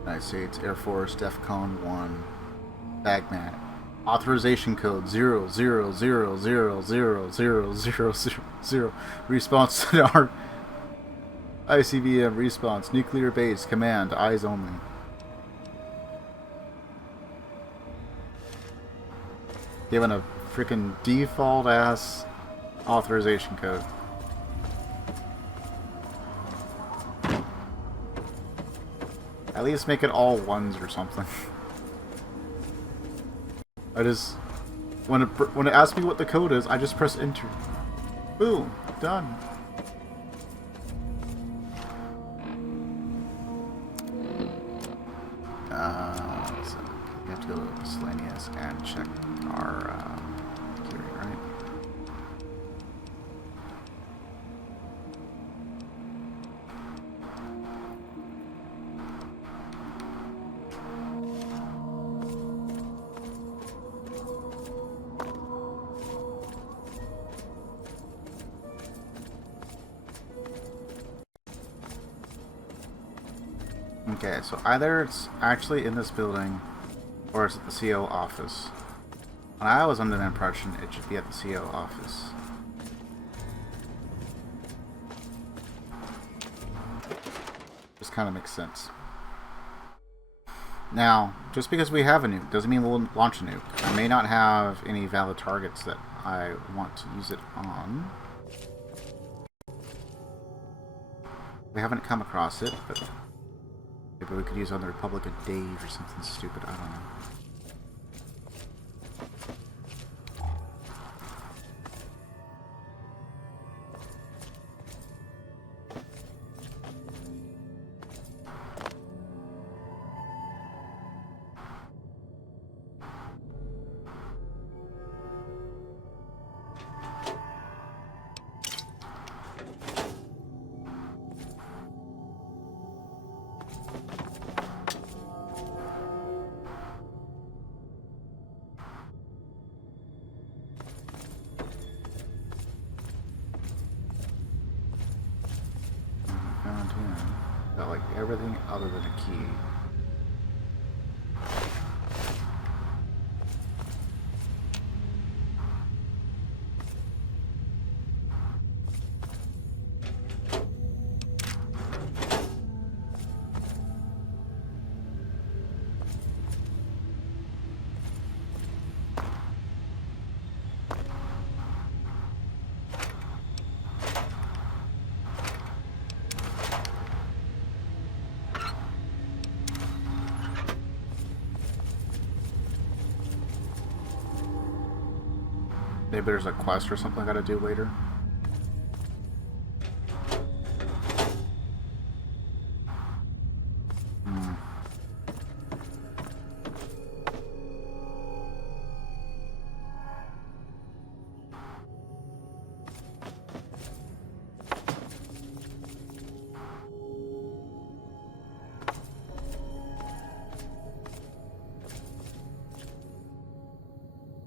United States Air Force DEFCON 1. Bagmat. Authorization code 000000000. Response to our ICBM response. Nuclear base. Command. Eyes only. Given a freaking default ass authorization code. At least make it all ones or something. I just when it asks me what the code is, I just press enter. Boom, done. So we have to go to Miscellaneous and check our queuing, right? Okay, so either it's actually in this building or it's at the CO office. And I was under the impression it should be at the CO office. Just kind of makes sense. Now, just because we have a nuke doesn't mean we'll launch a nuke. I may not have any valid targets that I want to use it on. We haven't come across it, but maybe we could use it on the Republic of Dave or something stupid, I don't know. Got like everything other than a key. Maybe there's a quest or something I gotta do later.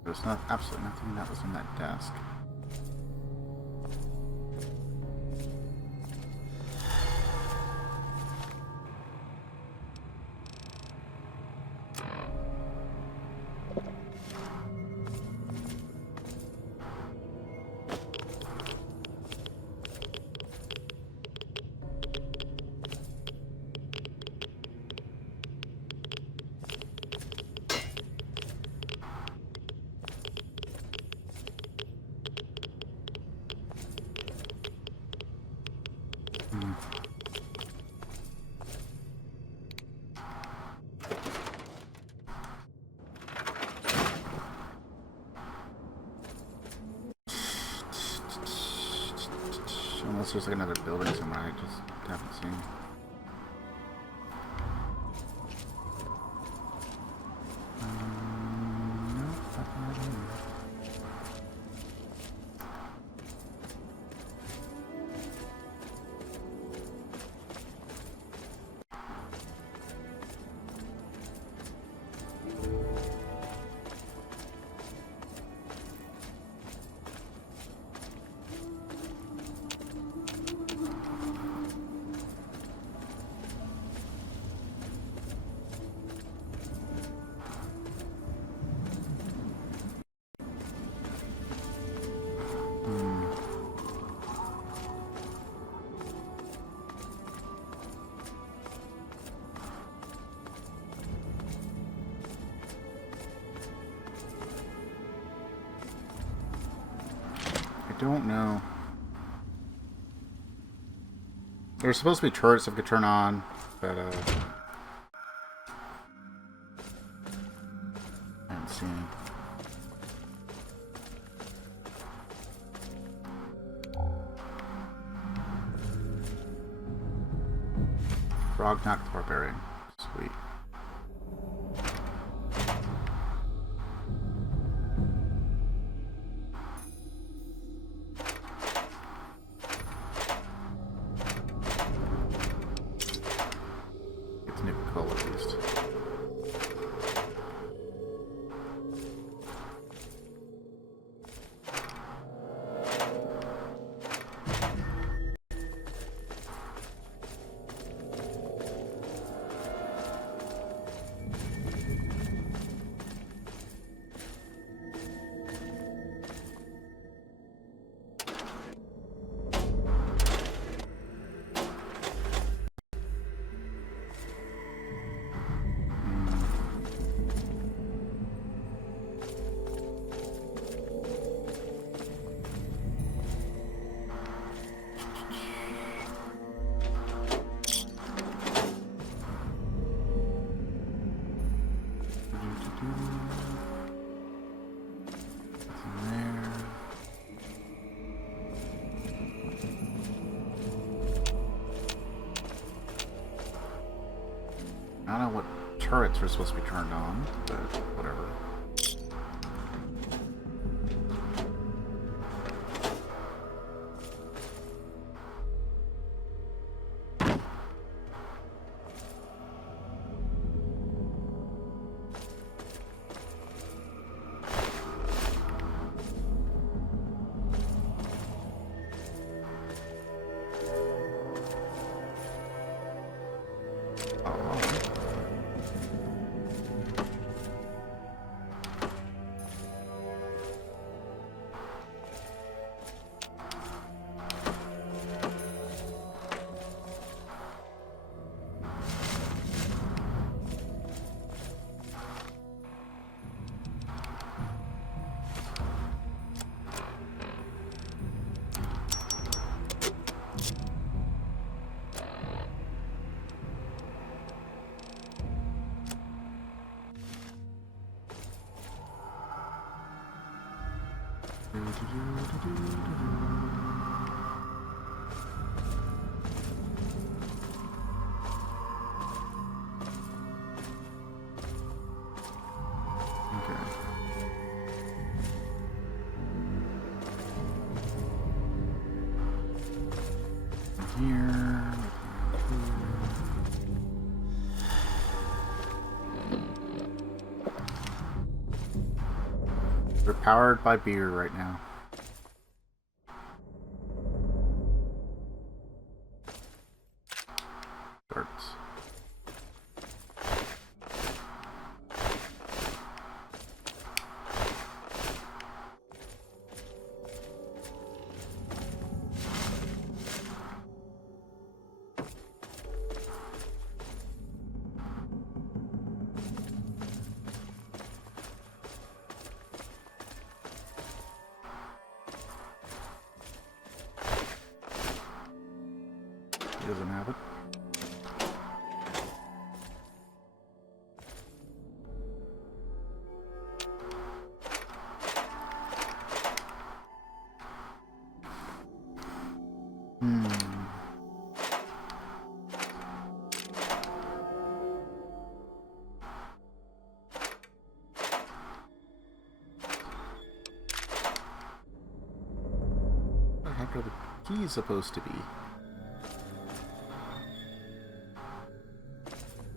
There's absolutely nothing that was in that desk. Unless there's like another building somewhere I just haven't seen. I don't know. There were supposed to be turrets that we could turn on, but I haven't seen any. Frogknock Barbarian. Sweet. I don't know what turrets are supposed to be turned on, but whatever. We're powered by beer right now. Darts. He doesn't have it. What the heck are the keys supposed to be?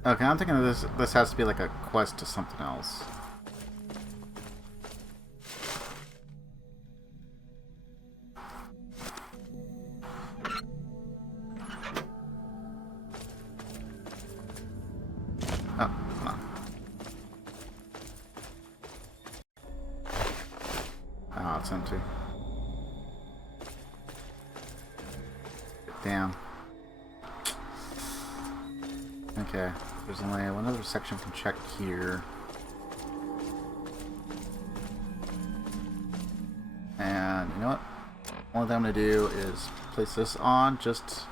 Okay, I'm thinking this has to be like a quest to something else. Oh, come on. Oh, it's empty. Damn. Okay, there's only one other section we can check here. And you know what? One thing I'm going to do is place this on just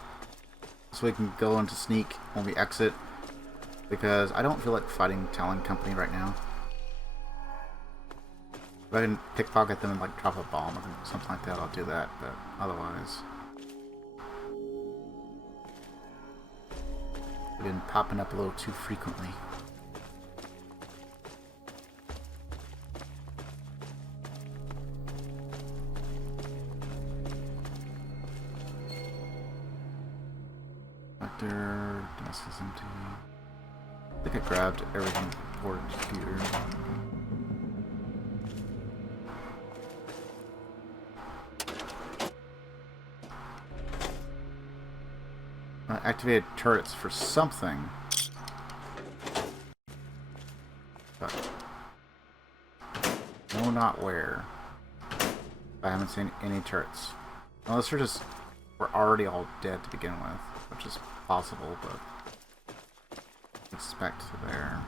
so we can go into sneak when we exit. Because I don't feel like fighting Talon Company right now. If I can pickpocket them and like drop a bomb or something like that, I'll do that. But otherwise... They've been popping up a little too frequently. Vector, desk is empty. I think I grabbed everything important here. Activated turrets for something. But no, not where. I haven't seen any turrets. Unless we're already all dead to begin with, which is possible, but expect there.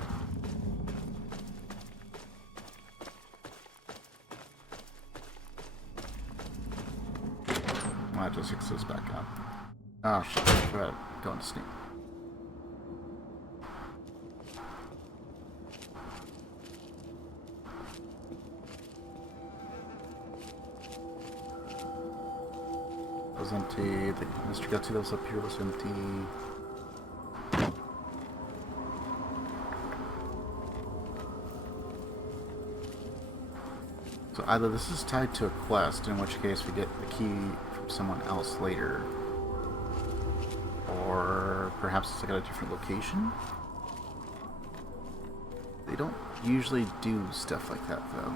I'll just fix this back up. Oh shit, go ahead, go into sneak. That was empty. The Mr. Gutsy that was up here was empty. So either this is tied to a quest, in which case we get the key from someone else later. Or perhaps it's like at a different location? They don't usually do stuff like that though.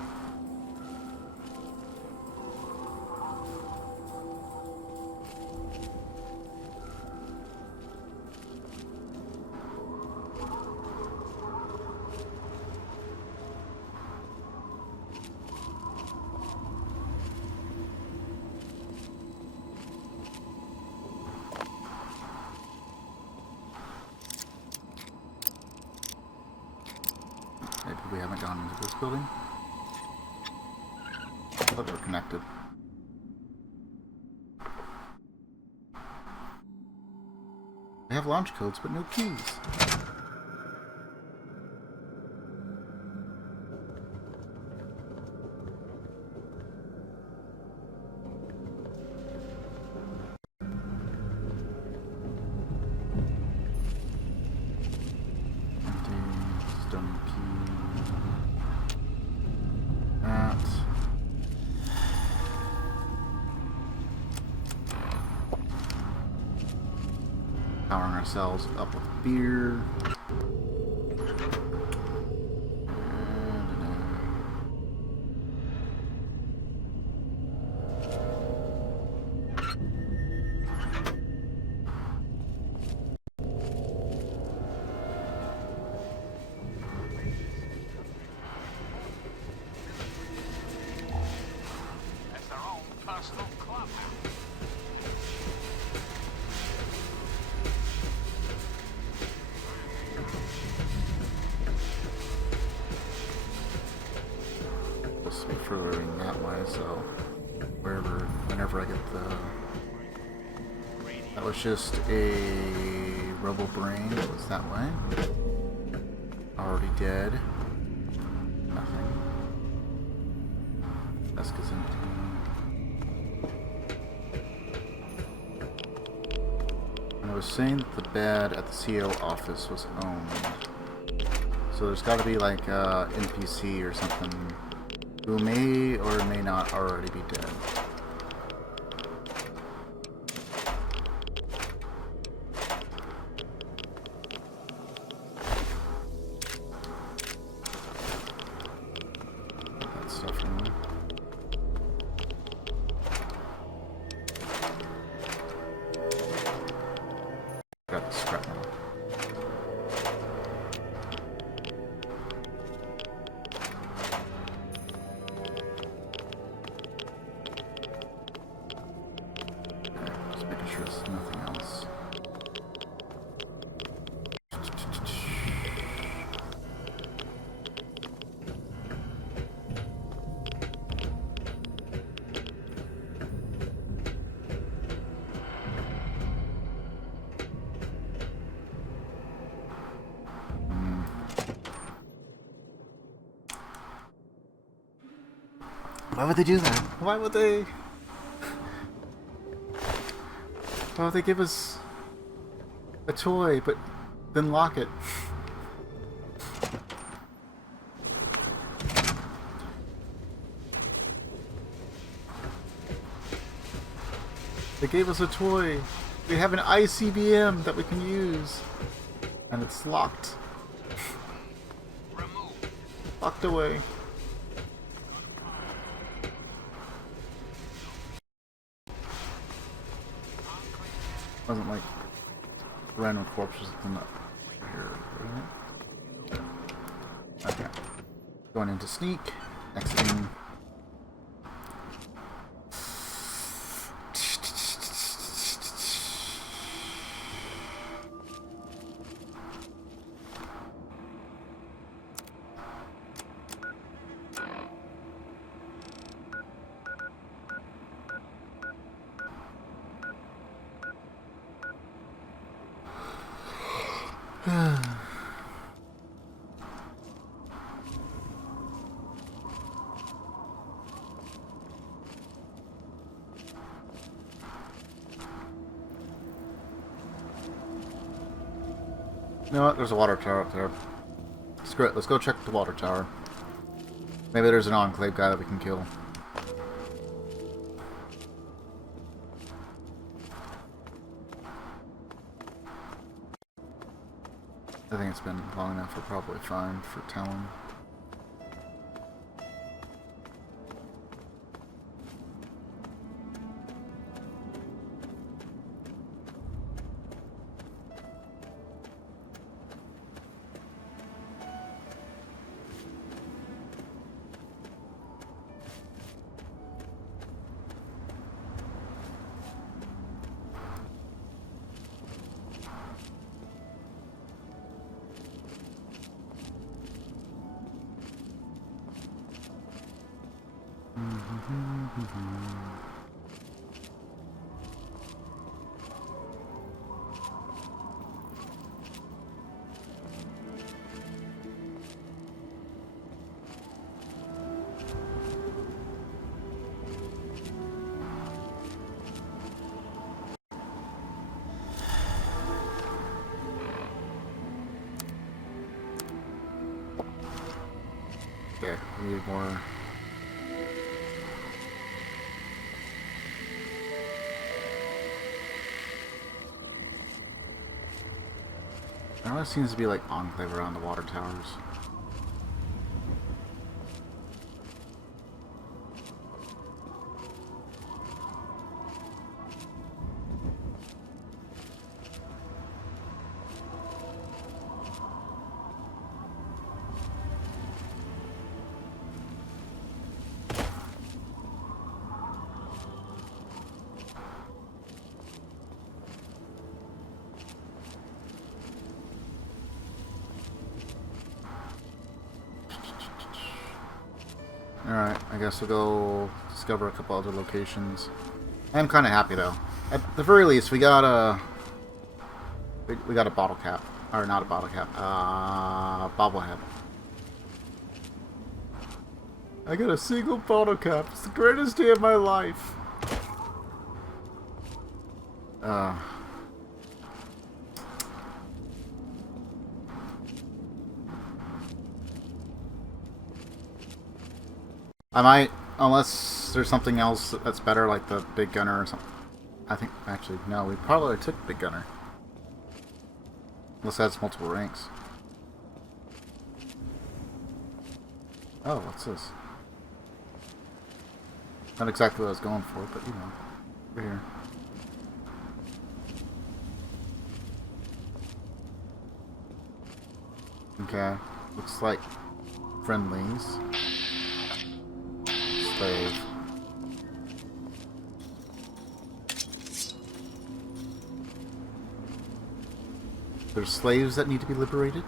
Maybe we haven't gone into this building. I thought they were connected. They have launch codes, but no keys. Stony key. That. Powering ourselves up with beer. That's their own personal clubhouse. Supposed to be furthering that way, so whenever I get the... That was just a Robo Brain that was that way. Already dead. Nothing. Desk is empty. And I was saying that the bed at the CO office was owned. So there's got to be like a NPC or something who may or may not already be dead. That stuff in there. Got the scrap metal. Just making sure there's nothing else. Why would they do that? Why would they? Why would they give us a toy, but then lock it? They gave us a toy. We have an ICBM that we can use. And it's locked. Locked away. Wasn't like random corpses in up here, right? Okay. Going into sneak, exiting. You know what? There's a water tower up there. Screw it. Let's go check the water tower. Maybe there's an Enclave guy that we can kill. I think it's been long enough. We're probably fine for Talon. Okay, we need more. There always seems to be like enclave around the water towers. Alright, I guess we'll go discover a couple other locations. I'm kind of happy though. At the very least, we got a bottle cap, or not a bottle cap, bobblehead. I got a single bottle cap. It's the greatest day of my life. I might, unless there's something else that's better, like the big gunner or something. I think, actually, no, we probably took big gunner. Unless that's multiple ranks. Oh, what's this? Not exactly what I was going for, but you know, over here. Okay, looks like friendlies. Slave. There's slaves that need to be liberated?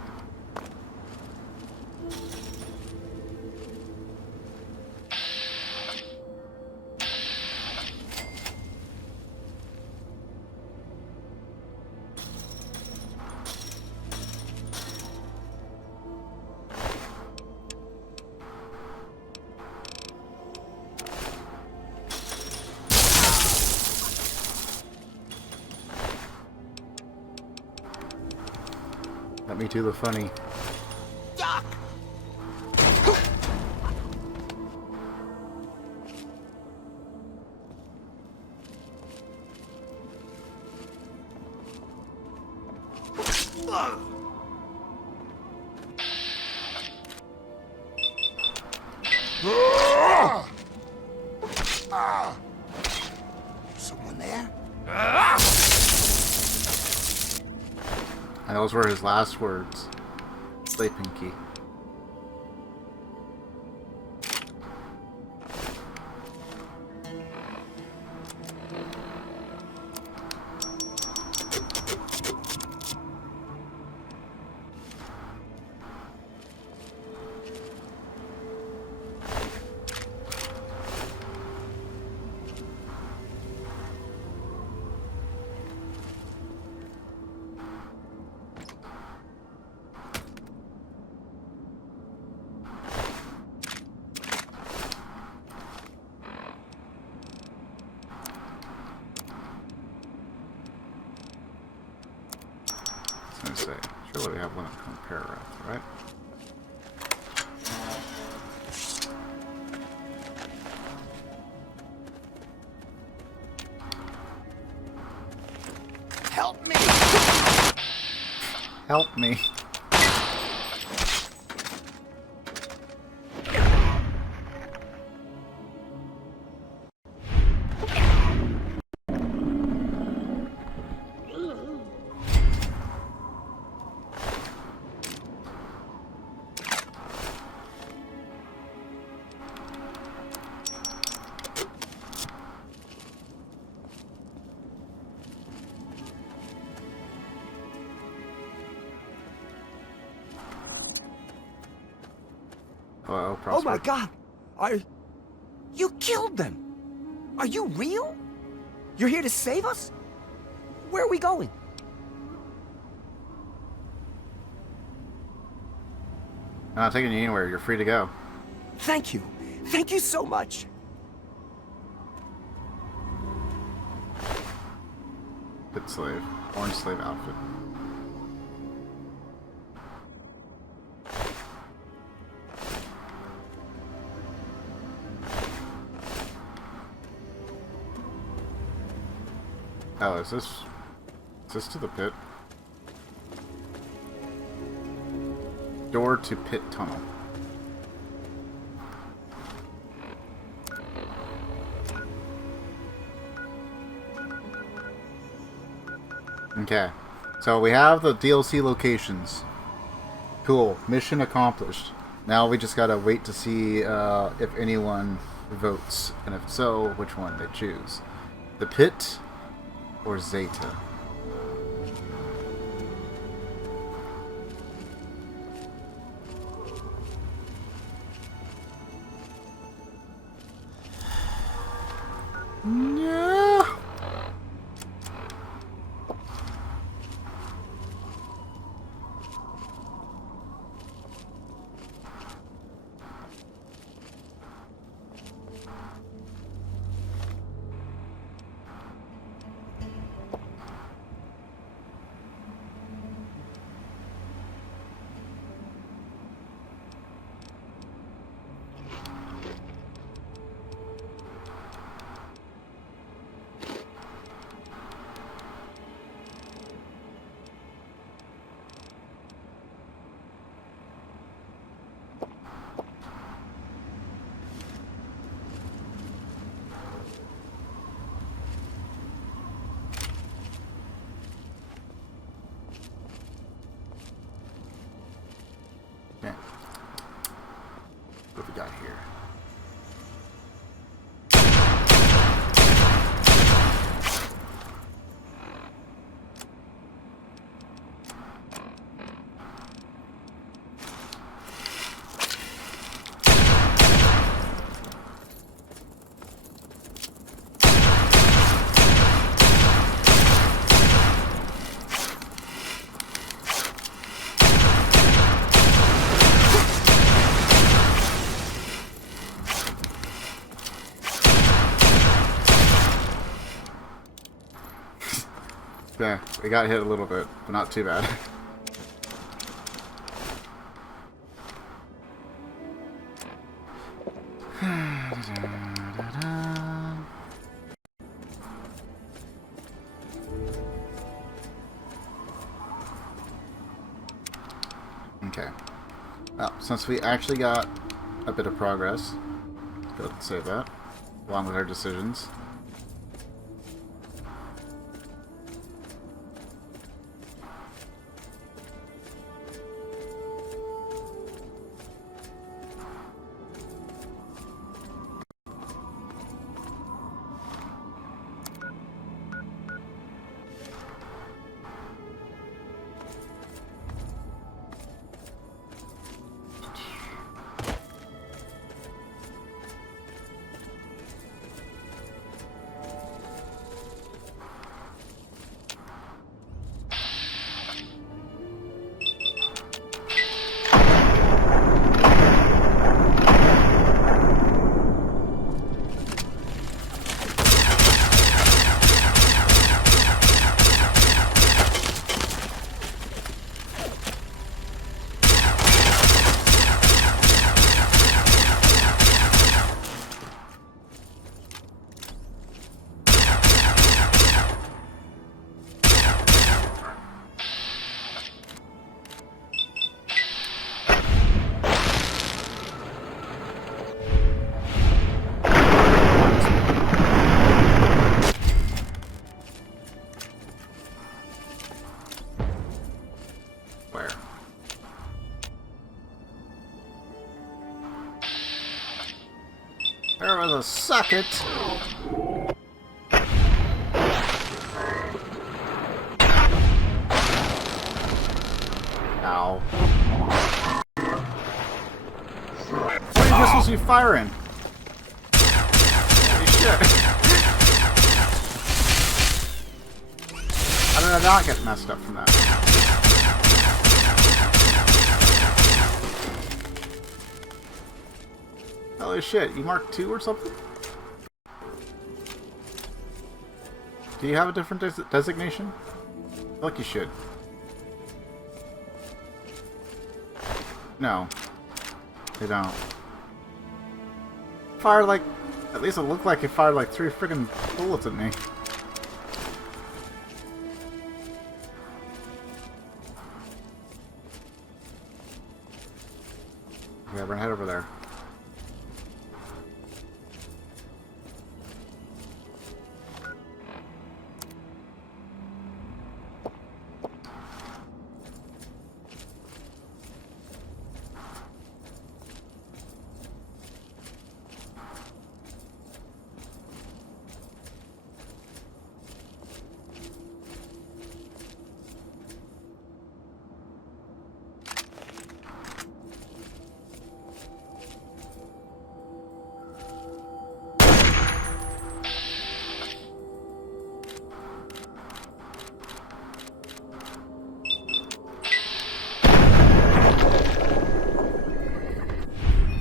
Let me do the funny. Someone there? And those were his last words. Slay Pinky. Say, surely we have one to compare with, right? Help me! Help me. Oh my God! You killed them! Are you real? You're here to save us? Where are we going? I'm not taking you anywhere. You're free to go. Thank you. Thank you so much. Good slave. Orange slave outfit. Oh, is this to the pit? Door to pit tunnel. Okay. So we have the DLC locations. Cool. Mission accomplished. Now we just gotta wait to see if anyone votes, and if so, which one they choose. The Pit or Zeta? Yeah. Okay. What we got here? Yeah, we got hit a little bit, but not too bad. Okay. Well, since we actually got a bit of progress, let's go ahead and save that, along with our decisions. There was a socket. Ow. What are you supposed to be firing? Holy shit. How did I not get messed up from that? Holy shit, you marked 2 or something? Do you have a different designation? I feel like you should. No. They don't. Fired like... At least it looked like it fired like 3 friggin' bullets at me. Yeah, we're gonna head over there.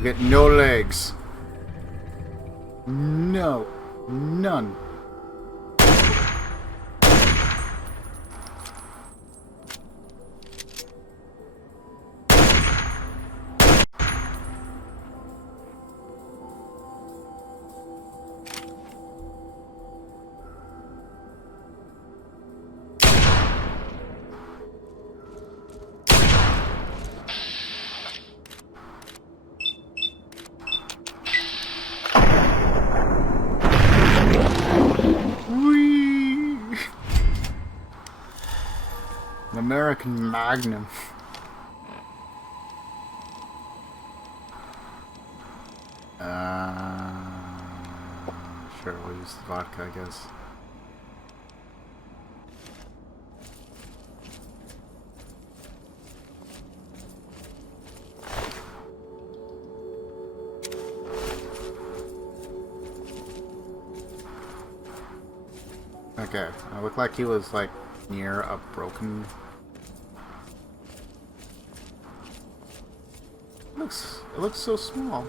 Get no legs. No. None. An American Magnum. Sure, we'll use the vodka, I guess. Okay, it looked like he was like near a broken. It looks so small.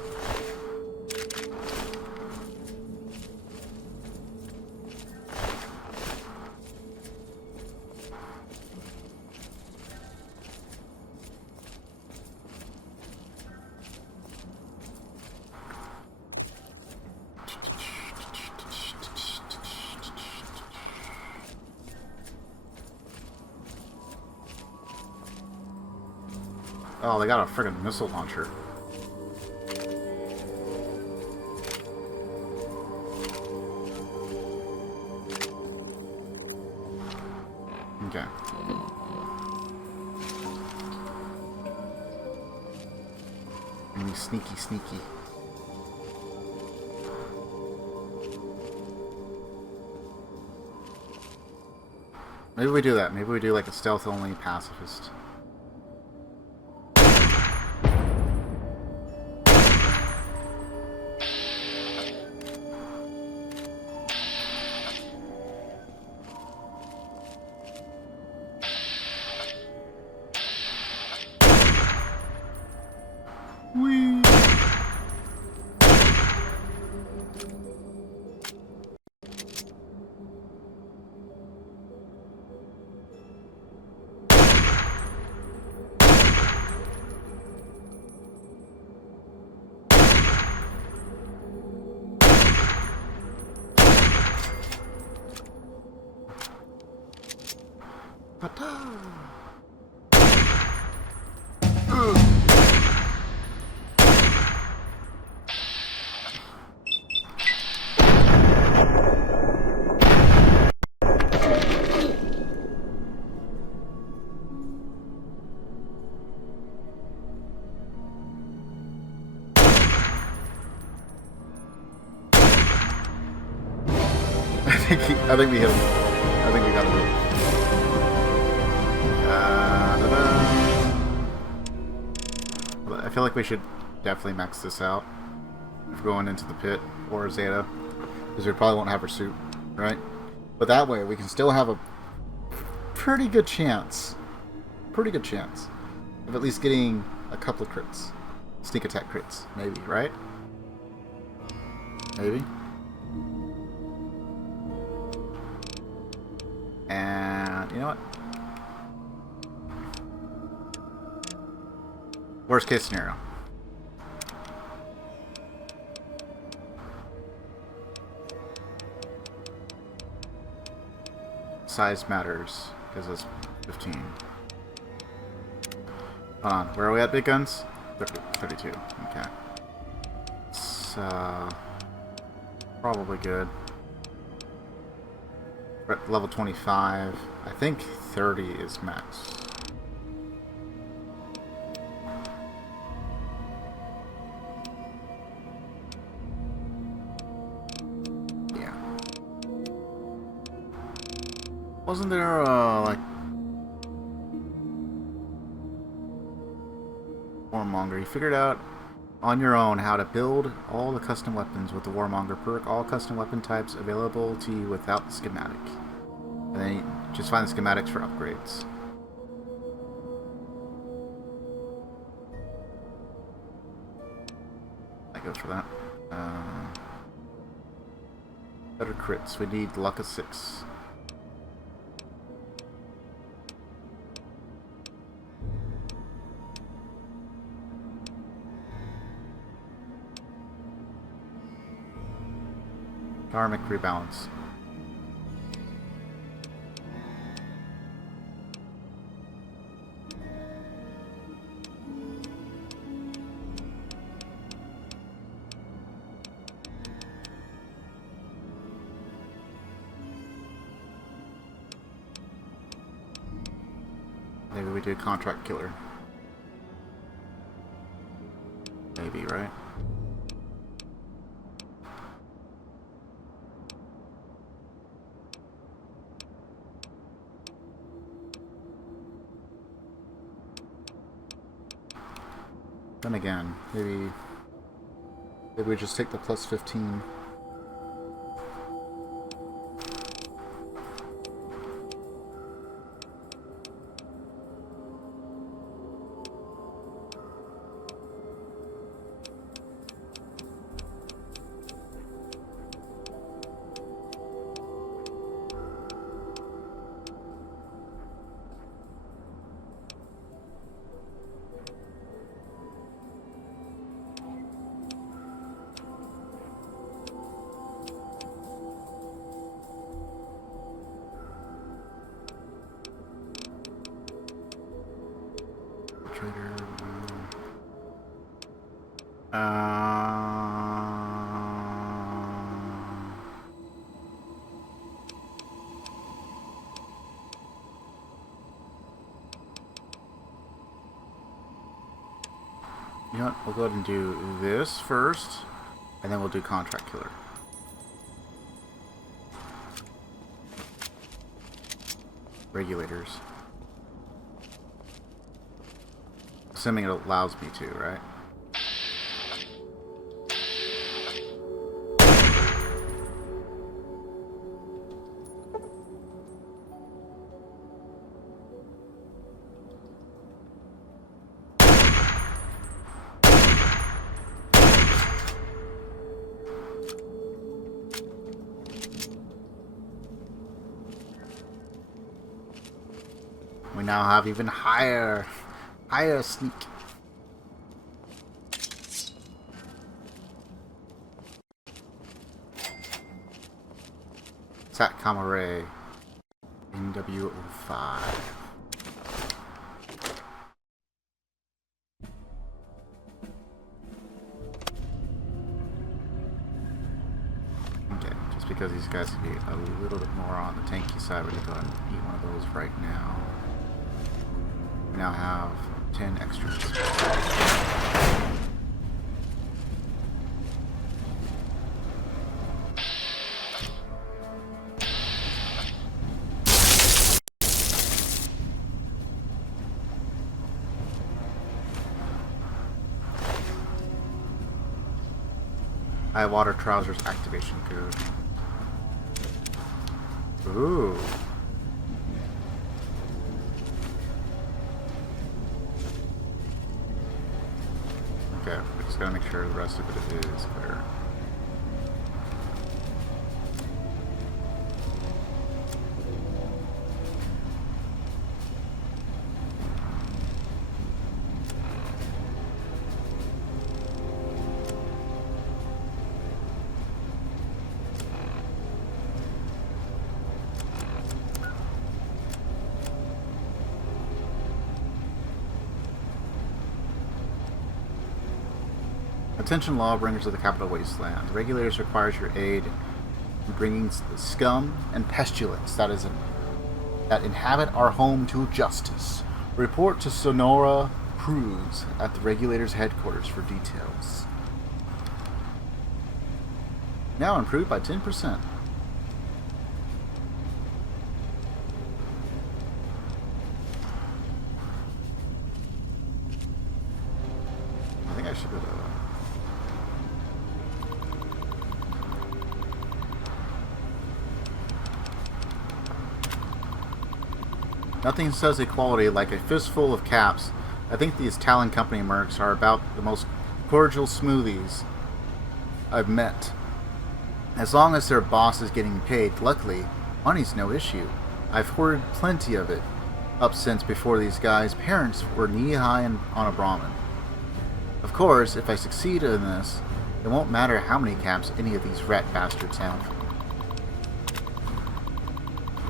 Oh, they got a friggin' missile launcher. Okay. Sneaky, sneaky. Maybe we do that. Maybe we do like a stealth-only pacifist. I think we hit him. I think we got him. I feel like we should definitely max this out if we're going into the pit or Zeta, because we probably won't have her suit, right? But that way we can still have a pretty good chance of at least getting a couple of crits, sneak attack crits, maybe, right? Maybe. And you know what? Worst case scenario. Size matters, because it's 15. Hold on, where are we at, big guns? 32. Okay. It's probably good. We're at level 25. I think 30 is max. Yeah. Wasn't there like Warmonger? You figured out on your own how to build all the custom weapons with the Warmonger perk, all custom weapon types available to you without the schematic. And then you just find the schematics for upgrades. I go for that. Better crits. We need luck of 6. Karmic rebalance. Maybe we do contract killer. Maybe, right? Then again, maybe we just take the plus 15. You know what? We'll go ahead and do this first, and then we'll do contract killer. Regulators. Assuming it allows me to, right? We now have even higher sneak. Satcom array. NW05. Okay, just because these guys can be a little bit more on the tanky side, we're gonna go ahead and eat one of those right now. We now have 10 extras. High water trousers activation code. Ooh. Okay, we just gotta make sure the rest of it is clear. Attention lawbringers of the capital wasteland. The regulators requires your aid in bringing the scum and pestilence that inhabit our home to justice. Report to Sonora Cruz at the regulators' headquarters for details. Now improved by 10%. I think I should go to... Nothing says equality like a fistful of caps. I think these Talon Company mercs are about the most cordial smoothies I've met. As long as their boss is getting paid, luckily, money's no issue. I've hoarded plenty of it up since before these guys' parents were knee-high on a Brahmin. Of course, if I succeed in this, it won't matter how many caps any of these rat bastards have.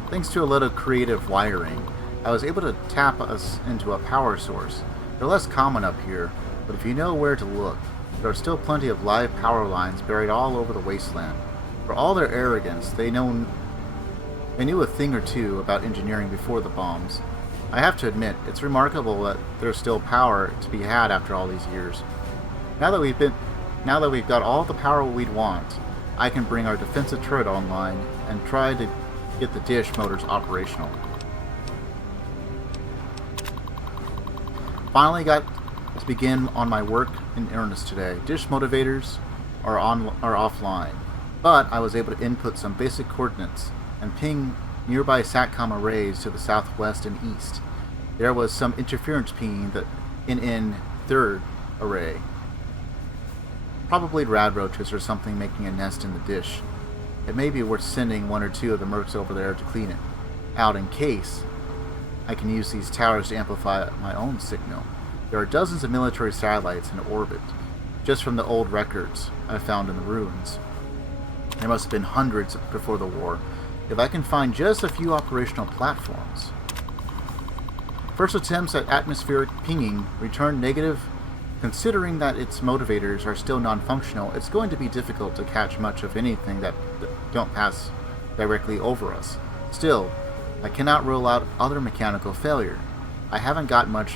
Thanks to a little creative wiring, I was able to tap us into a power source. They're less common up here, but if you know where to look, there are still plenty of live power lines buried all over the wasteland. For all their arrogance, they knew a thing or two about engineering before the bombs. I have to admit, it's remarkable that there's still power to be had after all these years. Now that we've got all the power we'd want, I can bring our defensive turret online and try to get the dish motors operational. Finally got to begin on my work in earnest today. Dish motivators are offline, but I was able to input some basic coordinates and ping nearby SATCOM arrays to the southwest and east. There was some interference pinging in third array. Probably rad roaches or something making a nest in the dish. It may be worth sending one or two of the mercs over there to clean it out in case I can use these towers to amplify my own signal. There are dozens of military satellites in orbit, just from the old records I found in the ruins. There must have been hundreds before the war. If I can find just a few operational platforms. First attempts at atmospheric pinging returned negative. Considering that its motivators are still non-functional, it's going to be difficult to catch much of anything that don't pass directly over us. Still, I cannot rule out other mechanical failure. I haven't got much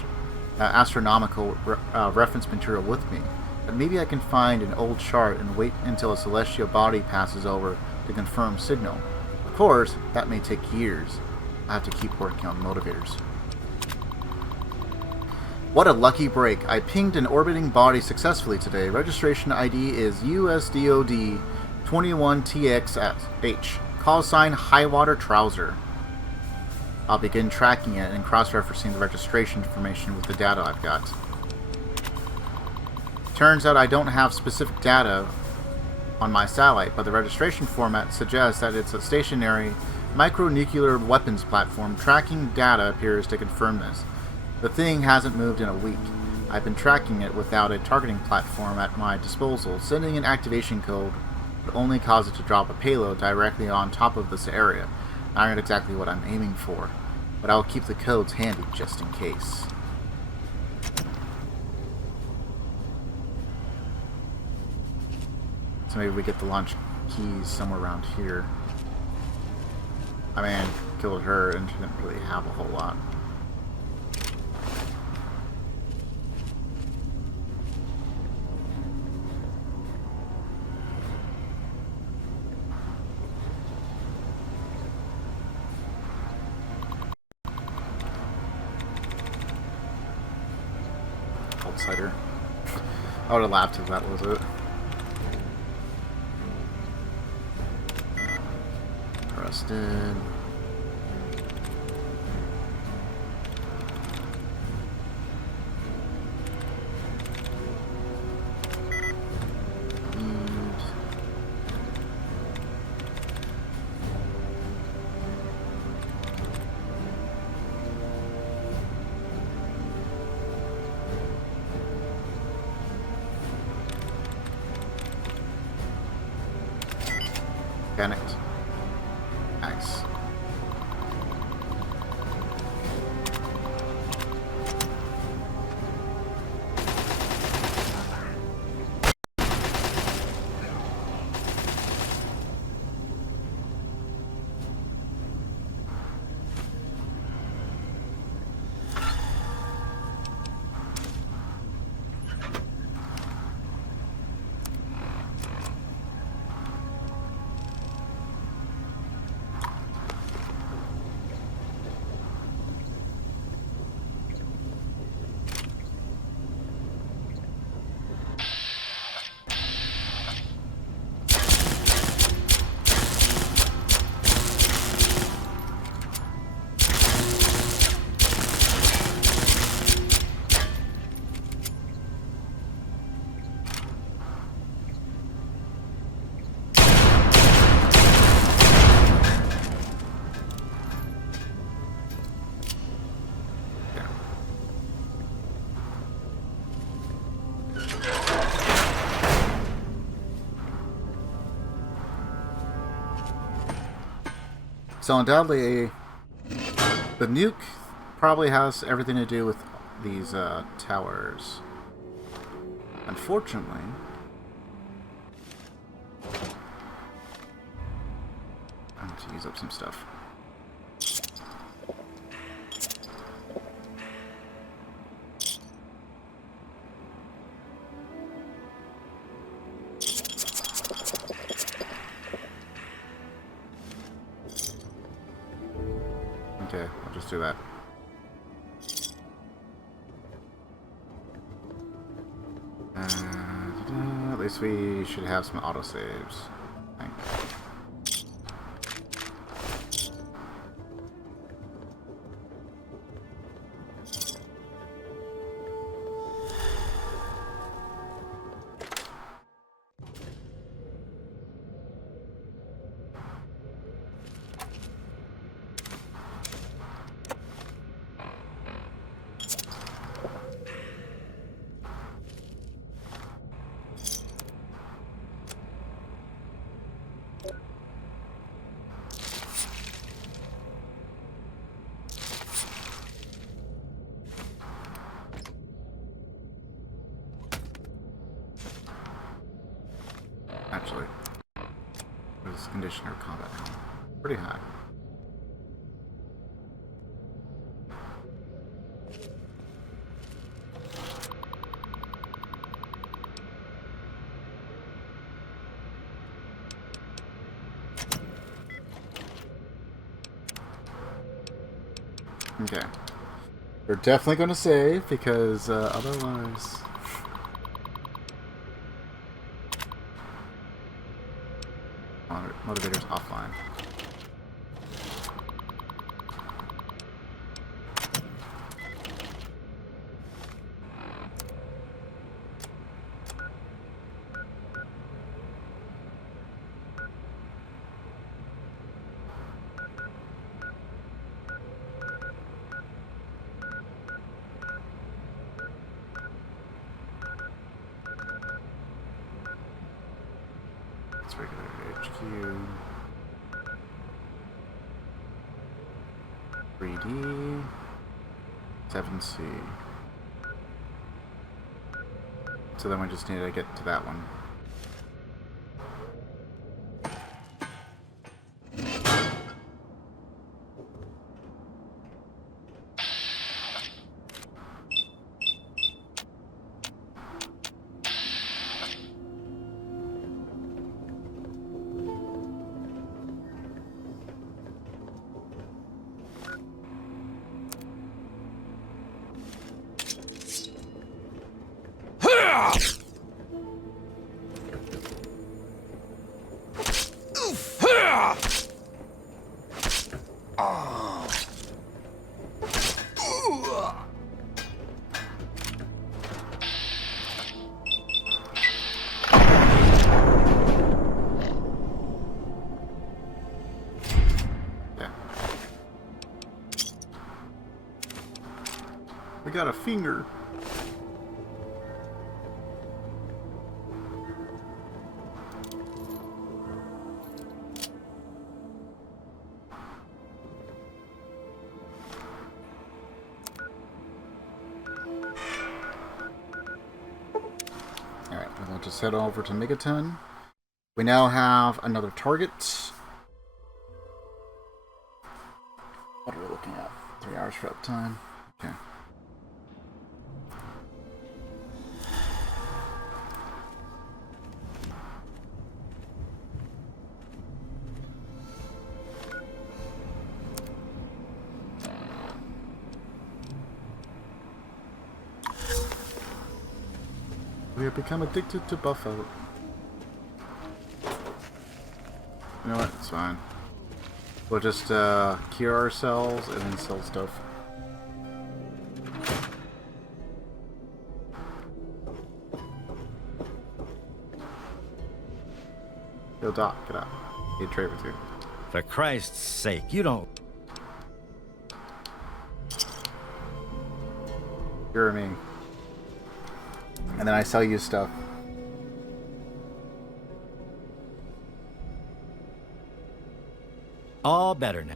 astronomical reference material with me, but maybe I can find an old chart and wait until a celestial body passes over to confirm signal. Of course, that may take years. I have to keep working on motivators. What a lucky break. I pinged an orbiting body successfully today. Registration ID is USDOD 21TXH. Call sign Highwater Trouser. I'll begin tracking it and cross-referencing the registration information with the data I've got. Turns out I don't have specific data on my satellite, but the registration format suggests that it's a stationary micronuclear weapons platform. Tracking data appears to confirm this. The thing hasn't moved in a week. I've been tracking it without a targeting platform at my disposal. Sending an activation code would only cause it to drop a payload directly on top of this area. Not exactly what I'm aiming for, but I'll keep the codes handy just in case. So maybe we get the launch keys somewhere around here. I mean, killed her and she didn't really have a whole lot. Outsider. I would have laughed if that was it. Arrested. Panicked. Nice. So undoubtedly, the nuke probably has everything to do with these towers. Unfortunately, I need to use up some stuff. Okay, I'll just do that. At least we should have some autosaves. Thanks. Actually, what is conditioner combat now? Pretty high. Okay. We're definitely going to save because otherwise... Motivator's offline. It's regular HQ. 3D. 7C. So then we just need to get to that one. We got a finger. Alright, we'll just head over to Megaton. We now have another target. What are we looking at? 3 hours for uptime. Okay. We have become addicted to buffo. You know what? It's fine. We'll just cure ourselves and then sell stuff. Yo, Doc, get up. I need to trade with you. For Christ's sake, you don't... Cure me. And then I sell you stuff. All better now.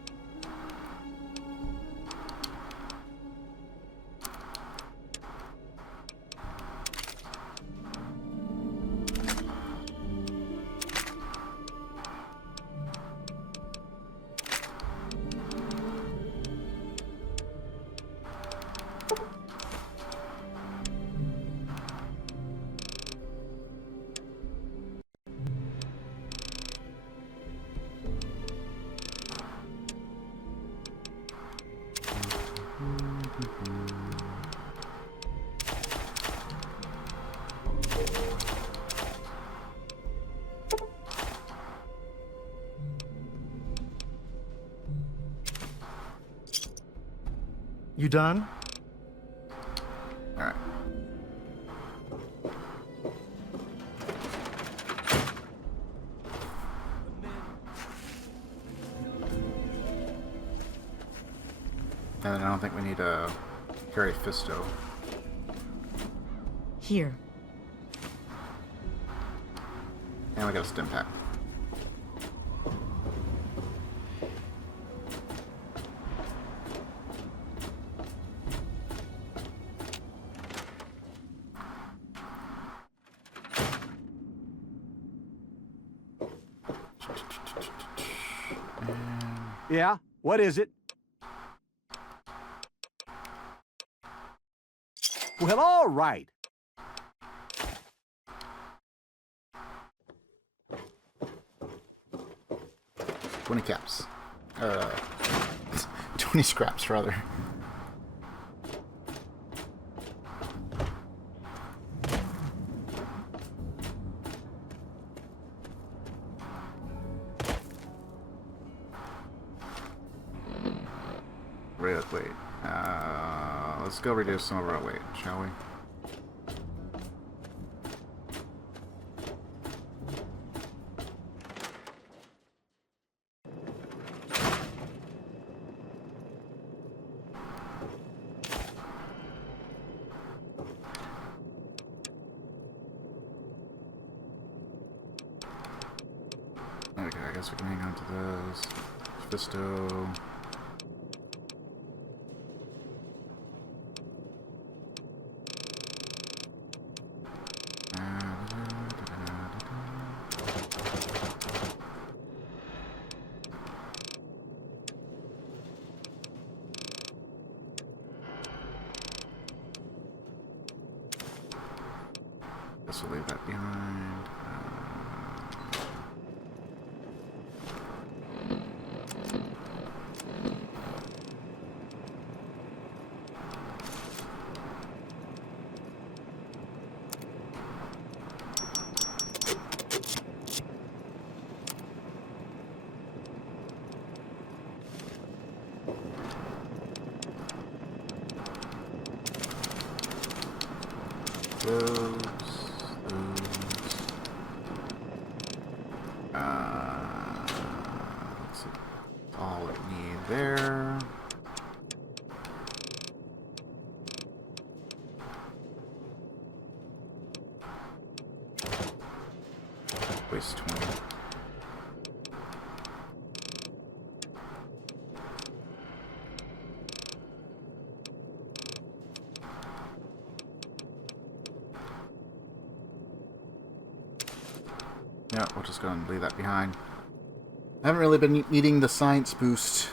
You done? Alright. And I don't think we need to carry Fisto. Here. And we got a stim pack. Yeah? What is it? Well, all right. $20 caps. 20 scraps, rather. Wait. Let's go reduce some of our weight, shall we? Okay, I guess we can hang on to those. Fisto. Guess we'll leave that behind. Those. Let's see. All we need there. Waste 20. Yeah, we'll just go and leave that behind. I haven't really been needing the science boost.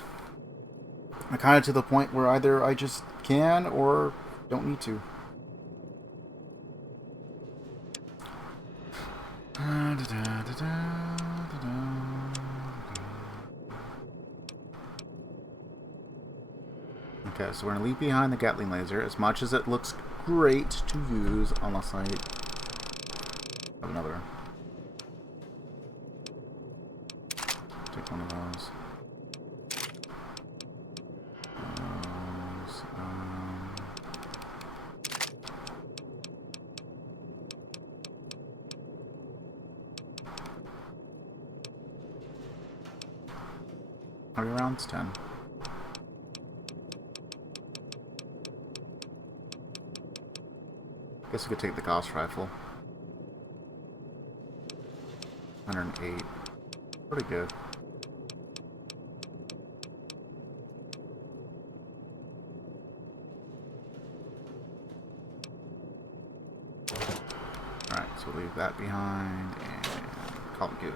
I'm kind of to the point where either I just can or don't need to. Okay, so we're going to leave behind the Gatling laser, as much as it looks great to use, unless I have another. Take one of those. How many rounds? 10. Guess we could take the Gauss rifle. 108. Pretty good. we'll leave that behind and call it good.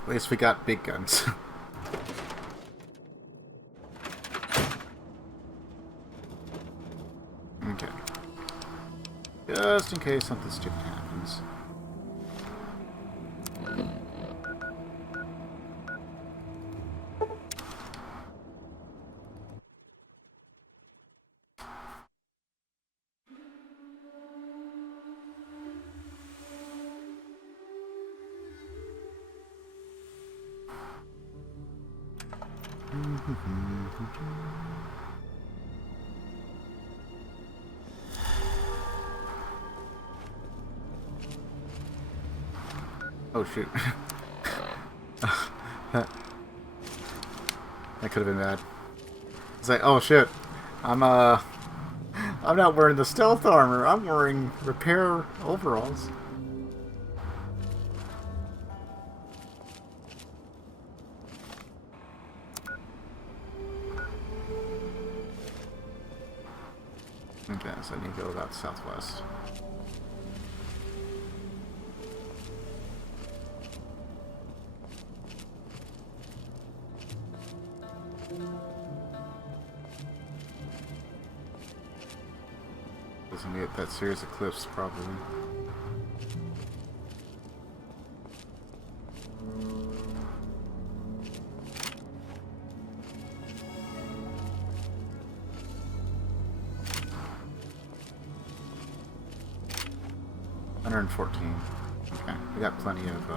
At least we got big guns. Okay. Just in case something stupid happens. Oh shoot. That could have been bad. It's like, oh shit. I'm not wearing the stealth armor. I'm wearing repair overalls. Okay, so I need to go about southwest. Doesn't get that series of cliffs, probably. Okay, we got plenty of.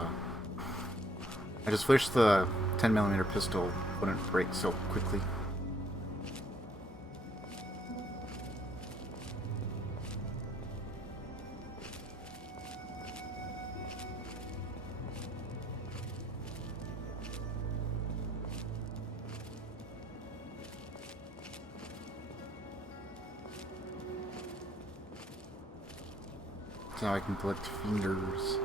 I just wish the 10mm pistol wouldn't break so quickly. So now I can collect fingers.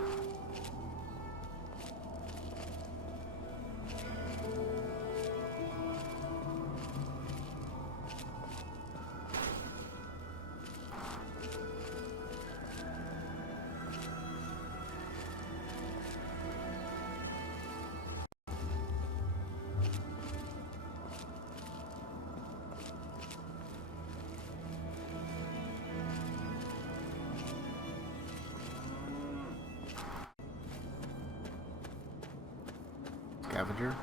Scavenger.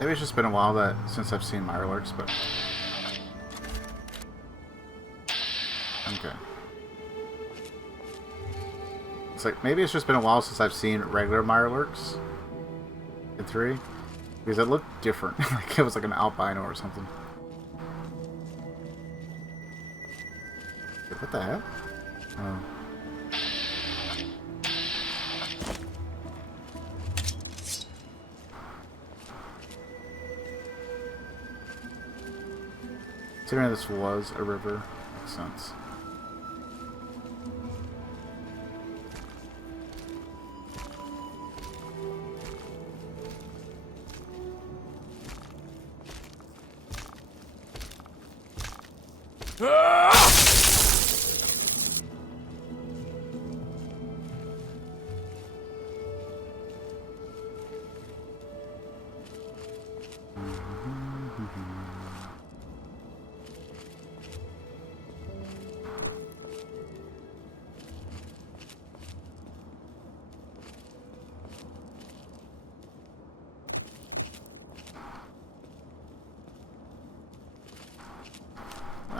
Maybe it's just been a while since I've seen Mirelurks, but okay. It's like maybe it's just been a while since I've seen regular Mirelurks in 3, because it looked different. Like it was like an albino or something. What the heck? Oh. Considering this was a river, makes sense.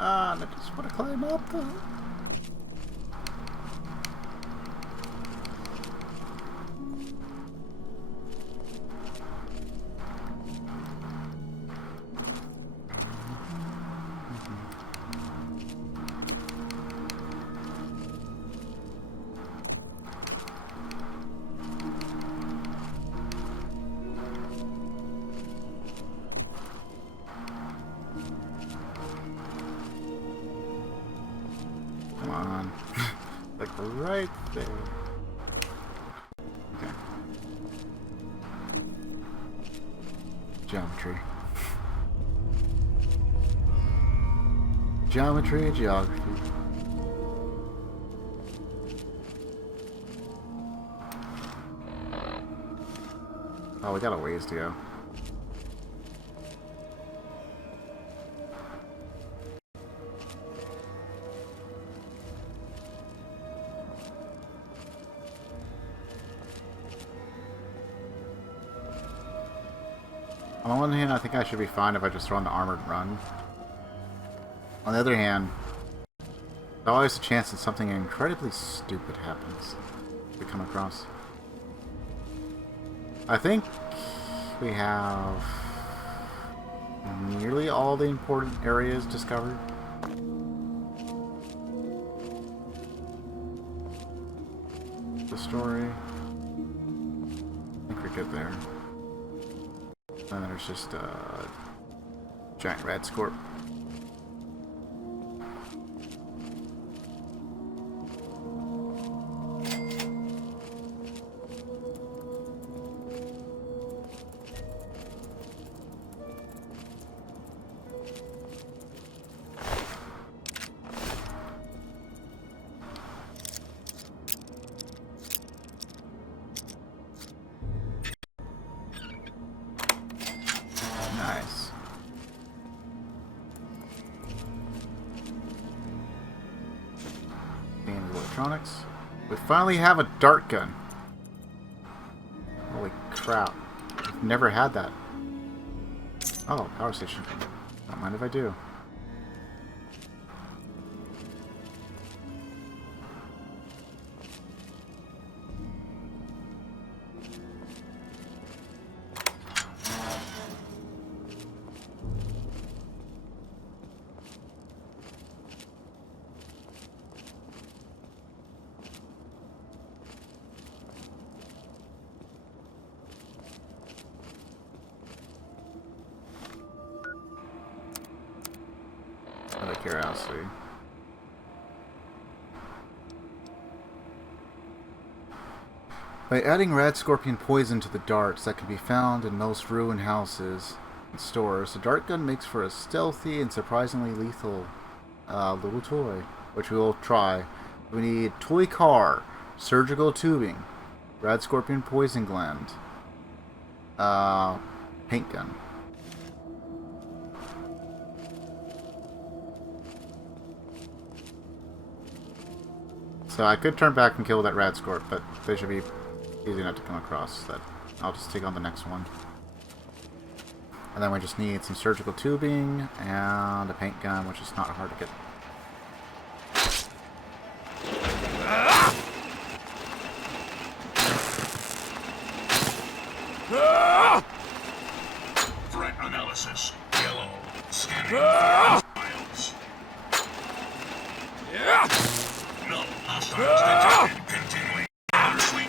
on, I just want to climb up. Come on. Like right there. Okay. Geometry. Geometry, geography. Oh, we got a ways to go. On the one hand, I think I should be fine if I just throw on the armored run. On the other hand, there's always a chance that something incredibly stupid happens we come across. I think we have nearly all the important areas discovered. The story. I think we're good there. And then there's just a giant red scorp. Nice. And electronics. We finally have a dart gun. Holy crap. We've never had that. Oh, power station. Don't mind if I do. Out of curiosity. By adding red scorpion poison to the darts that can be found in most ruined houses and stores, the dart gun makes for a stealthy and surprisingly lethal little toy, which we will try. We need toy car, surgical tubing, red scorpion poison gland, paint gun. So I could turn back and kill that red scorp, but they should be easy enough to come across. That I'll just take on the next one. And then we just need some surgical tubing and a paint gun, which is not hard to get. Threat analysis. Yellow. Scanning for hostiles. No hostiles detected. Continuing. Outer sweep.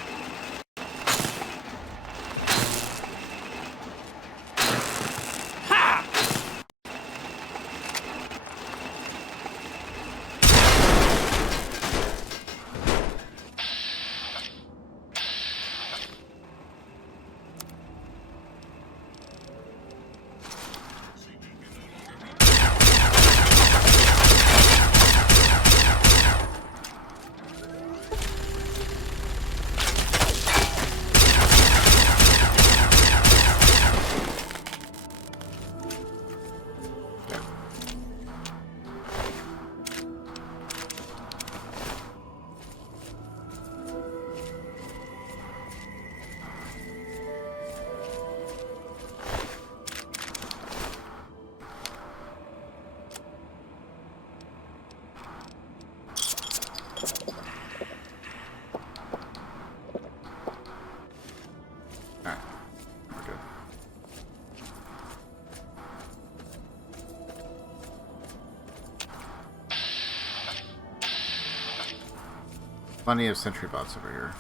Plenty of sentry bots over here.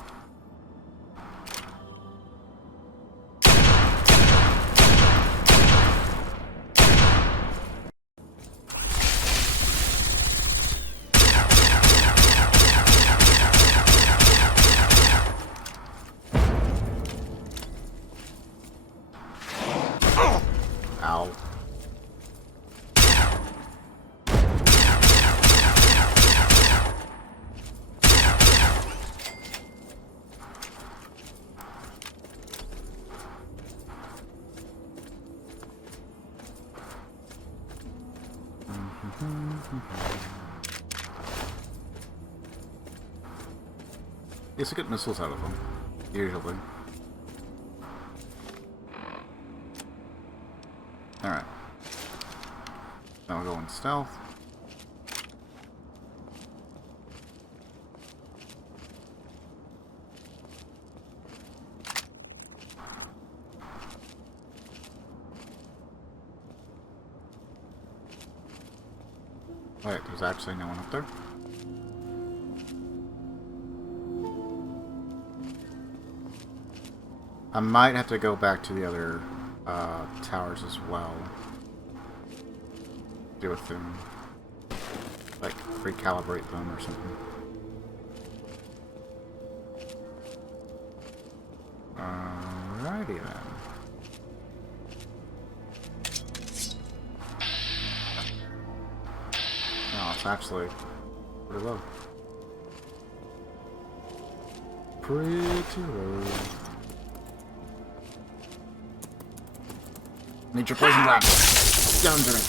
Ow. Guess I get missiles out of them, usually. Alright. Now we'll go in stealth. Wait, there's actually no one up there? I might have to go back to the other towers as well. Deal with them. Like, recalibrate them or something. Alrighty then. Oh, it's actually pretty low. Pretty low. Need your poison blast. Get him to me.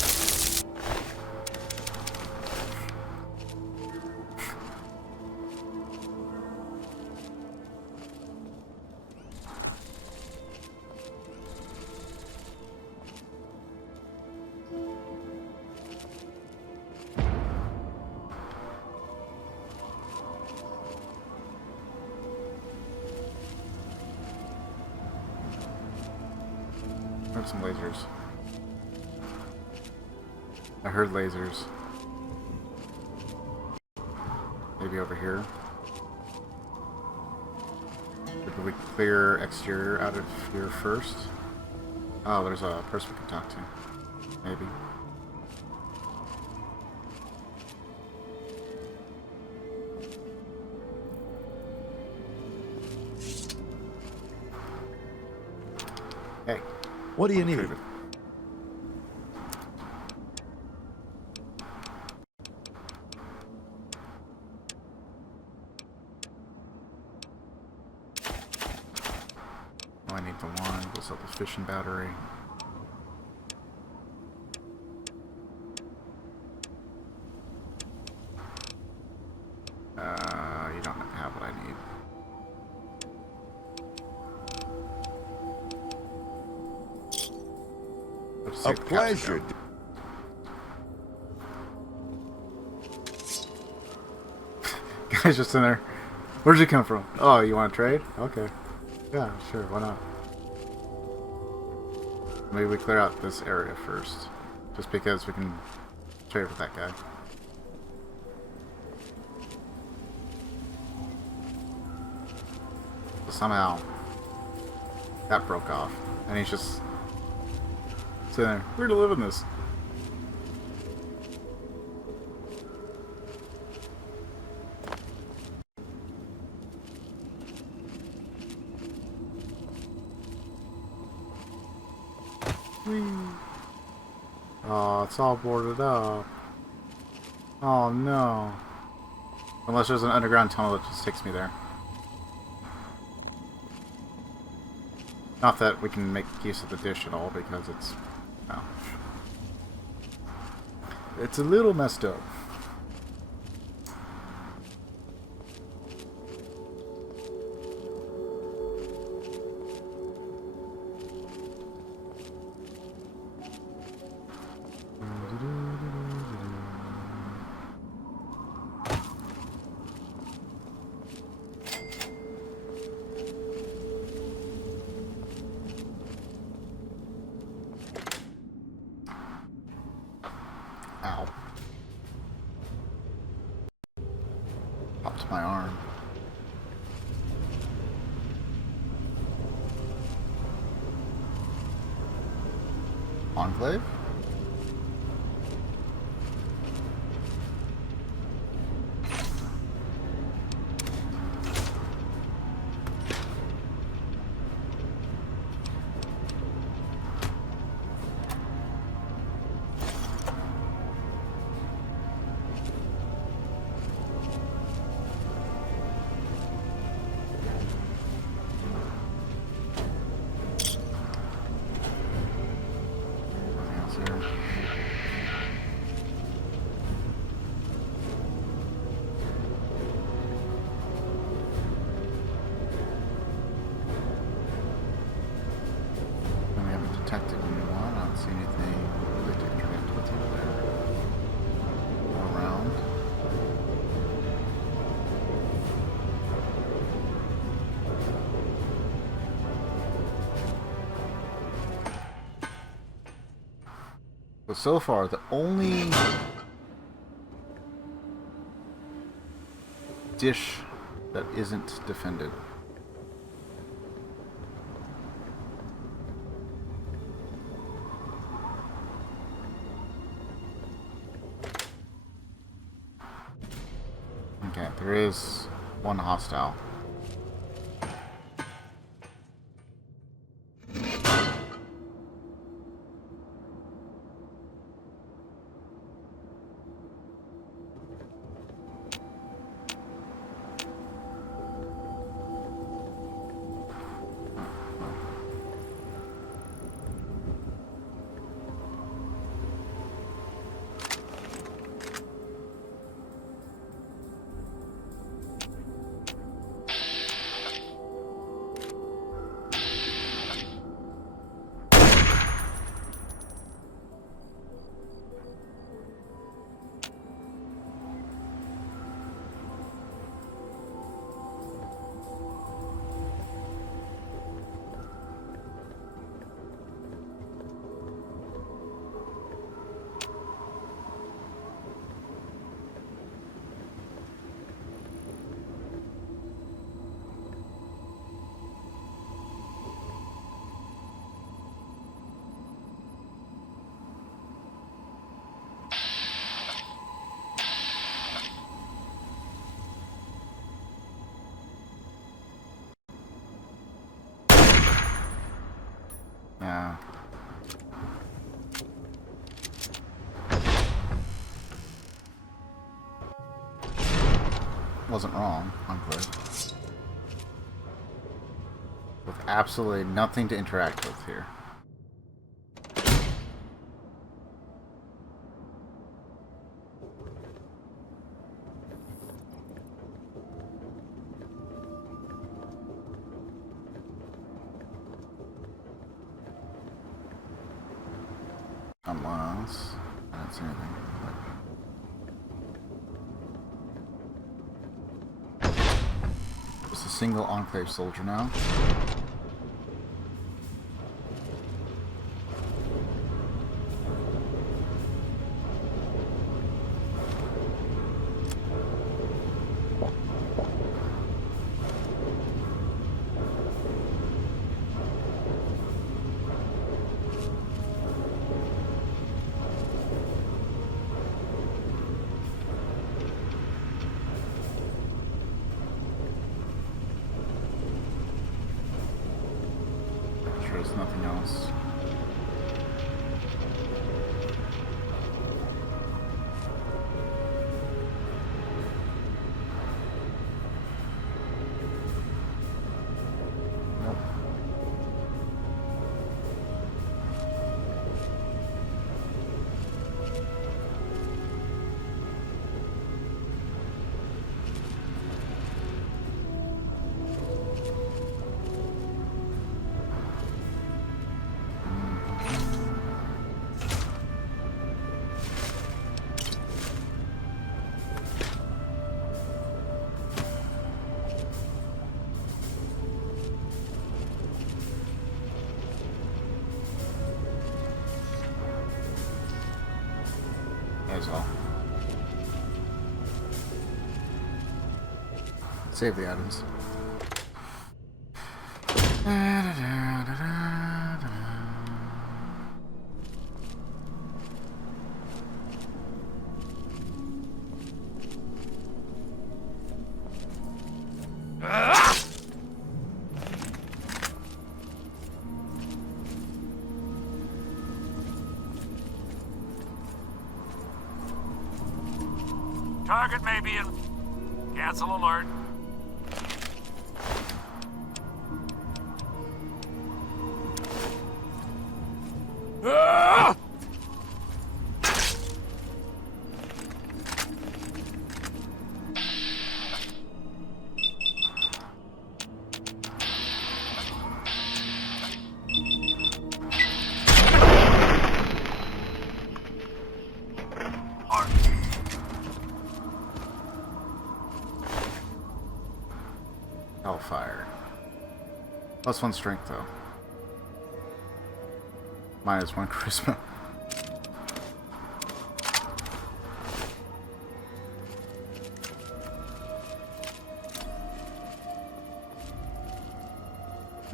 Heard some lasers. I heard lasers. Maybe over here. Did we clear exterior out of here first? Oh, there's a person we can talk to. Maybe. Hey. What do you need? Oh, I need the one. What's up, the fishing battery? You don't have what I need. A pleasure. Guy's just in there. Where'd you come from? Oh, you want to trade? Okay. Yeah, sure. Why not? Maybe we clear out this area first. Just because we can trade with that guy. But somehow that broke off. And he's just sitting there. We're to live in this. Oh, it's all boarded up. Oh no. Unless there's an underground tunnel that just takes me there. Not that we can make use of the dish at all because it's... no. It's a little messed up. Ow. Popped my arm. Enclave? Detected anyone. I don't see anything really to interact with over there. Or around. But so far, the only dish that isn't defended. Okay, there is one hostile. Yeah. Wasn't wrong, Enclave. With absolutely nothing to interact with here. Unless I don't see anything. Just a single Enclave soldier now. There's nothing else. Nope. As well. Save the items. Target may be in. Cancel alert. Ah! Hellfire. +1 strength though. -1 charisma.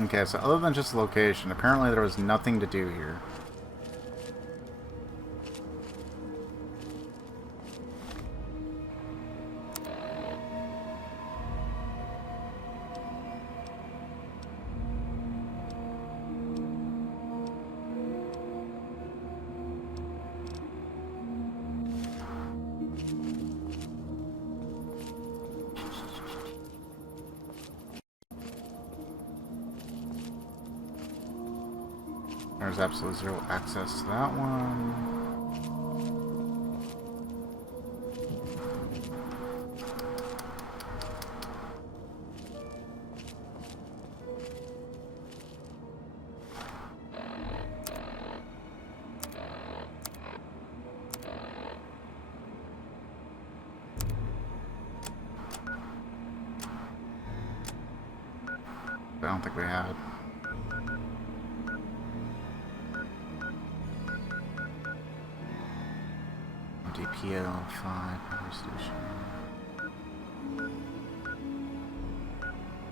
Okay, so other than just the location, apparently there was nothing to do here. There's absolutely zero access to that one. I don't think we had. DPL 5 power station.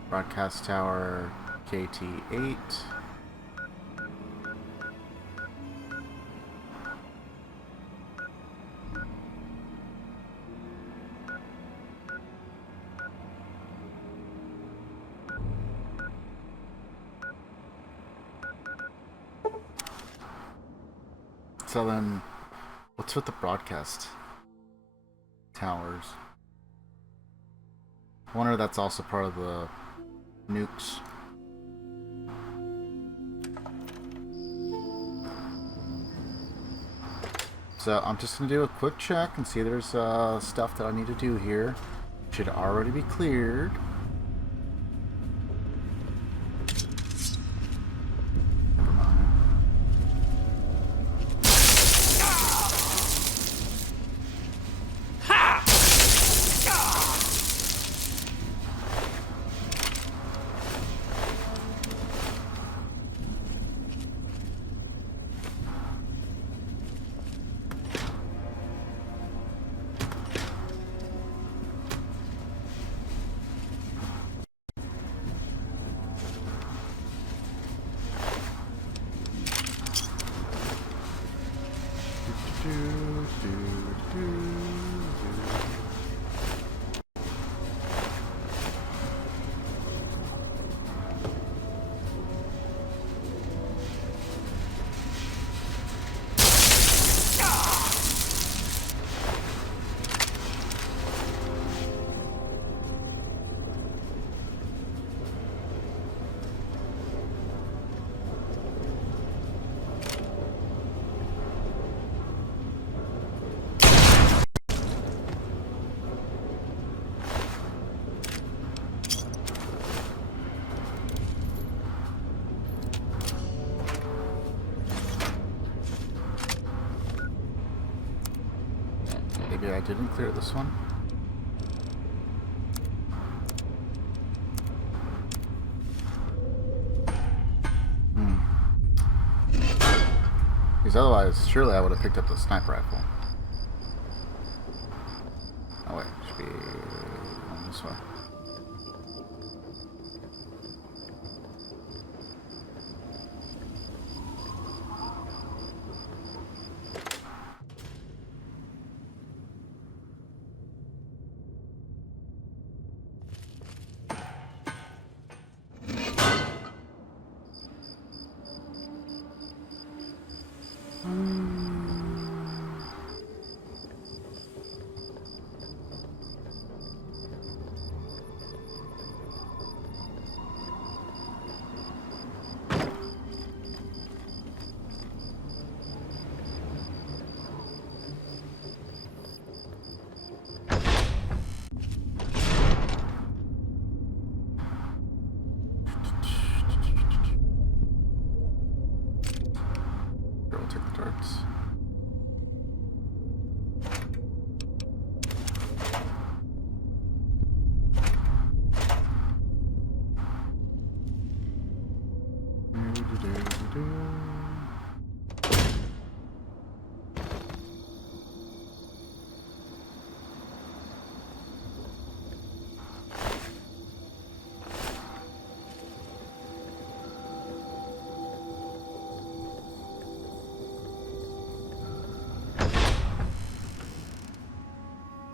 Broadcast tower KT8. So then, what's with the broadcast towers? I wonder if that's also part of the nukes. So I'm just gonna do a quick check and see if there's stuff that I need to do here. Should already be cleared. Maybe I didn't clear this one. Because otherwise, surely I would have picked up the sniper rifle. Oh wait, it should be this way.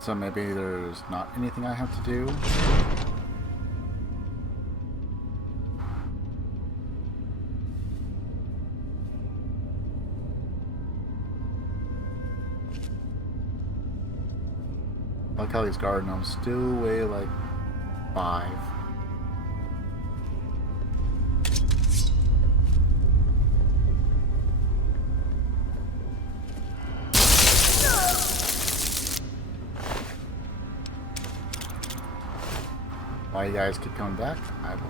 So maybe there's not anything I have to do. I like how these guard gnomes still weigh like 5. Why you guys keep coming back, I will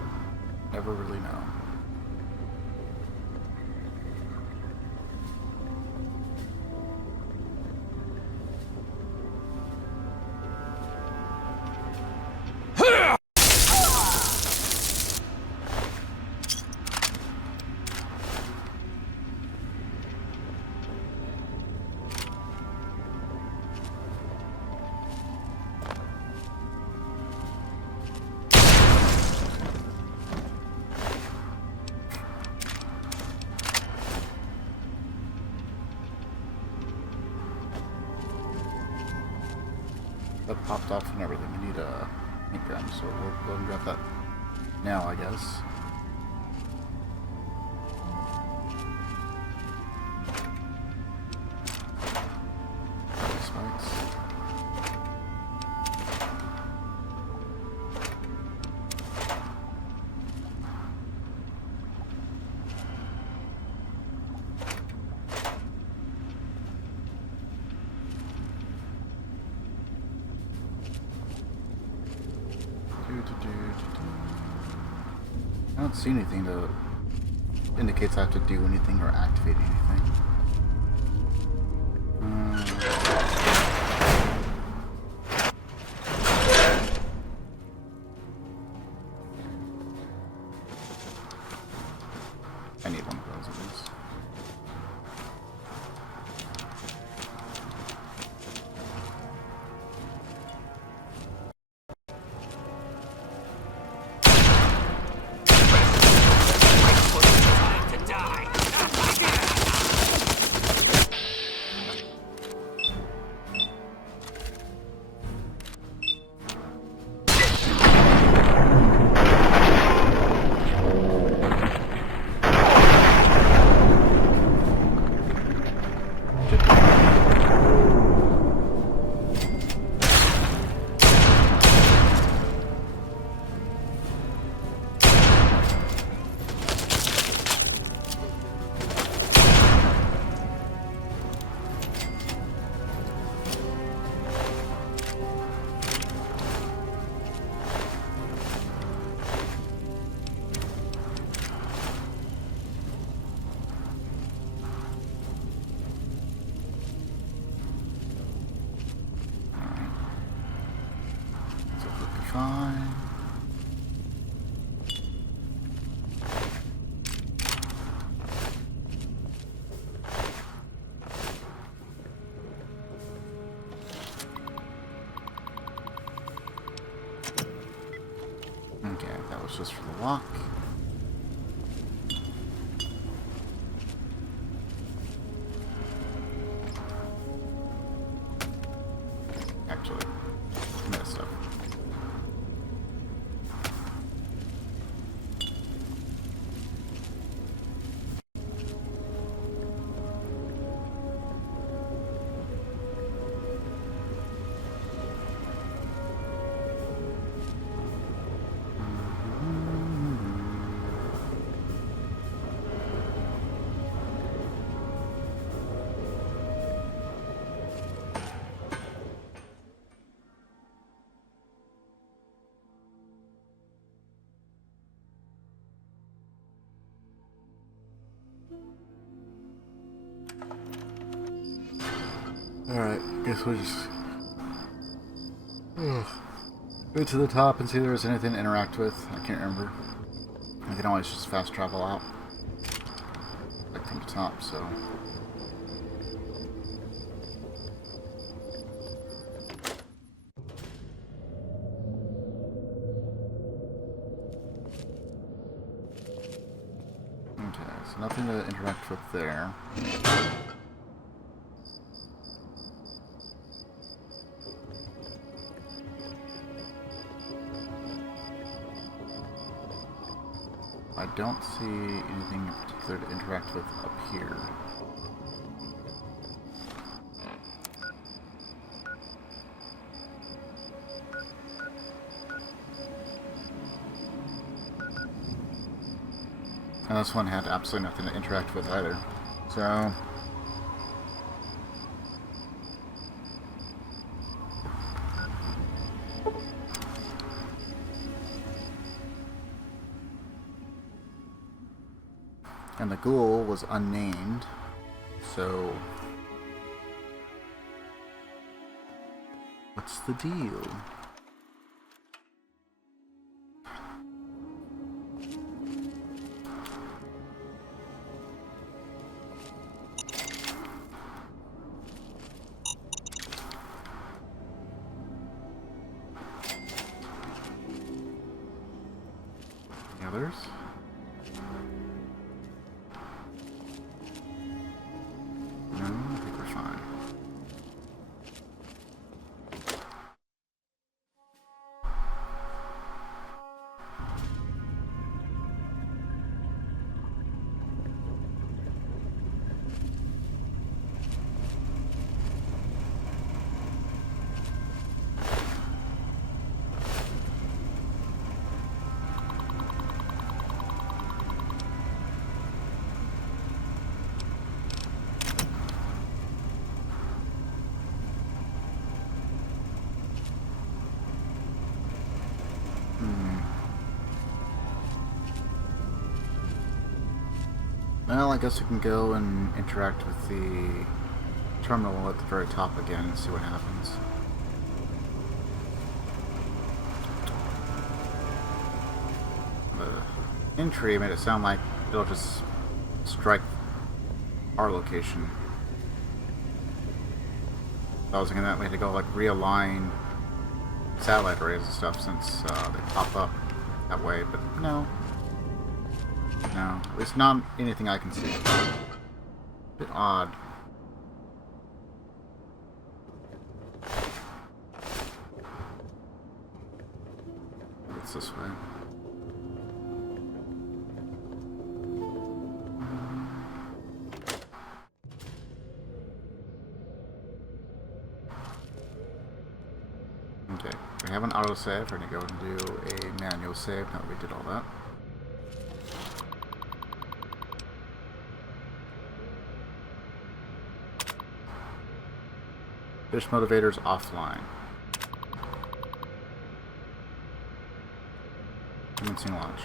never really know. That popped off and everything. We need a paint gun, so we'll go and grab that now, I guess. Spikes. I don't see anything that indicates I have to do anything or activate anything. I need one of those at least. Fine. Okay, that was just for the lock. Actually, messed up. Alright, guess we'll just go to the top and see if there's anything to interact with. I can't remember. I can always just fast travel out. Like from the top, so. Okay, so nothing to interact with there. I don't see anything in particular to interact with up here. And this one had absolutely nothing to interact with either. So... And the ghoul was unnamed, so... What's the deal? The others? No, I think we're fine. Well, I guess we can go and interact with the terminal at the very top again and see what happens. The entry made it sound like it'll just strike our location. I was thinking that we had to go like realign satellite arrays and stuff since they pop up that way, but no. No, at least not anything I can see. Bit odd. It's this way. Okay, we have an autosave. We're gonna go and do a manual save now that we did all that. Fish motivators offline. Commencing launch.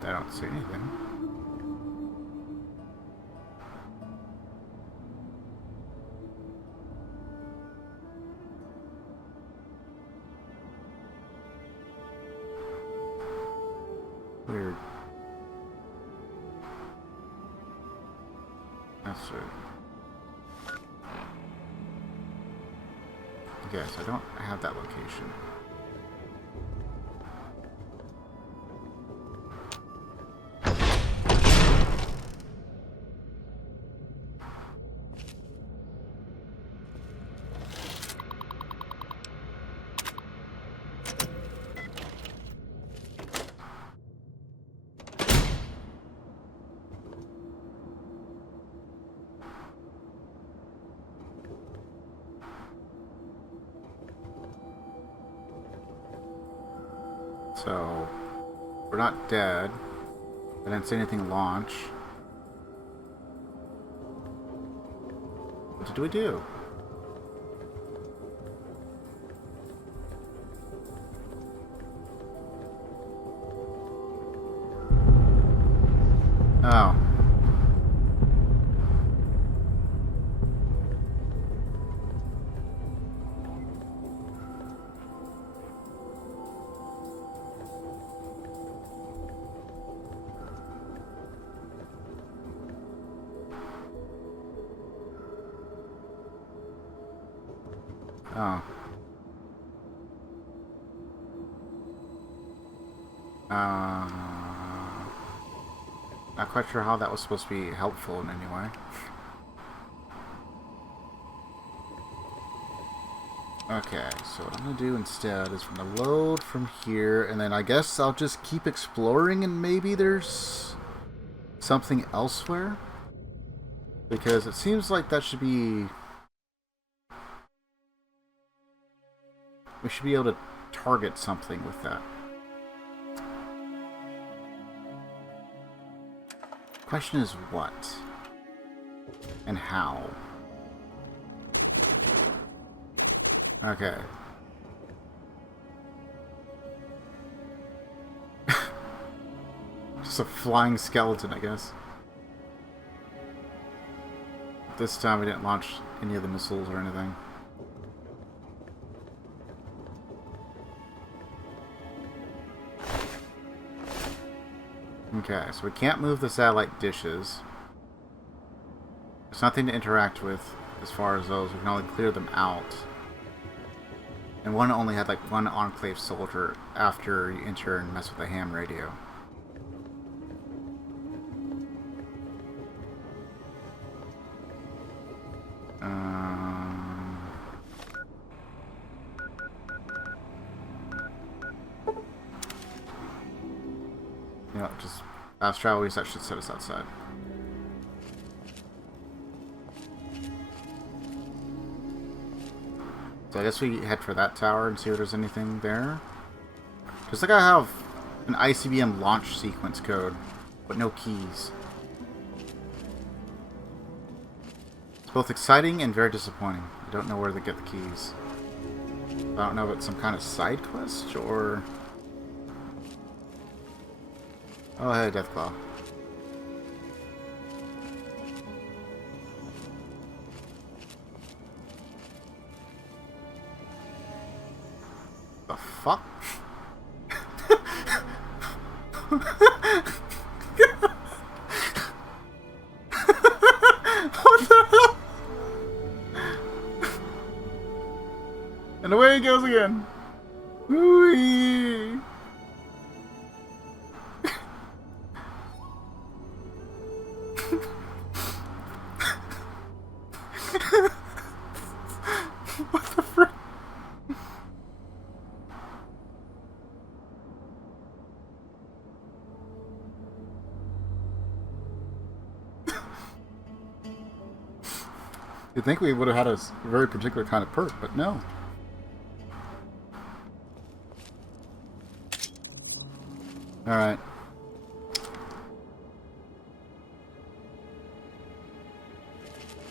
I don't see anything. Weird. That's it. Okay, so I don't have that location. So, we're not dead. I didn't see anything launch. What did we do? Oh. Not quite sure how that was supposed to be helpful in any way. Okay, so what I'm going to do instead is I'm going to load from here, and then I guess I'll just keep exploring, and maybe there's something elsewhere? Because it seems like that should be... we should be able to target something with that. Question is what? And how? Okay. Just a flying skeleton, I guess. This time we didn't launch any of the missiles or anything. Okay, so we can't move the satellite dishes. There's nothing to interact with as far as those. We can only clear them out. And one only had like one Enclave soldier after you enter and mess with the ham radio. Yeah, just fast travel, that should set us outside. So I guess we head for that tower and see if there's anything there. Just like I have an ICBM launch sequence code, but no keys. It's both exciting and very disappointing. I don't know where to get the keys. I don't know if it's some kind of side quest or... oh, hey, Deathclaw. The fuck? What the hell? And away he goes again. Whee! What the frick? You'd think we would have had a very particular kind of perk, but no. Alright.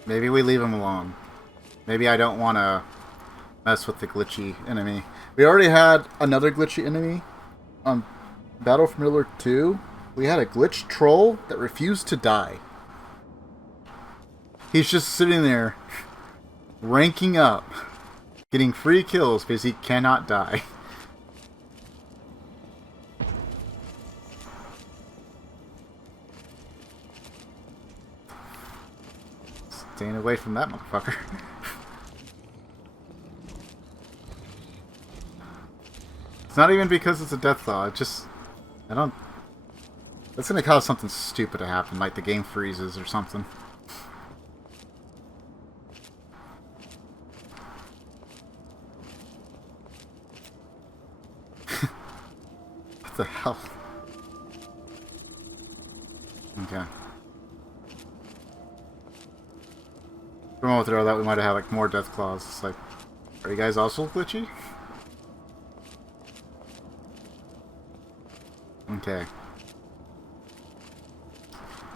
Maybe we leave him alone. Maybe I don't want to mess with the glitchy enemy. We already had another glitchy enemy on Battle for Middle-earth 2. We had a glitch troll that refused to die. He's just sitting there, ranking up, getting free kills because he cannot die. Staying away from that motherfucker. It's not even because it's a Deathclaw, it just... I don't... That's gonna cause something stupid to happen, like the game freezes or something. What the hell? Okay. For a moment there, I thought we might have had like more Deathclaws. It's like, are you guys also glitchy? Okay.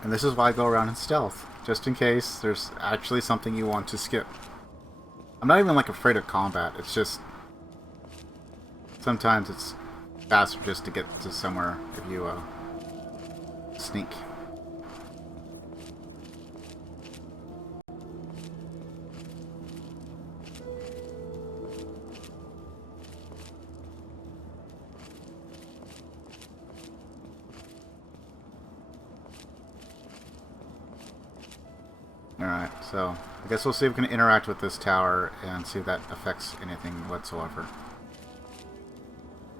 And this is why I go around in stealth, just in case there's actually something you want to skip. I'm not even like afraid of combat, it's just sometimes it's faster just to get to somewhere if you sneak. Alright, so I guess we'll see if we can interact with this tower and see if that affects anything whatsoever.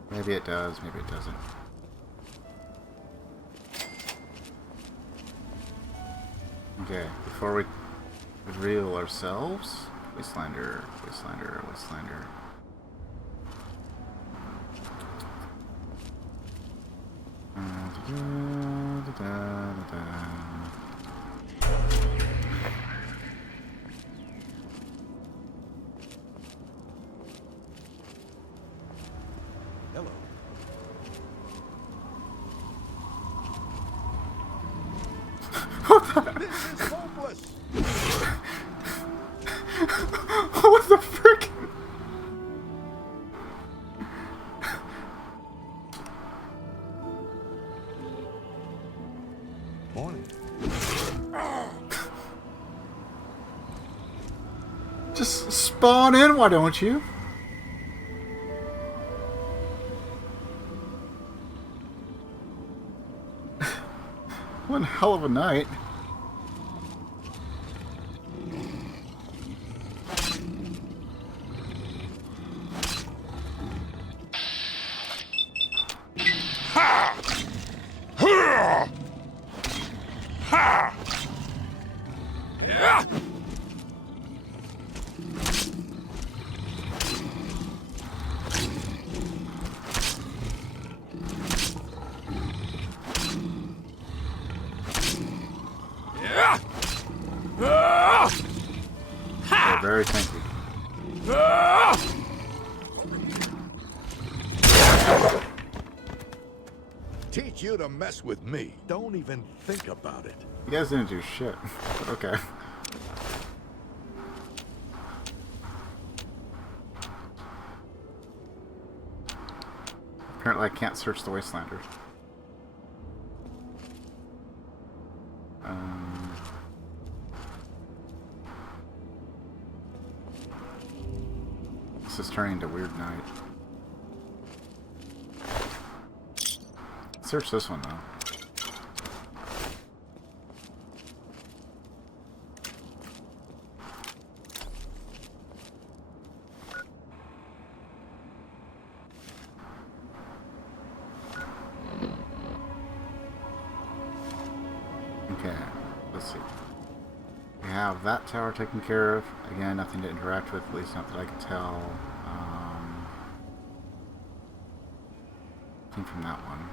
Maybe it does, maybe it doesn't. Okay, before we reveal ourselves, Wastelander, Wastelander, Wastelander. Hello. This is hopeless. What the frick? Morning. Just spawn in, why don't you? One hell of a night. Ha! Ha! Ha! Yeah! Yeah! They're very tanky. Teach you to mess with me. Don't even think about it. You guys didn't do shit. Okay. Apparently I can't search the Wastelanders. This is turning into a weird night. Search this one though. Okay, let's see. We have that tower taken care of. Again, nothing to interact with, at least not that I can tell. Came from that one.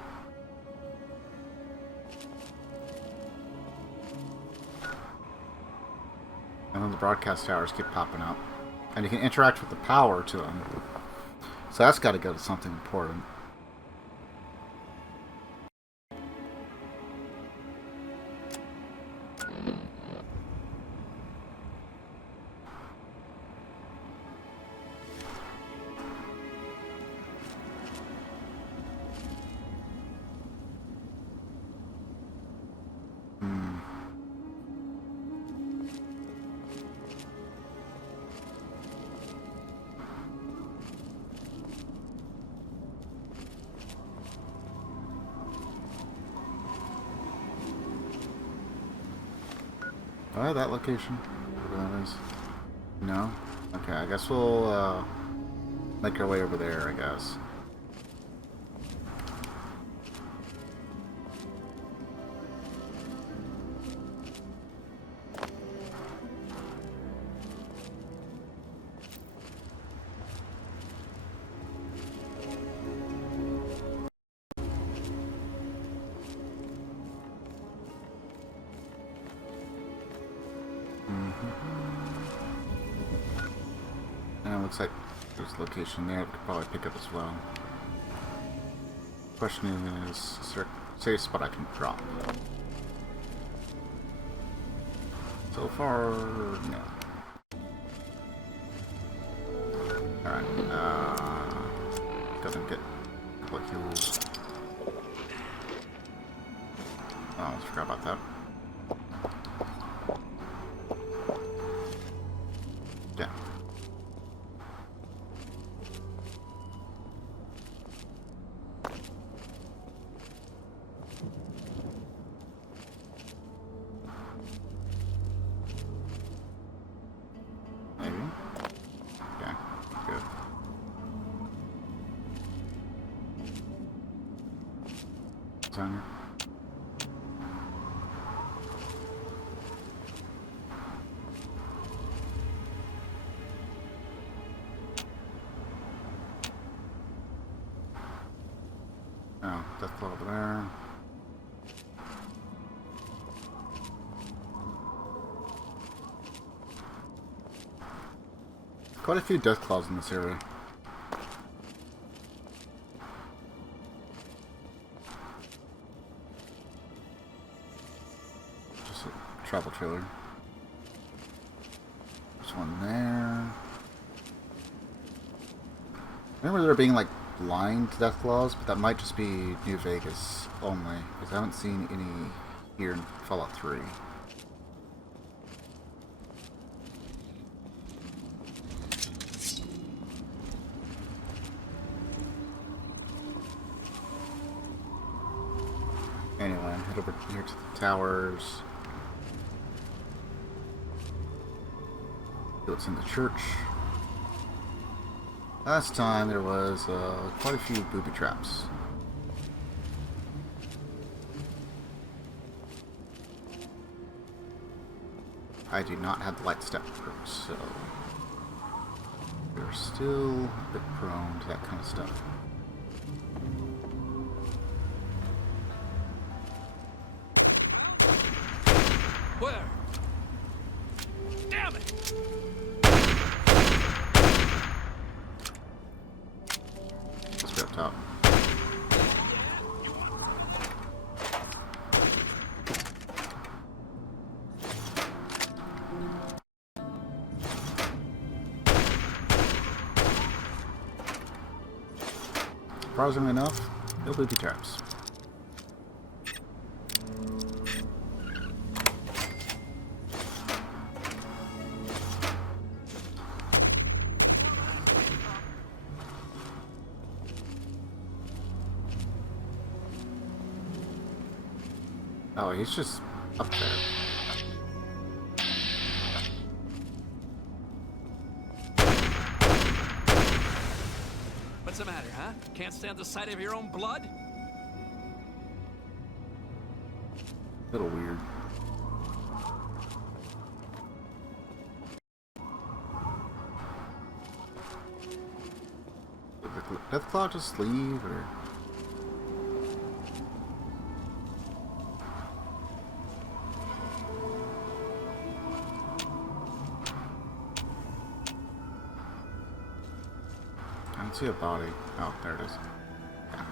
And then the broadcast towers keep popping up. And you can interact with the power to them. So that's got to go to something important. That location? Whatever that is. No? Okay, I guess we'll make our way over there, I guess. Looks like there's a location there we could probably pick up as well. Question is there a safe spot I can drop? So far, no. Alright, go and get a couple of heals. Oh, I almost forgot about that. Yeah. down here. Oh, Deathclaw over there. Quite a few Deathclaws in this area. Just a travel trailer. There's one there. I remember there being like blind Deathclaws, but that might just be New Vegas only, because I haven't seen any here in Fallout 3. Anyway, head over here to the towers. See what's in the church. Last time there was quite a few booby traps. I do not have the light step perk, so we're still a bit prone to that kind of stuff. Where? Damn it! Let's go up top. Surprisingly enough, no booby traps. Oh, he's just up there. What's the matter, huh? Can't stand the sight of your own blood? Little weird. Did Deathclaw just leave, or? I don't see a body. Oh, there it is. Yeah.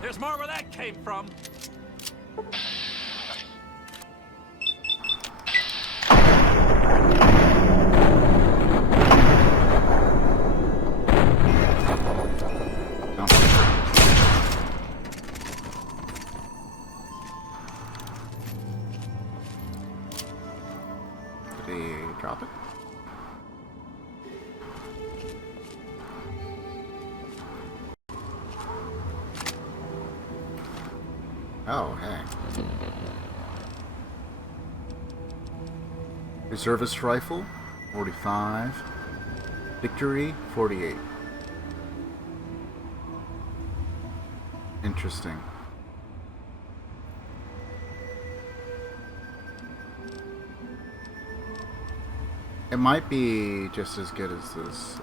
There's more where that came from. Did he drop it? Oh, hey. Reservist rifle, 45. Victory, 48. Interesting. It might be just as good as this.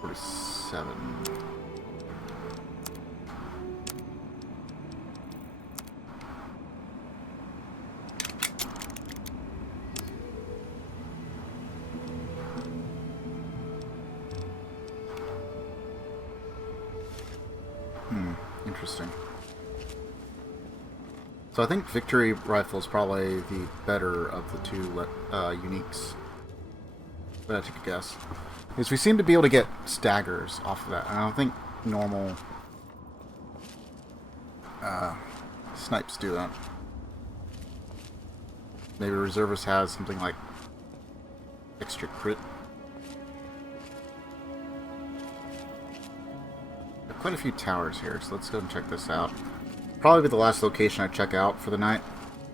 47. Interesting. So I think Victory Rifle is probably the better of the two uniques. But I take a guess. Because we seem to be able to get staggers off of that. And I don't think normal snipes do that. Maybe Reservist has something like extra crit. There are quite a few towers here, so let's go and check this out. Probably be the last location I check out for the night,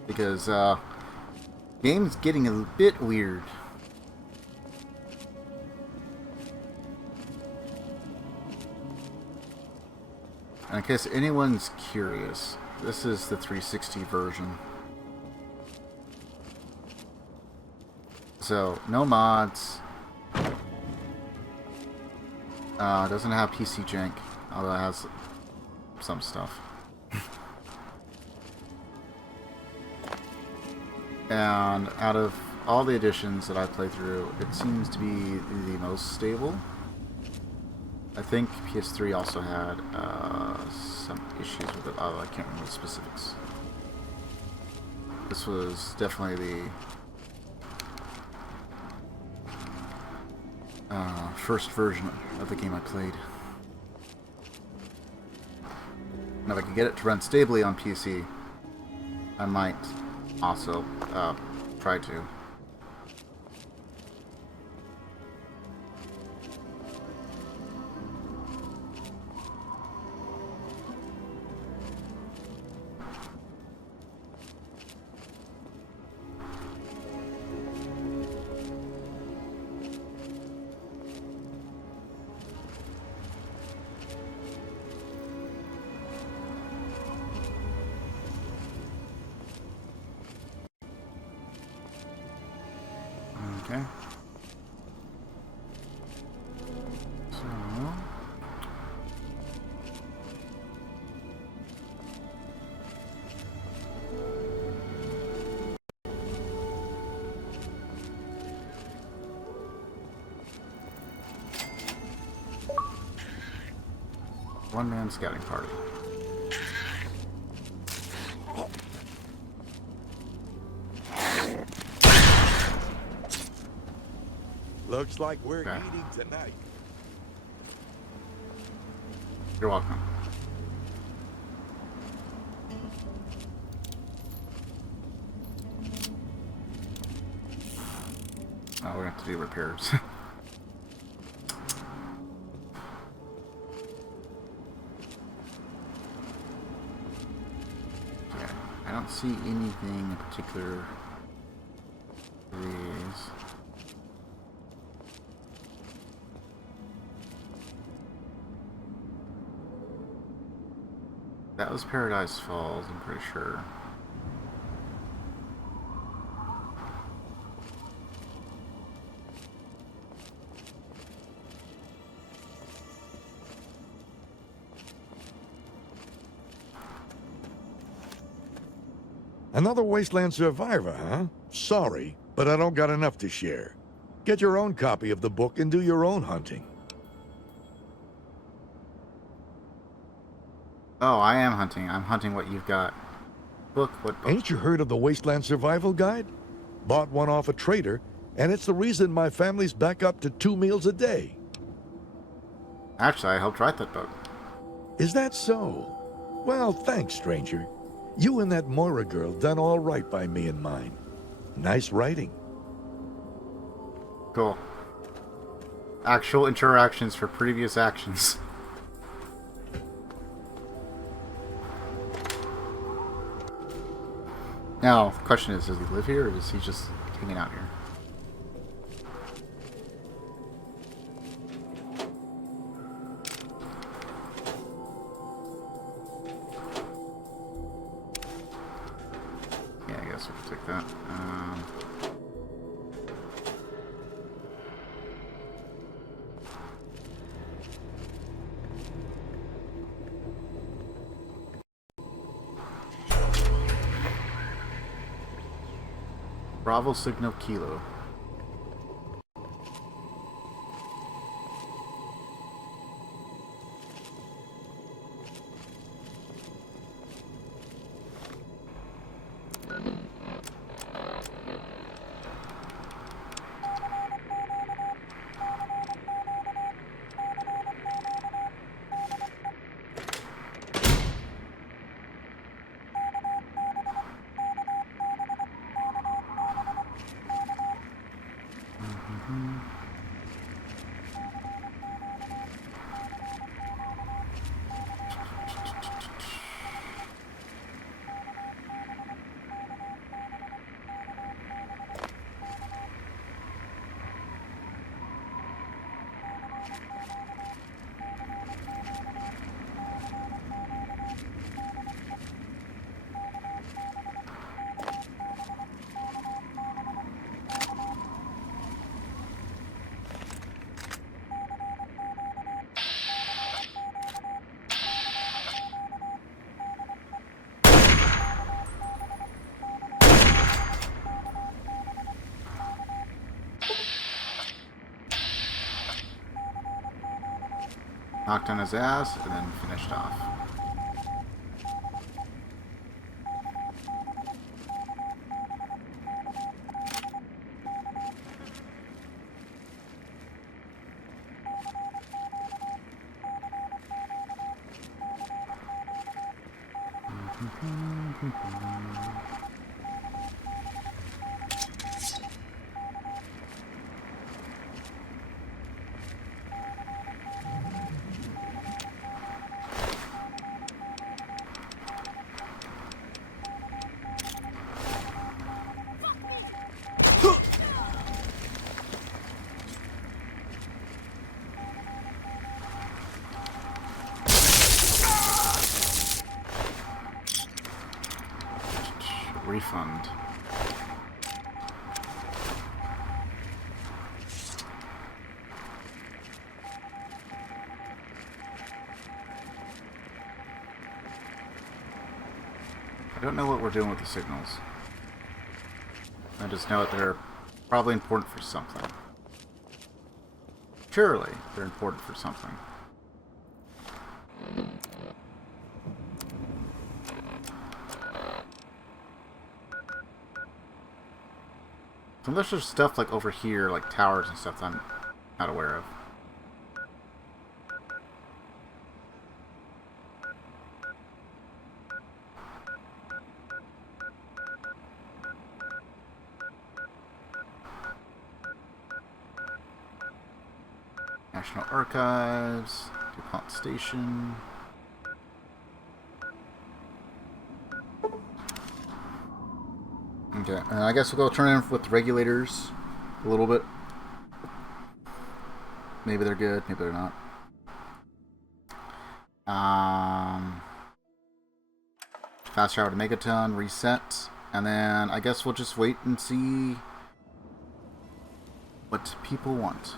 because game's getting a bit weird. And in case anyone's curious, this is the 360 version. So, no mods. Doesn't have PC jank, although it has some stuff. And out of all the editions that I played through, it seems to be the most stable. I think PS3 also had some issues with it. I can't remember the specifics. This was definitely the first version of the game I played. And if I could get it to run stably on PC, I might also try to. Okay. So one-man scouting party. Looks like we're eating tonight. You're welcome. Oh, we're gonna have to do repairs. Okay, I don't see anything in particular for these. That was Paradise Falls, I'm pretty sure. Another Wasteland survivor, huh? Sorry, but I don't got enough to share. Get your own copy of the book and do your own hunting. Oh, I am hunting. I'm hunting what you've got. Book, what book? Ain't you heard of the Wasteland Survival Guide? Bought one off a trader, and it's the reason my family's back up to 2 meals a day. Actually, I helped write that book. Is that so? Well, thanks, stranger. You and that Moira girl done all right by me and mine. Nice writing. Cool. Actual interactions for previous actions. Now, the question is, does he live here, or is he just hanging out here? Yeah, I guess we can take that. Bravo Signal Kilo. Knocked on his ass, and then finished off. Refund. I don't know what we're doing with the signals. I just know that they're probably important for something. Surely they're important for something. Unless there's stuff like over here, like towers and stuff that I'm not aware of. National Archives, DuPont Station. Okay, I guess we'll go turn in with the regulators a little bit. Maybe they're good, maybe they're not. Fast travel to Megaton, reset, and then I guess we'll just wait and see what people want.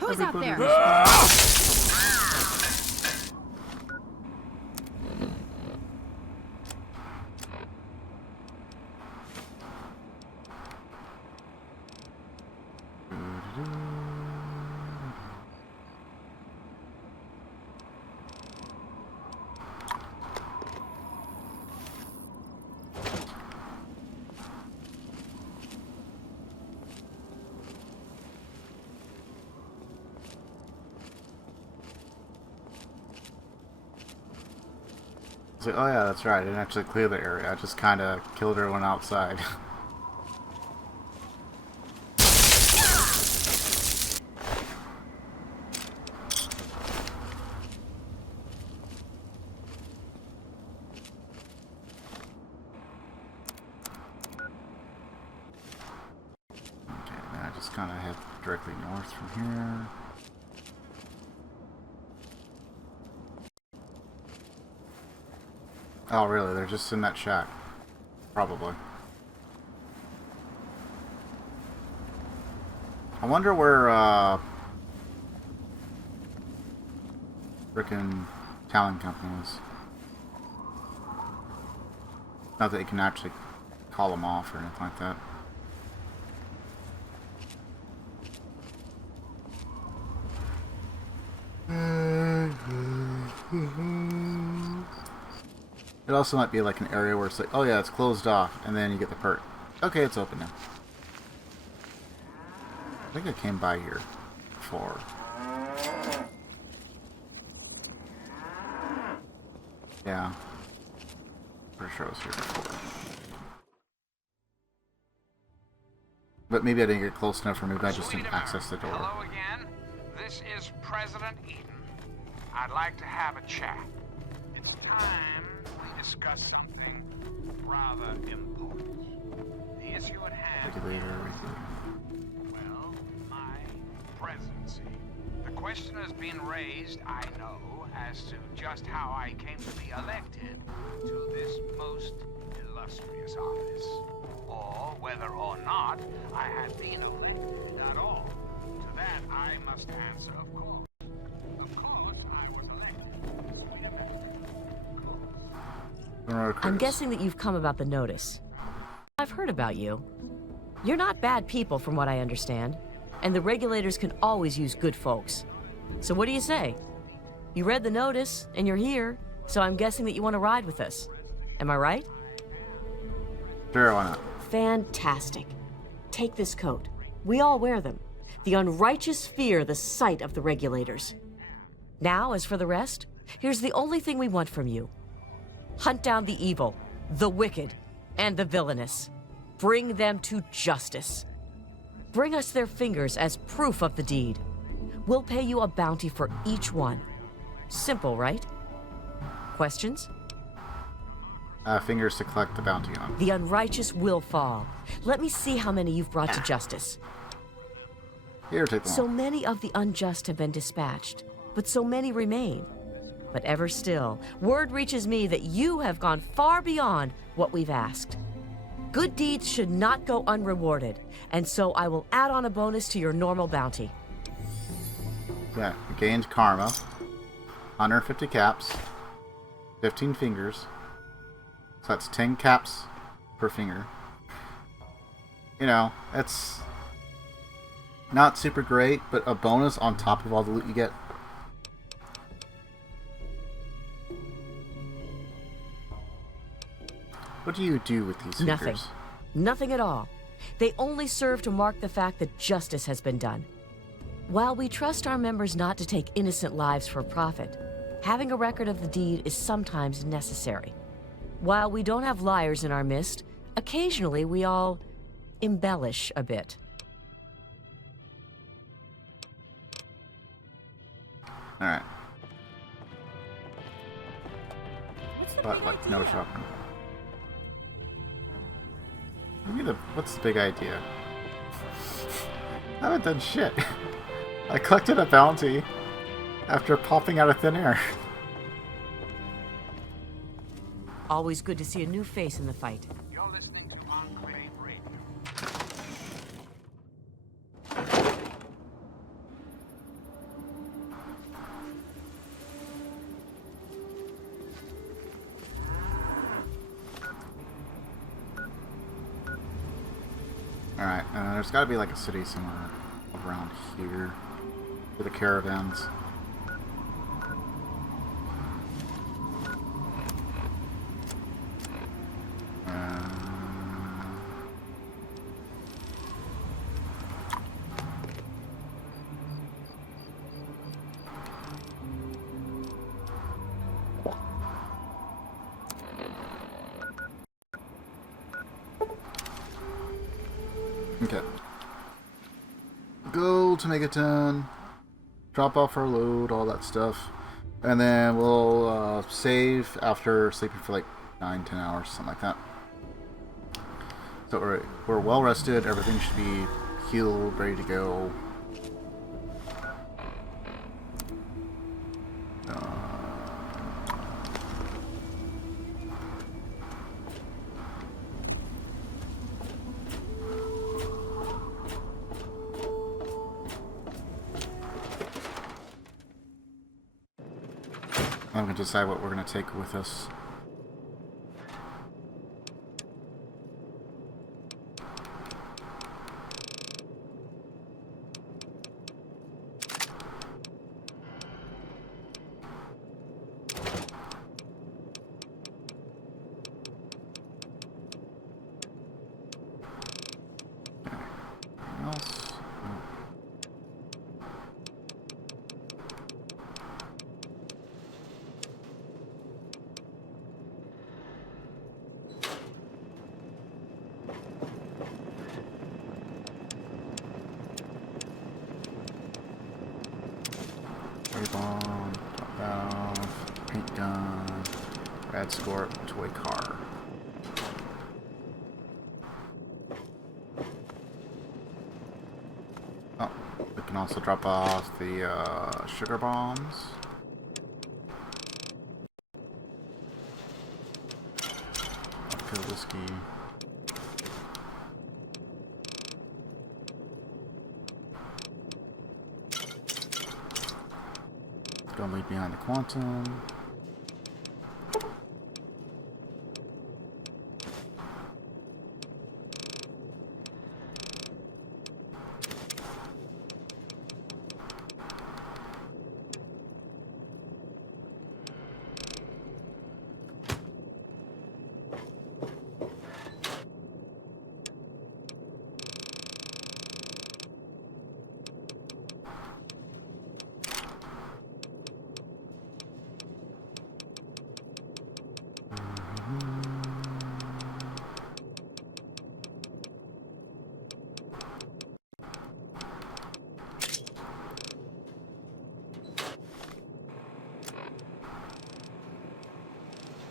Who's out there? It's like, oh yeah, that's right, I didn't actually clear the area, I just kind of killed everyone outside. Okay, then I just kind of head directly north from here. Oh, really? They're just in that shack. Probably. I wonder where, frickin' Talon Company is. Not that you can actually call them off or anything like that. It also might be like an area where it's like, oh yeah, it's closed off, and then you get the perk. Okay, it's open now. I think I came by here before. Yeah. Pretty sure I was here before. But maybe I didn't get close enough, or maybe I just didn't access the door. Hello again. This is President Eden. I'd like to have a chat. It's time we discuss something rather important. The issue at hand. Well, my presidency. The question has been raised, I know, as to just how I came to be elected to this most illustrious office, or whether or not I had been elected at all. To that I must answer, of course. The I'm guessing that you've come about the notice. I've heard about you. You're not bad people from what I understand, and the regulators can always use good folks. So what do you say? You read the notice, and you're here, so I'm guessing that you want to ride with us. Am I right? Sure, why not? Fantastic. Take this coat. We all wear them. The unrighteous fear the sight of the regulators. Now, as for the rest, here's the only thing we want from you. Hunt down the evil, the wicked, and the villainous. Bring them to justice. Bring us their fingers as proof of the deed. We'll pay you a bounty for each one. Simple, right? Questions? Fingers to collect the bounty on. The unrighteous will fall. Let me see how many you've brought to justice. Here, take them So all. many of the unjust have been dispatched, but so many remain. But ever still, word reaches me that you have gone far beyond what we've asked. Good deeds should not go unrewarded, and so I will add on a bonus to your normal bounty. Yeah, gained karma. 150 caps. 15 fingers. So that's 10 caps per finger. You know, it's not super great, but a bonus on top of all the loot you get. What do you do with these fingers? Nothing. Nothing at all. They only serve to mark the fact that justice has been done. While we trust our members not to take innocent lives for profit, having a record of the deed is sometimes necessary. While we don't have liars in our midst, occasionally we all embellish a bit. Alright. But, like, no shopping. What's the big idea? I haven't done shit. I collected a bounty after popping out of thin air. Always good to see a new face in the fight. You're listening to Enclave Radio. Alright, there's gotta be like a city somewhere around here for the caravans. Okay. Go to Megaton, drop off our load, all that stuff, and then we'll save after sleeping for like 9-10 hours, something like that. So we're well rested, everything should be healed, ready to go. I'm going to decide what we're going to take with us. Bomb, top valve, paint gun, rad score, toy car. Oh, we can also drop off the sugar bombs. Vodka whiskey. Don't leave behind the quantum.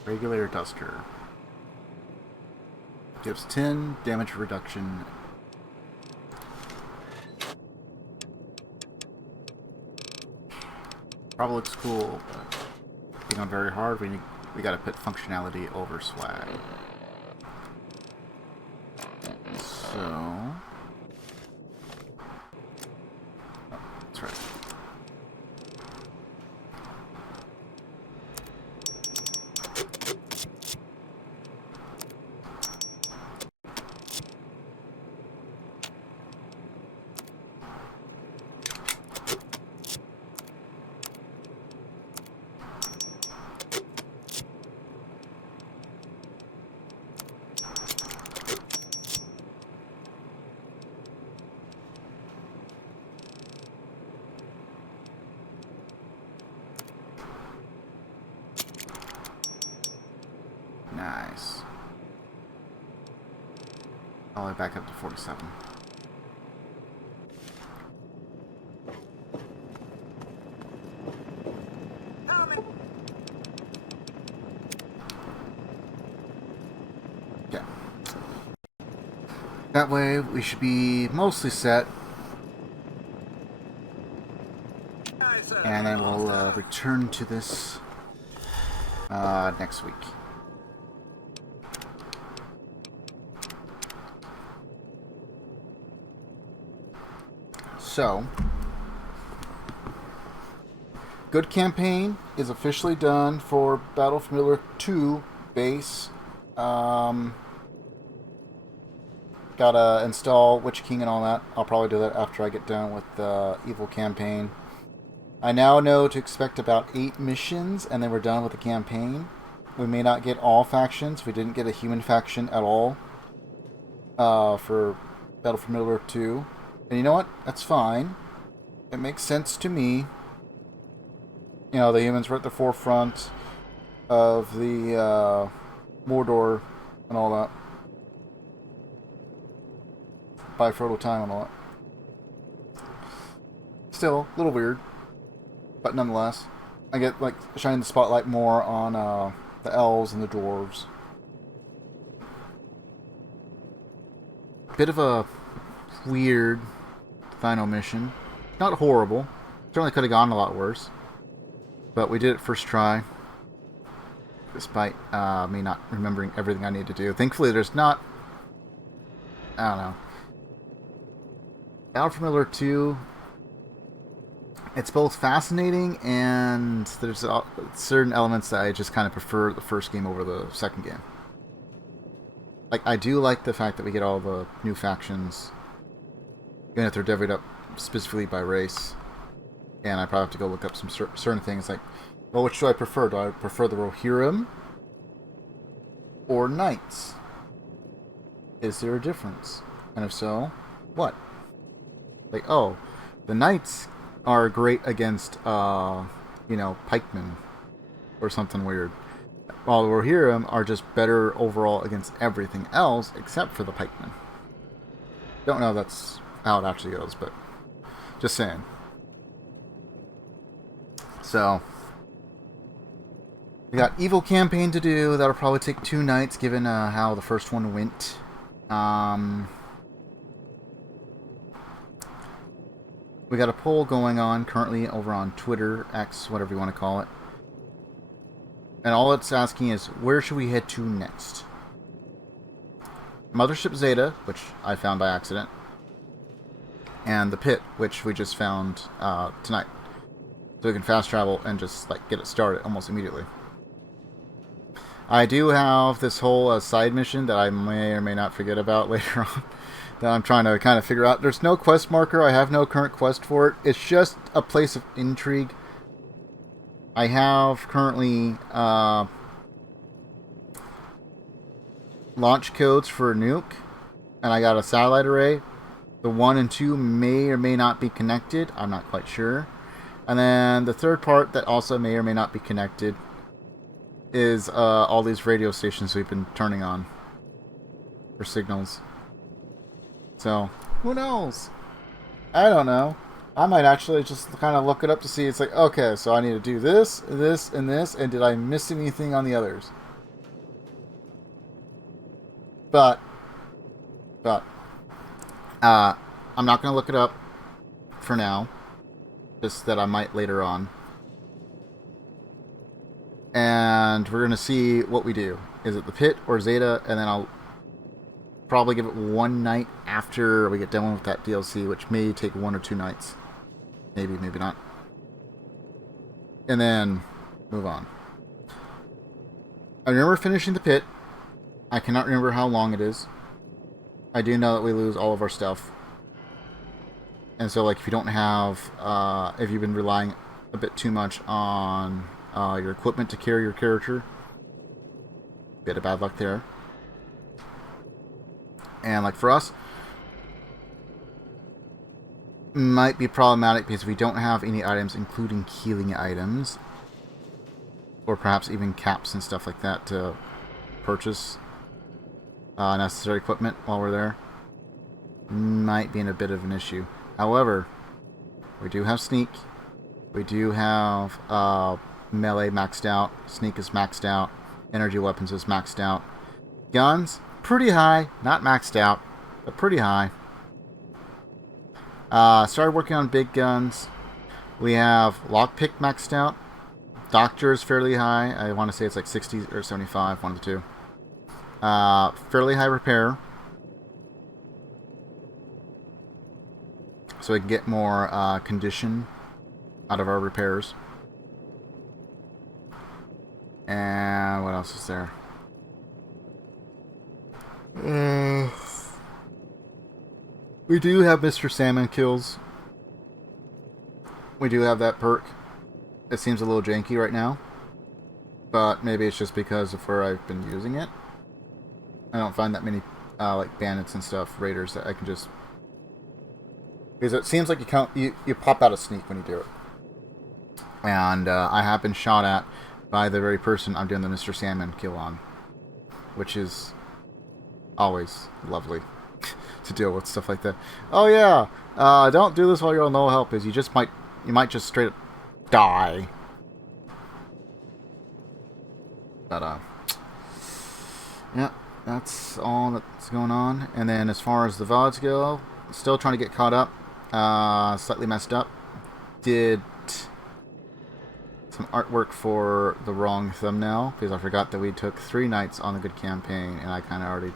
Regulator Duster. Gives 10 damage reduction. Probably looks cool, but being on very hard, we gotta put functionality over swag. So... oh, that's right. Nice. All the way back up to 47. Okay. That way we should be mostly set. And then we'll return to this next week. So, good campaign is officially done for Battle Familiar 2 base. Gotta install Witch King and all that. I'll probably do that after I get done with the Evil campaign. I now know to expect about 8 missions, and then we're done with the campaign. We may not get all factions. We didn't get a human faction at all for Battle Familiar 2. And you know what? That's fine. It makes sense to me. You know, the humans were at the forefront of the Mordor and all that. By Frodo time and all that. Still, a little weird. But nonetheless, I get, like, shining the spotlight more on the elves and the dwarves. Bit of a weird final mission. Not horrible. Certainly could have gone a lot worse. But we did it first try. Despite me not remembering everything I need to do. Thankfully there's not... I don't know. Battle Familiar 2... it's both fascinating and there's certain elements that I just kind of prefer the first game over the second game. Like, I do like the fact that we get all the new factions... even if they're divvied up specifically by race. And I probably have to go look up some certain things like, well, which do I prefer? Do I prefer the Rohirrim or Knights? Is there a difference? And if so, what? Like, oh, the Knights are great against, you know, pikemen or something weird. While the Rohirrim are just better overall against everything else except for the pikemen. Don't know if that's how it actually goes, but just saying. So, we got Evil campaign to do. That'll probably take 2 nights, given how the first one went. We got a poll going on currently over on Twitter, X, whatever you want to call it. And all it's asking is, where should we head to next? Mothership Zeta, which I found by accident. And the Pit, which we just found tonight. So we can fast travel and just like get it started almost immediately. I do have this whole side mission that I may or may not forget about later on. That I'm trying to kind of figure out. There's no quest marker. I have no current quest for it. It's just a place of intrigue. I have currently launch codes for a nuke. And I got a satellite array. The 1 and 2 may or may not be connected. I'm not quite sure. And then the third part that also may or may not be connected is all these radio stations we've been turning on for signals. So, who knows? I don't know. I might actually just kind of look it up to see. It's like, okay, so I need to do this, this, and this, and did I miss anything on the others? But, I'm not going to look it up for now. Just that I might later on. And we're going to see what we do. Is it the pit or Zeta? And then I'll probably give it one night after we get done with that DLC, which may take 1 or 2 nights. Maybe, maybe not. And then move on. I remember finishing the pit. I cannot remember how long it is. I do know that we lose all of our stuff. And so, like, if you don't have, if you've been relying a bit too much on your equipment to carry your character, bit of bad luck there. And, like, for us, might be problematic because we don't have any items, including healing items, or perhaps even caps and stuff like that to purchase necessary equipment while we're there. Might be in a bit of an issue. However, we do have sneak. We do have melee maxed out. Sneak is maxed out. Energy weapons is maxed out. Guns, pretty high. Not maxed out, but pretty high. Started working on big guns. We have lockpick maxed out. Doctor is fairly high. I want to say it's like 60 or 75, one of the two. Fairly high repair. So we can get more condition out of our repairs. And what else is there? We do have Mr. Salmon kills. We do have that perk. It seems a little janky right now. But maybe it's just because of where I've been using it. I don't find that many like bandits and stuff, raiders, that I can just... Because it seems like you pop out a sneak when you do it. And I have been shot at by the very person I'm doing the Mr. Salmon kill on. Which is always lovely to deal with stuff like that. Oh yeah, don't do this while you're on low health, because you might just straight up die. But yeah, that's all that's going on. And then as far as the VODs go, still trying to get caught up. Slightly messed up. Did some artwork for the wrong thumbnail because I forgot that we took 3 nights on the good campaign, and I kind of already...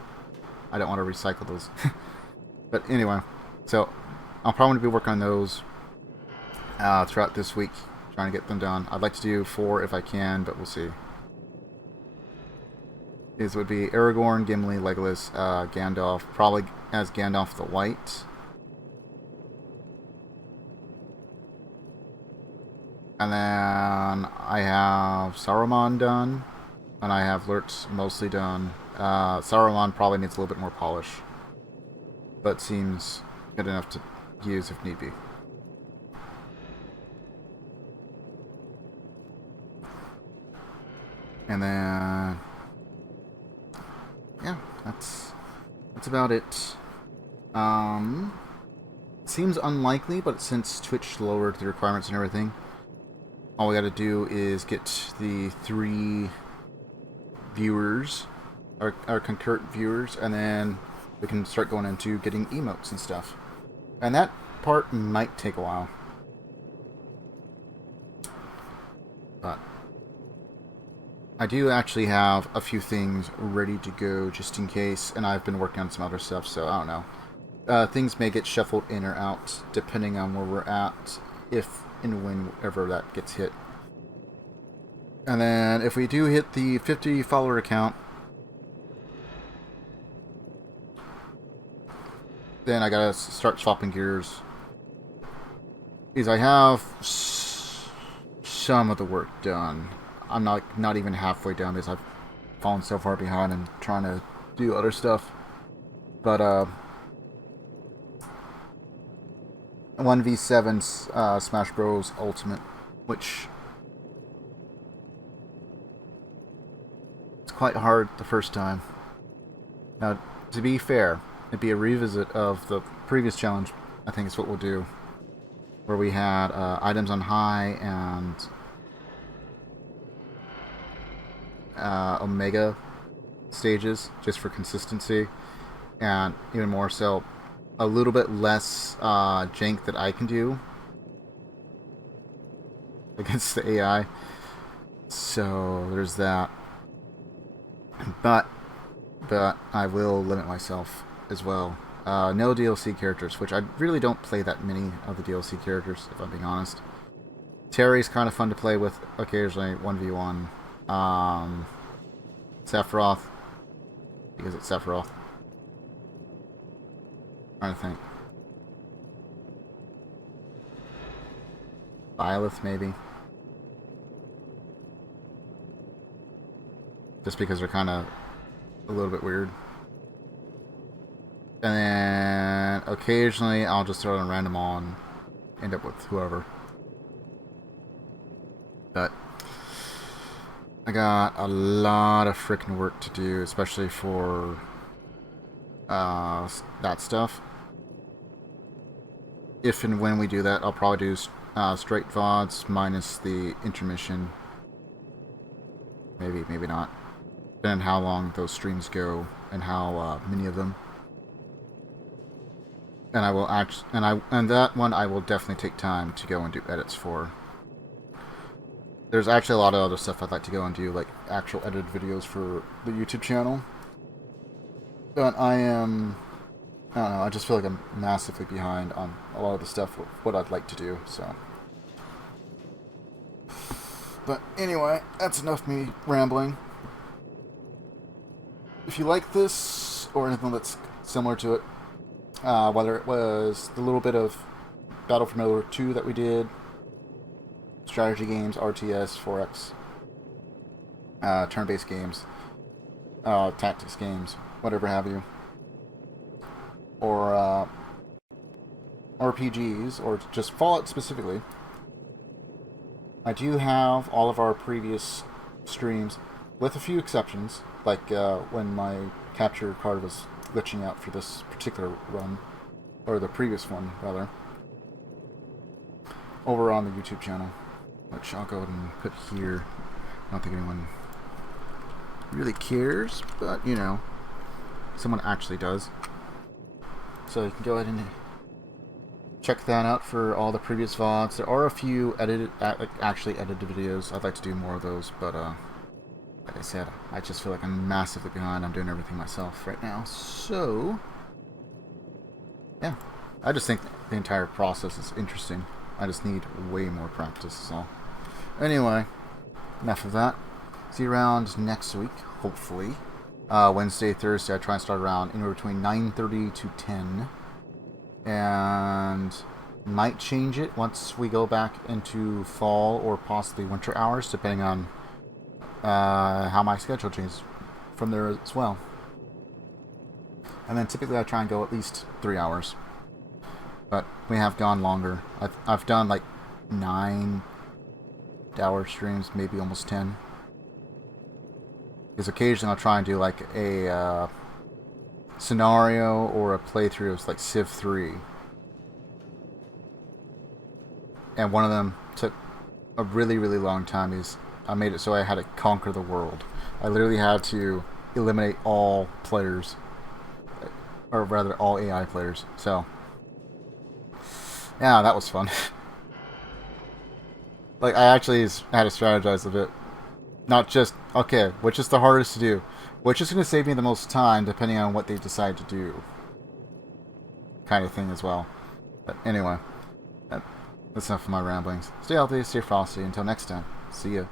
I don't want to recycle those. But anyway, so I'll probably be working on those throughout this week, trying to get them done. I'd like to do 4 if I can, but we'll see. These would be Aragorn, Gimli, Legolas, Gandalf, probably as Gandalf the White. And then I have Saruman done, and I have Lurtz mostly done. Sauron probably needs a little bit more polish, but seems good enough to use if need be. And then, yeah, that's about it. Seems unlikely, but since Twitch lowered the requirements and everything, all we got to do is get the 3 viewers, our concurrent viewers, and then we can start going into getting emotes and stuff. And that part might take a while. But I do actually have a few things ready to go just in case, and I've been working on some other stuff, so I don't know. Things may get shuffled in or out depending on where we're at, if and whenever that gets hit. And then if we do hit the 50 follower account, then I gotta start swapping gears, because I have some of the work done. I'm not even halfway done because I've fallen so far behind and trying to do other stuff. But 1v7 Smash Bros Ultimate, which it's quite hard the first time. Now, to be fair, it'd be a revisit of the previous challenge, I think is what we'll do, where we had items on high and Omega stages just for consistency, and even more so, a little bit less jank that I can do against the AI. So there's that. But I will limit myself as well. No DLC characters, which I really don't play that many of the DLC characters, if I'm being honest. Terry's kind of fun to play with occasionally, 1v1. Sephiroth, because it's Sephiroth. Trying to think. Byleth, maybe. Just because they're kind of a little bit weird. And then occasionally I'll just throw in random on, end up with whoever. But I got a lot of freaking work to do, especially for that stuff. If and when we do that, I'll probably do straight VODs minus the intermission. Maybe, maybe not. Depending on how long those streams go and how many of them. And I will and that one I will definitely take time to go and do edits for. There's actually a lot of other stuff I'd like to go and do, like actual edited videos for the YouTube channel. But I don't know, I just feel like I'm massively behind on a lot of the stuff, what I'd like to do, so. But anyway, that's enough me rambling. If you like this, or anything that's similar to it, whether it was the little bit of Battle for Middle-earth 2 that we did, strategy games, RTS, 4X, turn-based games, tactics games, whatever have you, or RPGs, or just Fallout specifically, I do have all of our previous streams, with a few exceptions, like when my capture card was glitching out for this particular run, or the previous one, rather, over on the YouTube channel, which I'll go ahead and put here. I don't think anyone really cares, but, you know, someone actually does. So you can go ahead and check that out for all the previous VODs. There are a few actually edited videos. I'd like to do more of those, but like I said, I just feel like I'm massively behind. I'm doing everything myself right now. So, yeah. I just think the entire process is interesting. I just need way more practice, is all. Anyway, enough of that. See you around next week, hopefully. Wednesday, Thursday, I try and start around anywhere between 9:30 to 10. And might change it once we go back into fall or possibly winter hours, depending on how my schedule changes from there as well. And then typically I try and go at least 3 hours. But we have gone longer. I've done like 9-hour streams, maybe almost 10. Because occasionally I'll try and do like a scenario or a playthrough of like Civ 3. And one of them took a really, really long time. I made it so I had to conquer the world. I literally had to eliminate all players. Or rather, all AI players. So, yeah, that was fun. Like, I actually had to strategize a bit. Not just, okay, which is the hardest to do? Which is going to save me the most time, depending on what they decide to do. Kind of thing as well. But anyway, that's enough of my ramblings. Stay healthy, stay frosty. Until next time, see ya.